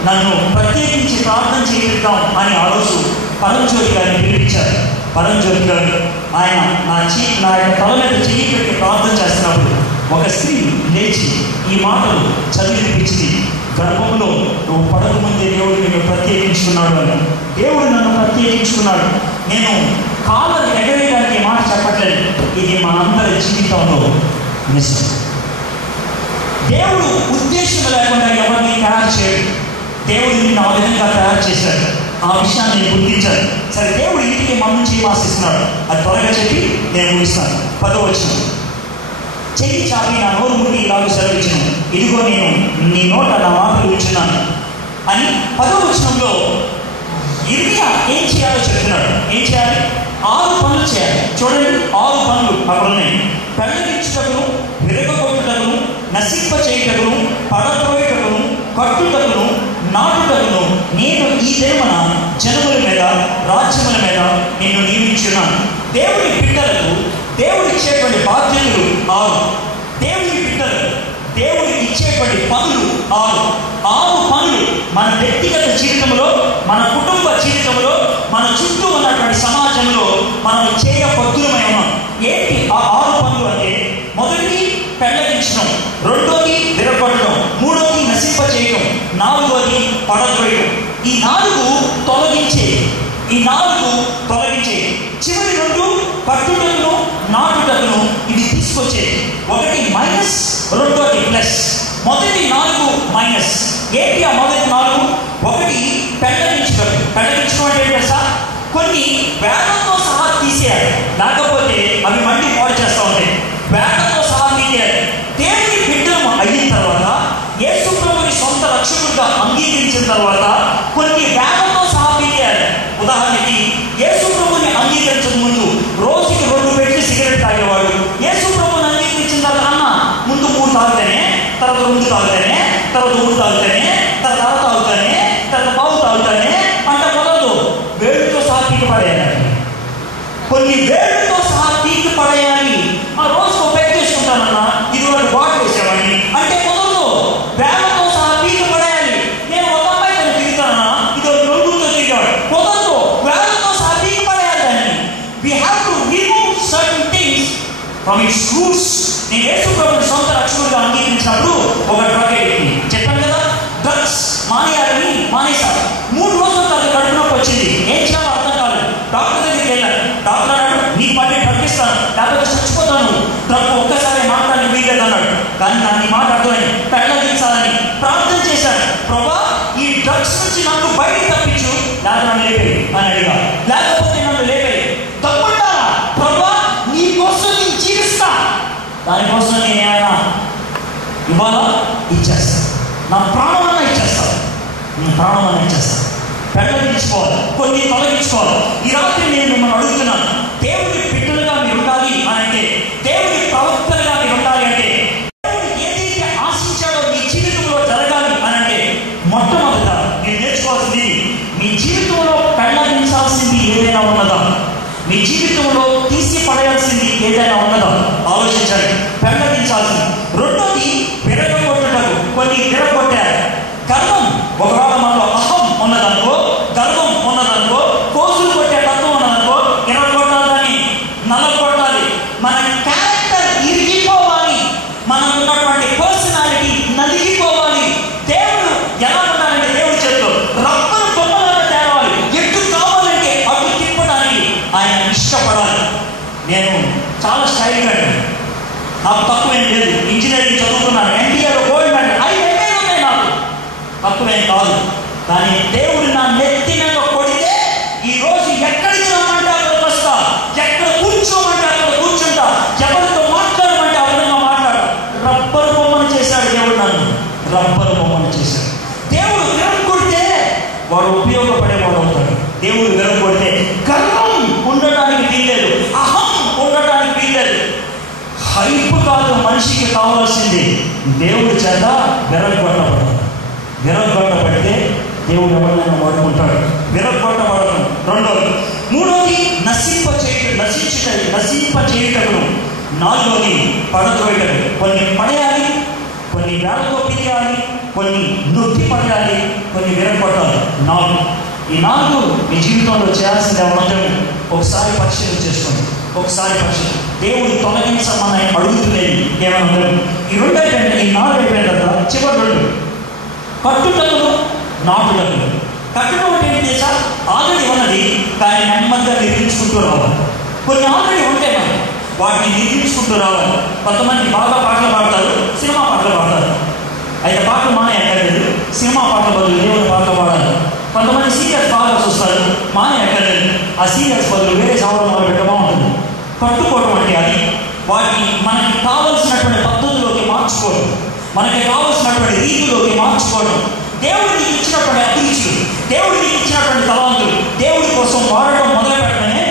నన్ను ప్రత్యేకించి ప్రార్థన చేయిద్దాం అని ఆ రోజు పరంజ్యోతి గారిని పిలిపించారు. పరంజ్యోతి గారు ఆయన నా యొక్క తల మీద చేయి పెట్టి ప్రార్థన చేస్తున్నప్పుడు ఒక స్త్రీ లేచి ఈ మాటలు చదివిపించింది, గర్భంలో నువ్వు పడక ముందే దేవుడు నిన్ను ప్రత్యేకించుకున్నాడు అని. దేవుడు నన్ను ప్రత్యేకించుకున్నాడు. నేను కాళ్ళను ఎగరేయడానికి మాట చెప్పట్లేదు, ఇది మనందరి జీవితంలో నిజం. దేవుడు ఉద్దేశం లేకుండా ఎవరిని తయారు చేయడు. దేవుడు నిన్ను ఆ విధంగా తయారు చేశాడు. ఆ విషయాన్ని నేను గుర్తించాను. సరే, దేవుడు ఇంటికి మన నుంచి ఏం ఆశిస్తున్నాడు అది త్వరగా చెప్పి నేను ముగిస్తాను. 10వ వచనం, చెయ్యి చాపి నా నోరు ముట్టి ఇలాగ సెలవిచ్చాను, ఇదిగో నేను నీ నోట నా మాటలు ఇచ్చున్నాను అని. 10వ వచనంలో ఇర్మియా ఏం చేయాలో చెప్తున్నాడు. ఏం చేయాలి? 6 పనులు చేయాలి. చూడండి, 6 పనులు అక్కడ ఉన్నాయి. పెళ్ళగించుటకును, విరగొట్టుటకును, నశింప చేయుటకును, పడద్రోయుటకును, కట్టుటకును, నాటుటకును నేను ఈ దినమున జనముల మీద, రాజ్యముల మీద నిన్ను నియమించున్నాను. దేవుని బిడ్డలకు దేవుడు ఇచ్చేటువంటి బాధ్యతలు 6. దేవుని బిడ్డలకు దేవుడు ఇచ్చేటువంటి పనులు 6 పనులు మన వ్యక్తిగత జీవితంలో, మన కుటుంబ జీవితంలో, మన చుట్టూ ఉన్నటువంటి సమాజంలో మనం చేయబద్దులమై ఉన్నాం. ఏంటి ఆ 6 పనులు అంటే? మొదటిది పెళ్ళగించడం, రెండోది విరగొట్టడం, మూడోది నశింప చేయడం, 4వది పడద్రోయడం. ఈ 4 తొలగించే, చివరి 2 పట్టుటకును, నాటుటకును ఇది తీసుకొచ్చే. ఒకటి మైనస్, రెండోది ప్లస్. మొదటి 4 మైనస్. ఏంటి ఆ మొదటి 4? ఒకటి పెళ్ళగించడం. పెళ్ళగించడం అంటే తెలుసా? కొన్ని వేగంతో సహా తీసేయాలి, లేకపోతే అవి మళ్ళీ పాడు చేస్తూ ఉంటాయి. వేగంతో సహా తీయాలి. దేవుని బిడ్డలు అయిన తర్వాత, యేసు ప్రభుని సొంత రక్షకుడిగా అంగీకరించిన తర్వాత కొన్ని వేగంతో సహా తీయాలి. ఉదాహరణకి, యేసు ప్రభుని అంగీకరించక ముందు రోజుకి 2 పెట్టి సిగరెట్ తాగేవాడు. యేసు ప్రభుని అంగీకరించిన తర్వాత ముందు 3 తాగుతానే, తర్వాత 2 తాగుతానే, తర్వాత 3 తాగుతానే, తర్వాత తాగుతానే, తర్వాత బాగు తాగుతానే అంటే మొదలు వేడితో సహా పీకి పడేయాలి. కొన్ని వేడితో సహా పీకి పడేయాలి. ఆ రోజు పెట్టి చేసుకుంటానన్నా, ఇది వాడు బాటు వేసేవాడిని అంటే మొదలు వేగంతో సహా పీకి పడేయాలి. నేను ఒక అమ్మాయితో తిరుగుతానన్నా, ఇది ఒక నలుగురితో తిరిగాడు, మొదలు వేగంతో సహా పీకి పడేయాలి. అని we have to remove certain things from its roots. నేను యేసు ప్రభుని సొంత రక్షకుడిగా అంగీకరించినప్పుడు ఒక డ్రగ్ ఎడిక్ట్ చెప్పాను కదా, డ్రగ్స్ మానేయాలని మానేశారు. 3 రోజుల తర్వాత కడుపు నొప్పి వచ్చింది. ఏం చేయాలో అర్థం కాలేదు. డాక్టర్ దగ్గరికి వెళ్ళాను. డాక్టర్ అన్నాడు, నీ పని డ్రగ్ ఇస్తాను, లేకపోతే చచ్చిపోతాను, డ్రగ్ ఒక్కసారి మాట్లాడి వీలేదు అన్నాడు. కానీ నాకు ఈ మాట అర్థమైంది. పెళ్ళగించాలని ప్రార్థన చేశాను. ప్రభా, ఈ డ్రగ్స్ నుంచి నన్ను బయట తప్పించు, లేకపోతే నన్ను లేపేయి అని అడిగా. లేకపోతే నన్ను లేపేయి. తప్పకుండా ప్రభా, నీ కోసం నేను జీవిస్తా, దానికోసం నేను ఏమైనా ఇవాళ ఇచ్చేస్తాను, నా ప్రాణాలను ఇచ్చేస్తాను, పెళ్ళగించుకోవాలి, కొన్ని తొలగించుకోవాలి. ఈ రాత్రి నేను మిమ్మల్ని అడుగుతున్నాను, దేవుడి బిడ్డలుగా మీరు ఉండాలి అని అంటే, దేవుడి ప్రవక్తలుగా మీరు ఉండాలి అంటే, దేవుడు ఏదైతే ఆశించాడో మీ జీవితంలో జరగాలి అని అంటే, మొట్టమొదట మీరు నేర్చుకోవాల్సింది, మీ జీవితంలో పెళ్ళగించాల్సింది ఏదైనా ఉన్నదా? మీ జీవితంలో తీసి పడేయాల్సింది ఏదైనా ఉన్నదా? ఆలోచించండి. పెళ్ళగించాల్సింది. రెండోది విరగొట్టడం. కొన్ని విరగొట్టారు. గర్వం, ఒకవేళ మనలో అహం ఉన్నదనుకో, గర్వం ఉన్నదనుకో, కోసులు కొట్టే తత్వం ఉన్నదనుకో, విరగొట్టాలని తక్కువేం కాదు. కానీ దేవుడు నా నెత్తి మీద కొడితే ఈరోజు ఎక్కడికి రమ్మంటే అక్కడికి వస్తా, ఎక్కడ కూర్చోమంటే అక్కడ కూర్చుంటా, ఎవరితో మాట్లాడమంటే ఆ విధంగా మాట్లాడు. రబ్బరు బొమ్మను చేశాడు దేవుడు, నన్ను రబ్బరు బొమ్మను చేశాడు. దేవుడు విరం కొడితే వాడు ఉపయోగపడేవాడు అవుతాడు. దేవుడు విరం కొడితే గర్వం ఉండటానికి వీల్లేదు, అహం ఉండటానికి వీల్లేదు. హైపు కాదు మనిషికి కావాల్సింది, దేవుడి చేత విరగొట్టబడదు. విరగొట్టబడితే దేవుడు ఎవరైనా వాడుకుంటాడు, విరగొట్టబడదు. రెండోది. మూడోది నశింప చేయుటను. నాలుగోది పడద్రోయటం. కొన్ని పడేయాలి, కొన్ని వేళతో పిలియాలి, కొన్ని నొక్కి పడేయాలి, కొన్ని విరగొట్టాలి. ఈ నాలుగు మీ జీవితంలో చేయాల్సింది మాత్రం ఒకసారి పరిశీలన చేసుకోండి. ఒకసారి పరిశీలన. దేవుడు తొలగించమని అడుగుతులేదు ఏమన్నా. ఈ రెండు అయిపోయింది, ఈ నాలుగు అయిపోయిన తర్వాత చివరి రెండు. కట్టుటకును నాటుటకును. కట్టడం అంటే ఏంటి తెలుసా? ఆల్రెడీ ఉన్నది కానీ నెమ్మదిగా నిర్మించుకుంటూ రావాలి. కొన్ని ఆల్రెడీ ఉంటాయి మనం, వాటిని నిర్మించుకుంటూ రావాలి. కొంతమంది బాగా పాటలు పాడతారు, సినిమా పాటలు పాడతారు. అయితే పాటలు మానే ఎక్కలేదు, సినిమా పాటల బదులు దేవుని పాటలు పాడాలి. కొంతమంది సీరియల్స్ బాగా చూస్తారు, మానే ఎక్కలేదు, ఆ సీరియల్స్ బదులు వేరే చదవడం మొదలు పెట్టడం ఉంటుంది. కట్టుకోవడం అంటే అది వాటిని మనకి కావలసినటువంటి పద్ధతిలోకి మార్చుకోవడం, మనకి కావలసినటువంటి రీతిలోకి మార్చుకోవడం. దేవుడికి ఇచ్చినటువంటి అభిరుచులు, దేవుడికి ఇచ్చినటువంటి తలాంతులు దేవుడి కోసం వాడటం మొదలు పెట్టడమే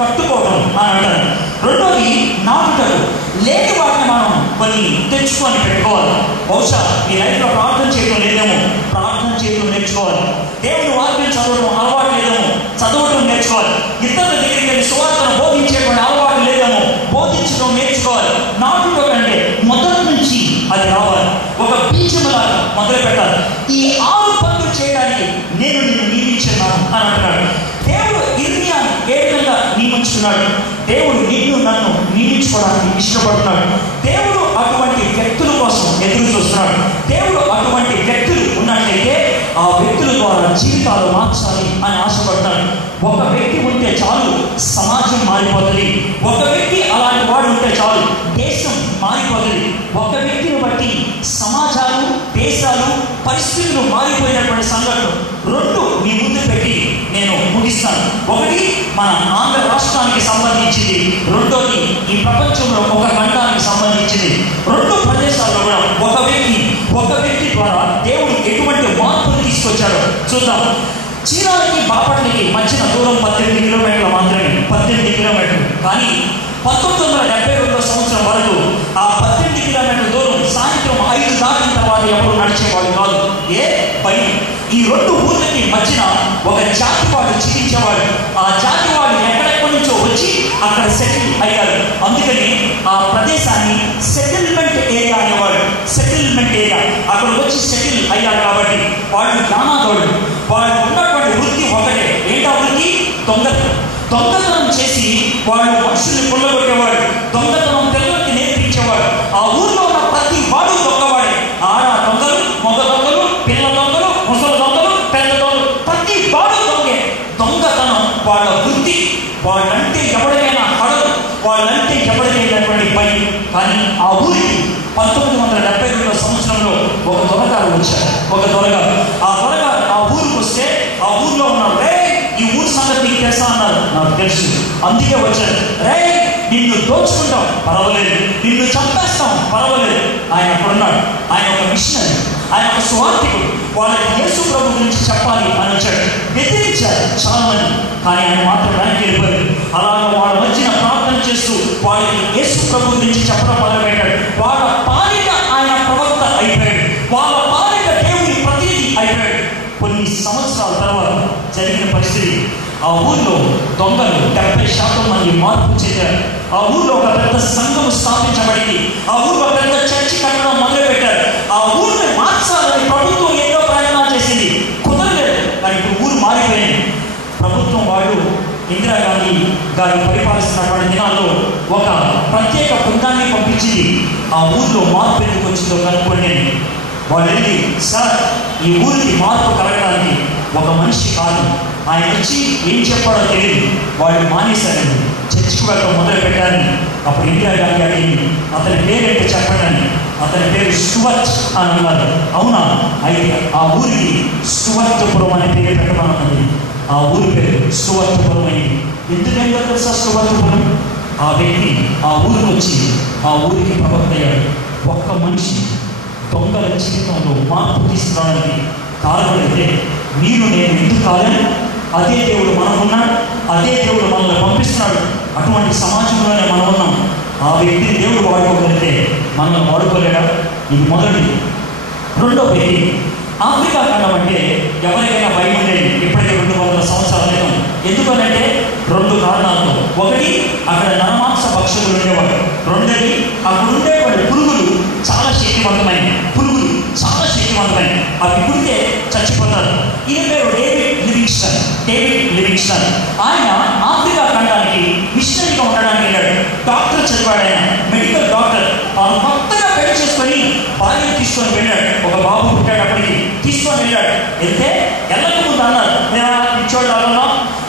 కట్టుకోవడం అని అంటారు. రెండోది నాటుటలు. లేని వాటిని మనం కొన్ని తెచ్చుకొని పెట్టుకోవాలి. బహుశా మీ లైఫ్లో ప్రార్థన చేయడం లేదేమో, ప్రార్థన చేయడం నేర్చుకోవాలి. దేవుని వాక్యం చదవడం అలవాటు లేదేమో, చదవడం నేర్చుకోవాలి. ఇతరుల దగ్గరికి వెళ్ళి సువార్తను బోధించేటువంటి అలవాటు లేదేమో, బోధించడం నేర్చుకోవాలి. నాటుటం అంటే మొదటి నుంచి అది రావాలి, ఒక బీజములాగా మొదలు పెట్టాలి. ఈ 6 పనులు చేయడానికి నేను నిన్ను నియమించున్నాను అని అంటున్నాడు దేవుడు. ఇర్మియాను ఏ విధంగా నియమించుకున్నాడు? దేవుడు నిన్ను నన్ను నియమించుకోవడానికి ఇష్టపడుతున్నాడు. దేవుడు అటువంటి వ్యక్తుల కోసం ఎదురు చూస్తున్నాడు. దేవుడు అటువంటి వ్యక్తులు ఉన్నట్లయితే ఆ వ్యక్తుల ద్వారా జీవితాలు మార్చాలి అని ఆశపడతాడు. ఒక వ్యక్తి ఉంటే చాలు సమాజం మారిపోతుంది. ఒక వ్యక్తి అలాంటి వాడు ఉంటే చాలు దేశం మారిపోతుంది. ఒక వ్యక్తిని బట్టి సమాజాలు, దేశాలు, పరిస్థితులు మారిపోయినటువంటి సంఘటనలు 2 మీ ముందు పెట్టి నేను ముగిస్తాను. ఒకటి మన ఆంధ్ర రాష్ట్రానికి సంబంధించింది, రెండోది ఈ ప్రపంచంలో ఒక ఖండానికి సంబంధించింది. 2 ప్రదేశాల్లో కూడా ఒక వ్యక్తి ద్వారా దేవుడు ఎటువంటి మార్పులు తీసుకొచ్చాడో చూద్దాం. చీరాలకి బాపట్లకి మధ్యన దూరం 18 కిలోమీటర్లు మాత్రమే, 18 కిలోమీటర్లు. కానీ 1972 సంవత్సరం వరకు ఆ 18 కిలోమీటర్ల దూరం సాయంత్రం 5 దాటిన తర్వాత ఎవరు నడిచేవాడు కాదు. భయం. ఈ 2 ఊర్లకి మధ్యన ఒక జాతివాడు జీవించేవాడు. ఆ జాతివాడు ఎక్కడెక్కడి నుంచో వచ్చి అక్కడ సెటిల్ అయ్యారు. అందుకని ఆ ప్రదేశాన్ని సెటిల్మెంట్ ఏరియా అనేవాడు. Settlement area. అక్కడ వచ్చి సెటిల్ అయ్యారు కాబట్టి వాళ్ళు జ్ఞానాదోడు. వాళ్ళు ఉన్నటువంటి వృత్తి ఒకటే. ఏంటా వృత్తి? దొంగతనం చేసి వాళ్ళు మనుషుల్ని కొల్లగొట్టేవాడు. దొంగతనం పిల్లలకి నేర్పించేవాడు. ఆ ఊర్లో ఉన్న ప్రతి వాడు దొంగవాడే. ఆడ దొంగలు, మగ దొంగలు, పిల్ల దొంగలు, ముసలి దొంగలు, పెద్ద దొంగలు, ప్రతి వాడు దొంగే. దొంగతనం వాళ్ళ వృత్తి. వాళ్ళంటే ఎవరికైనా హడలు, వాళ్ళంటే ఎవరికైనటువంటి భయం. కానీ ఆ ఊరికి 1972 సంవత్సరంలో ఒక దొరగారు వచ్చారు. ఒక దొరగారు ఆ ఊరికి వస్తే ఆ ఊర్లో ఉన్నారు. ఈ ఊరు సంగతి నీకు తెలుసా అన్నారు. నాకు తెలుసు, అందుకే వచ్చారు. నిన్ను దోచుకుంటాం పర్వాలేదు, నిన్ను చంపేస్తాం పర్వాలేదు. ఆయన అక్కడున్నాడు. ఆయన ఒక మిషనరీ, ఆయన ఒక సువార్థికుడు. వాళ్ళకి యేసు ప్రభు గురించి చెప్పాలి అని వచ్చాడు. వ్యతిరేకించారు చాలా మంది, కానీ ఆయన మాత్రం వెనక్కి వెళ్ళిపోయారు. అలాగే వాళ్ళ మధ్యన ప్రార్థన చేస్తూ వాళ్ళకి యేసు ప్రభు గురించి చెప్పడం మొదలుపెట్టాడు. వాళ్ళ పాలిట ఆయన ప్రవక్త అయిపోయాడు. వాళ్ళ పాలిట దేవుని ప్రతినిధి అయిపోయాడు. కొన్ని సంవత్సరాల తర్వాత జరిగిన పరిస్థితి, ఆ ఊర్లో దొంగలు 70% మంది మార్పు చెందారు. ఆ ఊర్లో ఒక పెద్ద సంఘం స్థాపించబడింది. ఆ ఊర్లో పెద్ద చర్చి కట్టడం మొదలుపెట్టారు. ఆ ఊరిని మార్చాలని ప్రభుత్వం ఎన్నో ప్రయత్నాలు చేసింది, కుదరలేదు. కానీ ఇప్పుడు ఊరు మారిపోయింది. ప్రభుత్వం వాళ్ళు ఇందిరాగాంధీ గారు పరిపాలిస్తున్నటువంటి దినాల్లో ఒక ప్రత్యేక బృందాన్ని పంపించింది. ఆ ఊర్లో మార్పు ఎందుకు వచ్చిందో కనుక్కోండి. వాళ్ళు వెళ్ళి, సార్ ఈ ఊరికి మార్పు కలగడానికి ఒక మనిషి కాదు, ఆయన వచ్చి ఏం చెప్పాడో తెలియదు. వాళ్ళు మానేశారండి. చర్చికి వెళ్ళడం మొదలు పెట్టాలని అప్పుడు ఇందిరా గాంధీ అడిగింది, అతని పేరేంటో చెప్పండి. అతని పేరు స్టువర్ట్ అని అన్నారు. అవునా, అయితే ఆ ఊరికి స్టువర్ట్పురం అనే పేరు పెట్టమన్నది. ఆ ఊరి పేరు స్టువర్ట్పురం అయింది. ఎందుకంటే తెలుసా స్టువర్ట్పురం? ఆ వ్యక్తి ఆ ఊరికి వచ్చి ఆ ఊరికి ప్రవక్త అయ్యాడు. ఒక్క మనిషి దొంగల జీవితంలో మార్పు తీసుకురావడానికి కారణమైతే నేను ఎందుకు కాదని, అదే దేవుడు మనకున్నాడు, అదే దేవుడు మనల్ని పంపిస్తున్నాడు. అటువంటి సమాజంలోనే మనం ఉన్నాం. ఆ వ్యక్తిని దేవుడు వాడుకోగలిగితే మనల్ని వాడుకోలేడా? ఇది మొదటిది. రెండో వ్యక్తి, ఆఫ్రికా ఖండం అంటే ఎవరికైనా భయం ఉండేది ఇప్పటికే 200 సంవత్సరాల క్రితం. ఎందుకనంటే 2 కారణాలతో. ఒకటి, అక్కడ నరమాంస భక్షకులు ఉండేవాడు. రెండోది, అక్కడ ఉండేవాడు పురుగులు చాలా శక్తివంతమైన పురుగులు, చాలా శక్తివంతమైన. అవి పుడితే చచ్చిపోతారు. ఈయన పేరు డేవిడ్ లివింగ్స్టన్. ఆయన ఆఫ్రికా ఖండానికి మిషనరీగా ఉండడానికి వెళ్ళాడు. డాక్టర్ చదివాడు. ఆయన మెడికల్ డాక్టర్. ఆయన కొత్తగా పెళ్లి చేసుకొని భార్యను తీసుకొని వెళ్ళాడు. ఒక బాబు పుట్టాడు, అప్పటికి తీసుకొని వెళ్ళాడు. వెళ్తే వెళ్ళక ముందు అన్నారు, నేను ఇచ్చోళ్ళలో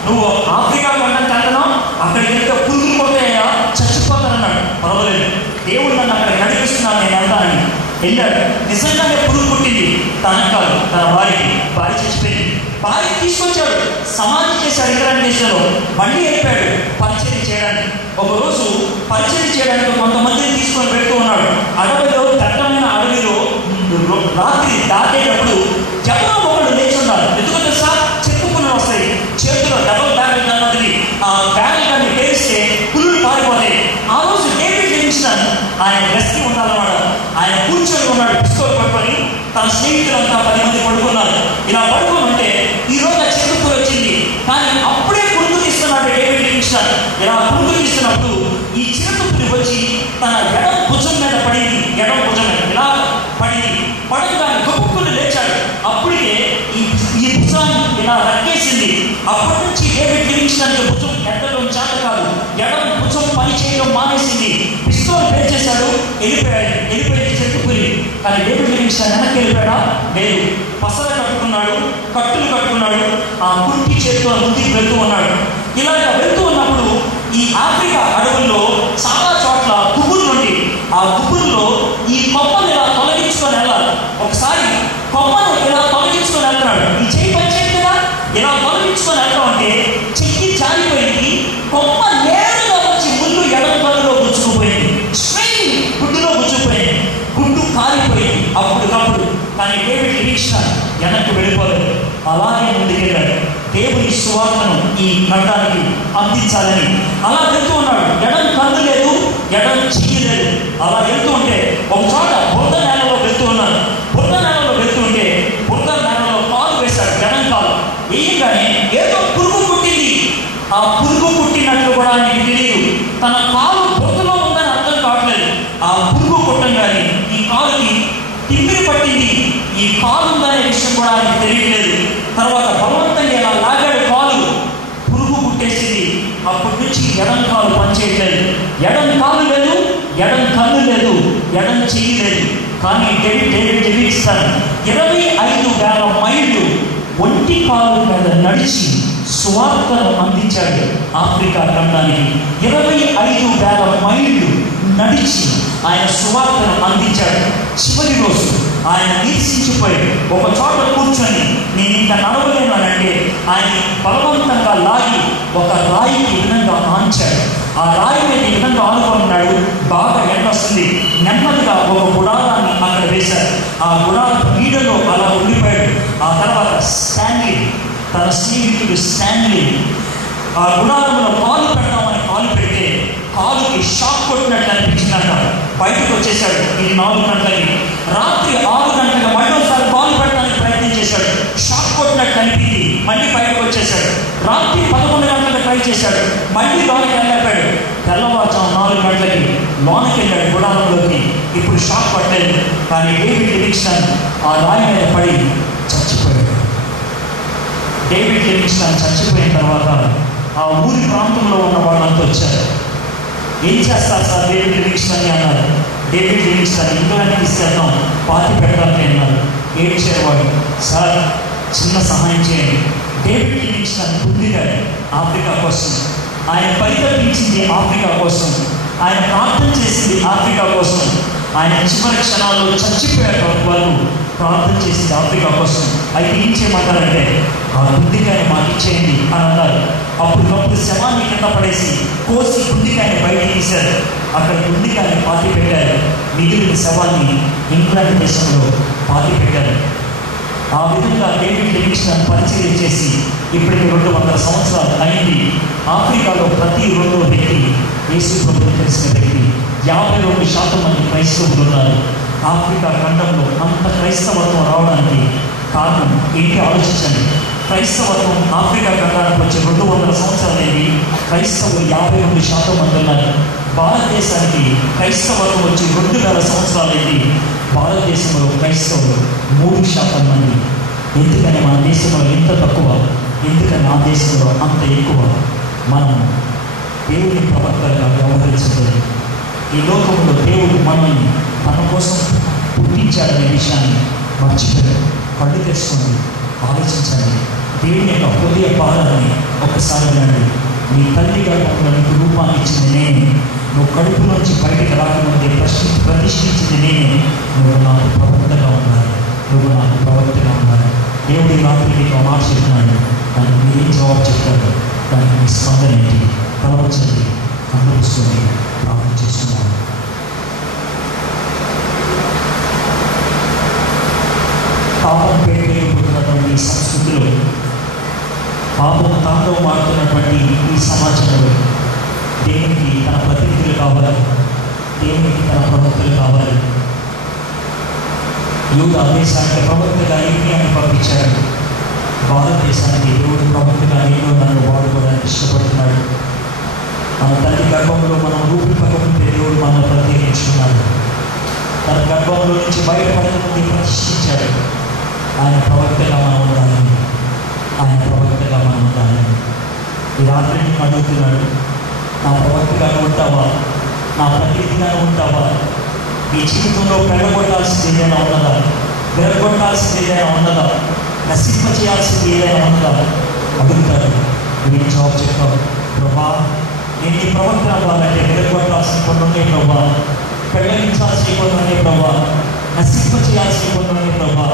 నువ్వు ఆఫ్రికా ఖండానికి అంటున్నావు, అక్కడికి వెళ్తే పురుగులు పోతాయా, చచ్చిపోతానన్నాడు. పర్వాలేదు, దేవుడు నన్ను అక్కడ నడిపిస్తున్నాను, నేను వెళ్తానని వెళ్ళాడు. నిజంగానే పురుగు పుట్టింది. తన కాదు, తన భార్య చచ్చిపోయింది. భార్య తీసుకొచ్చాడు, సమాధి చేశాడు. ఇంగ్లాండ్ దేశంలో మళ్ళీ వెళ్ళిపోయాడు పరిచయం చేయడానికి. ఒకరోజు పరిచయం చేయడానికి కొంతమందిని తీసుకొని పెడుతూ ఉన్నాడు. అడవిలో, దట్టమైన అడవిలో రాత్రి దాటేటప్పుడు ఎవరో ఒకళ్ళు లేచి ఉన్నారు. ఎందుకంటే సార్ చెప్పుకుని వస్తాయి, చేతిలో డబల్ బ్యారెల్ అన్నది. ఆ బ్యారెల్ కానీ పేరిస్తే పులులు పారిపోతాయి. ఆ రోజు డేవిడ్ లివింగ్స్టన్ ఆయన రెస్కి ఉండాలన్నమాట. ఆయన కూర్చొని ఉన్నాడు, పిస్తోల్ పట్టుకొని. తన స్నేహితులంతా 10 మంది పడుకున్నారు. ఇలా పడుకొని ఉంటే ఈరోజు ఆ చెప్పుకుని వచ్చింది. కానీ అప్పుడే పురుగు తీస్తున్నాడు డేవిడ్ లివింగ్స్టన్. ఇలా పురుగు తీస్తున్నప్పుడు ఈ చిరుతుపురి వచ్చి తన ఎడం భుజం మీద పడింది. ఎడం భుజం ఇలా పడింది. పడగానే గొప్పలు లేచాడు. అప్పటికే ఈ భుజాన్ని ఇలా రక్కేసింది. అప్పటి నుంచి డేవిడ్ లివింగ్స్టన్ భుజం ఎట్టడం చేత కాదు, ఎడం భుజం పని చేయడం మానేసింది. పిస్తోల్ పేర్చేశాడు, వెళ్ళిపోయింది చెట్టుపురి. కానీ డేవిడ్ లివింగ్స్టన్ వెనక్కి వెళ్ళిపోయాడా? లేదు. పసర కట్టులు కట్టుకున్నాడు. ఆ కుంటి చేతితో ముందుకు వెళ్తూ ఉన్నాడు. ఇలాగ వెళ్తూ ఉన్నప్పుడు ఈ ఆఫ్రికా అడవుల్లో చాలా చోట్ల కుబుర్లు ఉండి, ఆ కుబుర్లో ఈ కొమ్మను ఇలా తొలగించుకొని వెళ్ళాలి. ఒకసారి కొమ్మను ఇలా తొలగించుకొని వెళ్తున్నాడు. ఈ చెయ్యి పనిచేయండి కదా, ఇలా తొలగించుకొని వెళ్తాం అంటే చెయ్యి జారిపోయింది. కొమ్మ నేరుగా వచ్చి ముళ్ళు ఎడం కన్నులో గుచ్చుకుపోయింది. స్ట్రెయిన్ గుడ్డులో గుచ్చుకుపోయింది. గుడ్డు కాలిపోయింది అప్పటికప్పుడు. కానీ డేవిడ్ లివింగ్స్టన్ వెనక్కి వెళ్ళిపోలేదు, అలాగే ముందుకెళ్ళాడు. దేవుని సువార్తను ఈ ఖండానికి అందించాలని అలా వెళ్తూ ఉన్నాడు. ఎడం కన్ను లేదు, ఎడం చెయ్యి లేదు. అలా వెళ్తూ ఉంటే ఒక చోట బురద నేలలో వెళ్తూ ఉన్నాడు. బురద నేలలో వెళ్తూ ఉంటే బురద నేలలో కాలు వేశాడు, ఎడం కాలు వేయగానే ఏదో పురుగు పుట్టింది. ఆ పురుగు పుట్టినట్లు కూడా ఆయనకి తెలియదు. తన కాలు బురదలో ఉందని అర్థం కావట్లేదు. ఆ పురుగు పుట్టంగానే ఈ కాలుకి తిమ్మిరి పట్టింది. ఈ కాలు ఉందనే విషయం కూడా ఆయనకు తెలియట్లేదు. తర్వాత బలవంతంగా ఇలా లాగాడు, కాలు పురుగు పుట్టేసింది. అప్పటి నుంచి ఎడం కాలు పనిచేయట్లేదు. ఎడం కాలు లేదు, ఎడం కన్ను లేదు, ఎడం చెయ్యి లేదు. కానీ డేవిడ్ లివింగ్స్టన్ 25,000 మైళ్ళు ఒంటి కాలు మీద నడిచి సువార్తను అందించాడు ఆఫ్రికా ఖండానికి. 25,000 మైళ్ళు నడిచి ఆయన సువార్తను అందించాడు. చివరి రోజు ఆయన నీరసించిపోయి ఒక చోట కూర్చొని నేను ఇంకా నడవలేను అని అంటే ఆయన బలవంతంగా లాగి ఒక రాయికి విధంగా ఆంచాడు. ఆ రాయి మీద ఈ విధంగా ఆనుకున్నాడు. బాగా ఎండ వస్తుంది. నెమ్మదిగా ఒక గుడారాన్ని అక్కడ వేశారు. ఆ గుడారం నీడలో అలా ఉండిపోయాడు. ఆ తర్వాత స్టాన్లీ, తన స్నేహితుడు స్టాన్లీ ఆ గుడారంలో కాలు పెడతామని కాలు పెడితే కాలుకి షాక్ కొట్టినట్లు అనిపించిందంట. బయటకు వచ్చేసాడు. ఇది 4 గంటలకి. రాత్రి 6 గంటలకు మళ్ళీ ఒకసారి కాలు పెట్టడానికి ప్రయత్నం చేశాడు. షాక్ కొట్టినట్లు అనిపించి మళ్ళీ బయటకు వచ్చేసాడు. రాత్రి 11 గంటలకు ట్రై చేశాడు. మళ్ళీ లోనికి వెళ్ళిపోయాడు. తెల్లవారుజాము 4 గంటలకి లోనికి వెళ్ళాడు గుడారంలోకి. ఇప్పుడు షాక్ పట్టలేదు. కానీ డేవిడ్ లివింగ్స్టన్ ఆ రాయి మీద పడి చచ్చిపోయాడు. డేవిడ్ లివింగ్స్టన్ చచ్చిపోయిన తర్వాత ఆ ఊరి ప్రాంతంలో ఉన్న వాళ్ళంతా వచ్చారు. ఏం చేస్తారు సార్ డేవిడ్ లివింగ్స్టన్ అన్నారు. డేవిడ్ లివింగ్స్టన్ ఇంట్లోకి తీసుకెళ్తాం, పాతి పెట్టడానికి అన్నారు. ఏడ్చేవాడు. సార్ చిన్న సహాయం చేయండి. డేవిడ్ లివింగ్స్టన్ బుద్ధిగాడు ఆఫ్రికా కోసం. ఆయన పరితపించింది ఆఫ్రికా కోసం, ఆయన ప్రార్థన చేసింది ఆఫ్రికా కోసం. ఆయన చివరి క్షణాల్లో చచ్చిపోయాక వాళ్ళు ప్రార్థన చేసింది ఆఫ్రికా కోసం. అయితే ఏం చేయమంటారంటే ఆ గుండెకాయని మాకు ఇచ్చేయండి అని అన్నారు. అప్పటికప్పుడు శవాన్ని కింద పడేసి కోసి గుండెకాయని బయట తీశారు. అక్కడ గుండెకాయని పాతి పెట్టారు. మిగిలిన శవాన్ని ఇంగ్లాండ్ దేశంలో పాతి పెట్టారు. ఆ విధంగా డేవిడ్ లివింగ్స్టన్ పరిచయం చేసి ఇప్పటికి 200 సంవత్సరాలు అయింది. ఆఫ్రికాలో ప్రతి 2వ వ్యక్తి యేసు ప్రభువును తెలిసిన వ్యక్తి. 52% మంది క్రైస్తవులు ఉన్నారు. ఆఫ్రికా ఖండంలో అంత క్రైస్తవత్వం రావడానికి కారణం ఏంటి ఆలోచించండి. క్రైస్తవత్వం ఆఫ్రికా ఖండానికి వచ్చి 200 సంవత్సరాలైంది. క్రైస్తవులు 52% మంది ఉన్నారు. భారతదేశానికి క్రైస్తవత్వం వచ్చి 2000 సంవత్సరాలైంది. భారతదేశంలో క్రైస్తవులు 3% మంది. ఎందుకని మన దేశంలో ఎంత తక్కువ, ఎందుకని ఆ దేశంలో అంత ఎక్కువ? మనం దేవుని ప్రవర్తనగా వ్యవహరించలేదు. ఈ లోకంలో దేవుడు మనల్ని తన కోసం పుట్టించాడనే విషయాన్ని మర్చిపోయాడు. కళ్ళు తెచ్చుకోండి, ఆలోచించండి. దేవుని యొక్క హృదయ భారాన్ని ఒక్కసారి వినండి. నీ తల్లి గర్భంలో నీకు రూపాన్ని ఇచ్చింది నేనే. నువ్వు కడుపు నుంచి బయటకు రాకముందే ప్రతిష్ఠించింది నేనే. నువ్వు నాకు ప్రవక్తగా ఉండాలి, నువ్వు నాకు ప్రవక్తగా ఉండాలి. దేవుడి రాత్రి నీకు మాట చెప్తున్నాడు. దానికి మీరేం జవాబు చెప్తారు? దానికి మీ స్పందన ఏంటి? ప్రవచండి, కనుమూసుకొని ప్రార్థన చేస్తున్నాను. పాపం పేరున్నటువంటి సంస్కృతిలో, పాపం తాండవం ఆడుతున్నటువంటి ఈ సమాజంలో దేవునికి తన ప్రతినిధులు కావాలి, దేవునికి తన ప్రవక్తలు కావాలి. యూదా దేశానికి ప్రవక్తగా ఇర్మియాను పంపించాడు. భారతదేశానికి దేవుడు ప్రవక్తగా నేను నన్ను వాడుకోవడానికి ఇష్టపడుతున్నాడు. మన తల్లి గర్భంలో మనం రూపిపకముందే దేవుడు మనల్ని ప్రత్యేకించుకున్నాడు. తన గర్భంలో నుంచి బయటపడకముందే ప్రతిష్ఠించాడు. ఆయన ప్రవక్తగా మనం ఉండాలని, ఆయన ప్రవక్తగా మనం ఉండాలని. ఈ రాత్రి నేను అడుగుతున్నాడు, నా ప్రవక్తగానే ఉంటావా? నా ప్రతినిధిగానే ఉంటావా? నీ జీవితంలో పెరగొట్టాల్సింది ఏదైనా ఉన్నదా? పెరగొట్టాల్సింది ఏదైనా ఉన్నదా? నశింప చేయాల్సింది ఏదైనా ఉన్నదా? అడుగుతారు. నువ్వు జవాబు చెప్తావు, ప్రభా నేను ఈ ప్రవక్త అవ్వాలంటే పెరగొట్టాల్సిన కొన్ని ఉన్నాయి ప్రభా, పెళ్ళగించాల్సిన కొన్ని ఉన్నాయి ప్రభా, నశింప చేయాల్సిన కొన్ని ఉన్నాయి ప్రభా.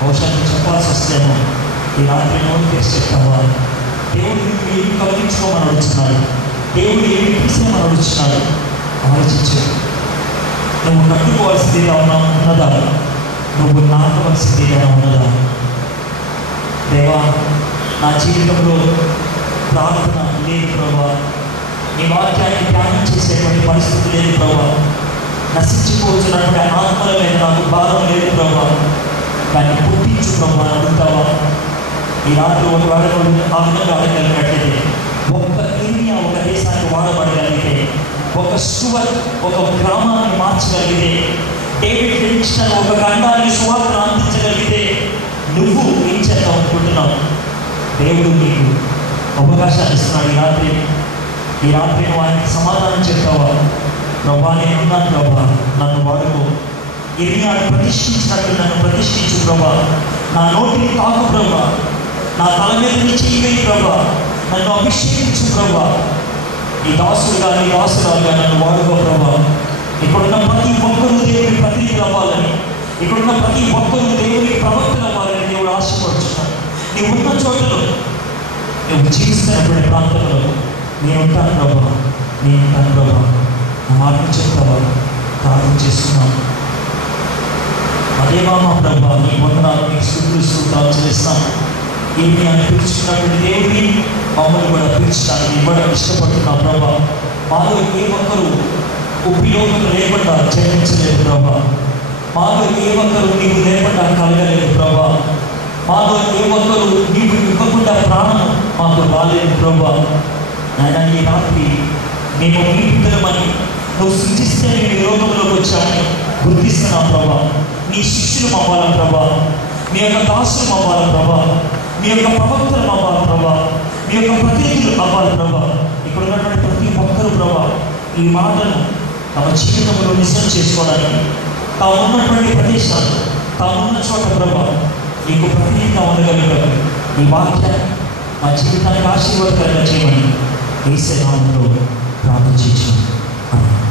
బహుశా చెప్పాల్సి వస్తేమో ఈ రాత్రి నోటి తెచ్చి చెప్తావా? దేవుడు ఏమి కవరించుకోమని అడుగుతున్నాడు, దేవుడు ఏమి తీసేమని అడుగుతున్నాడు. ఆలోచించు. నువ్వు కట్టుకోవాల్సింది ఉన్నదా? నువ్వు నాటవలసింది ఏదైనా ఉన్నదా? దేవా, నా జీవితంలో ప్రార్థన లేదు ప్రభా, నీ వాక్యాన్ని ధ్యానం చేసేటువంటి పరిస్థితి లేదు ప్రభా, నశించిపోతున్నటువంటి ఆత్మల మీద నాకు భారం లేదు ప్రభా, దాన్ని పుట్టించు ప్రభా అని అడుగుతావా? ఈ రాత్రి ఒక ఆ విధంగా అడగలిగినట్లయితే, ఒక్క ఇర్మియా ఒక దేశానికి వాడబడగలిగితే, ఒక స్టువర్ట్ ఒక గ్రామాన్ని మార్చగలిగితే, డేవిడ్ లివింగ్స్టన్ ఒక ఖండాన్ని సువార్తను అందించగలిగితే, నువ్వు ఏం చేద్దాం అనుకుంటున్నావు? దేవుడు నీకు అవకాశాన్ని ఇస్తున్నాడు. ఈ రాత్రి నువ్వు ఆయనకి సమాధానం చెప్తావా? ప్రభా నేను ఉన్నాను ప్రభా, నన్ను వాడుకో. ఇర్మియాను ప్రతిష్ఠించినట్టు నన్ను ప్రతిష్ఠించు ప్రభా, నా నోటిని తాకు ప్రభా, నా తల మీద నీ చెయ్యి వేయి ప్రభా, నన్ను అభిషేకించు ప్రభా. నీ దాసుడుగా నీ దాసురాలుగా నన్ను వాడుకో ప్రభా. ఇక్కడున్న ప్రతి ఒక్కరూ దేవుని ప్రతినిధులు అవ్వాలని, ఇక్కడున్న ప్రతి ఒక్కరూ దేవుని ప్రవక్తలు అవ్వాలని దేవుడు ఆశపడుతున్నాడు. నీ ఉన్న చోటలో, నువ్వు జీవిస్తున్నటువంటి ప్రాంతంలో నేను ఉంటాను ప్రభా, నేను ఉంటాను ప్రభా. నా మాటను చెప్తావా? ప్రార్థన చేస్తున్నాను. అదేవా మా ప్రభా, నీ వందనాలు, నీకు స్తుతులు స్తోత్రాలు చెల్లిస్తాను. ఏమి అని పిలుచుకున్నటువంటి దేవుని మమ్మల్ని కూడా పిలుచడానికి ఇవ్వడం ఇష్టపడుతున్నాం ప్రభా. మాలో ఏ ఒక్కరు ఉపయోగం లేకుండా జన్మించలేదు ప్రభా, మాలో ఏ ఒక్కరు నీవు లేకుండా కలగలేదు ప్రభా, మాలో ఏ ఒక్కరు నీవు ఇవ్వకుండా ప్రాణం మాకు రాలేదు ప్రభా. నాయన ఈ రాత్రి మేము నీ బిడ్డలమని, నువ్వు సృష్టిస్తే నేను ఈ లోకంలోకి వచ్చామని గుర్తిస్తున్నాం ప్రభా. నీ శిష్యులు అవ్వాలి ప్రభా, నీ యొక్క దాసులు అవ్వాలి ప్రభా, నీ యొక్క ప్రవక్తలు అవ్వాలి ప్రభా, నీ యొక్క ప్రతినిధులు అవ్వాలి ప్రభా. ఇక్కడ ఉన్నటువంటి ప్రతి ఒక్కరు ప్రభా ఈ మాటను తమ జీవితంలో నిజం చేసుకోవడానికి, తాము ఉన్నటువంటి ప్రదేశాలు, తాము ఉన్న చోట ప్రభా నీకు ప్రతినిధిగా ఉండగలుగుతారు. ఈ వాక్యాన్ని మా జీవితానికి ఆశీర్వాదకరంగా చేయమని యేసు నామములో ప్రార్థన చేస్తున్నాం. ఆమేన్.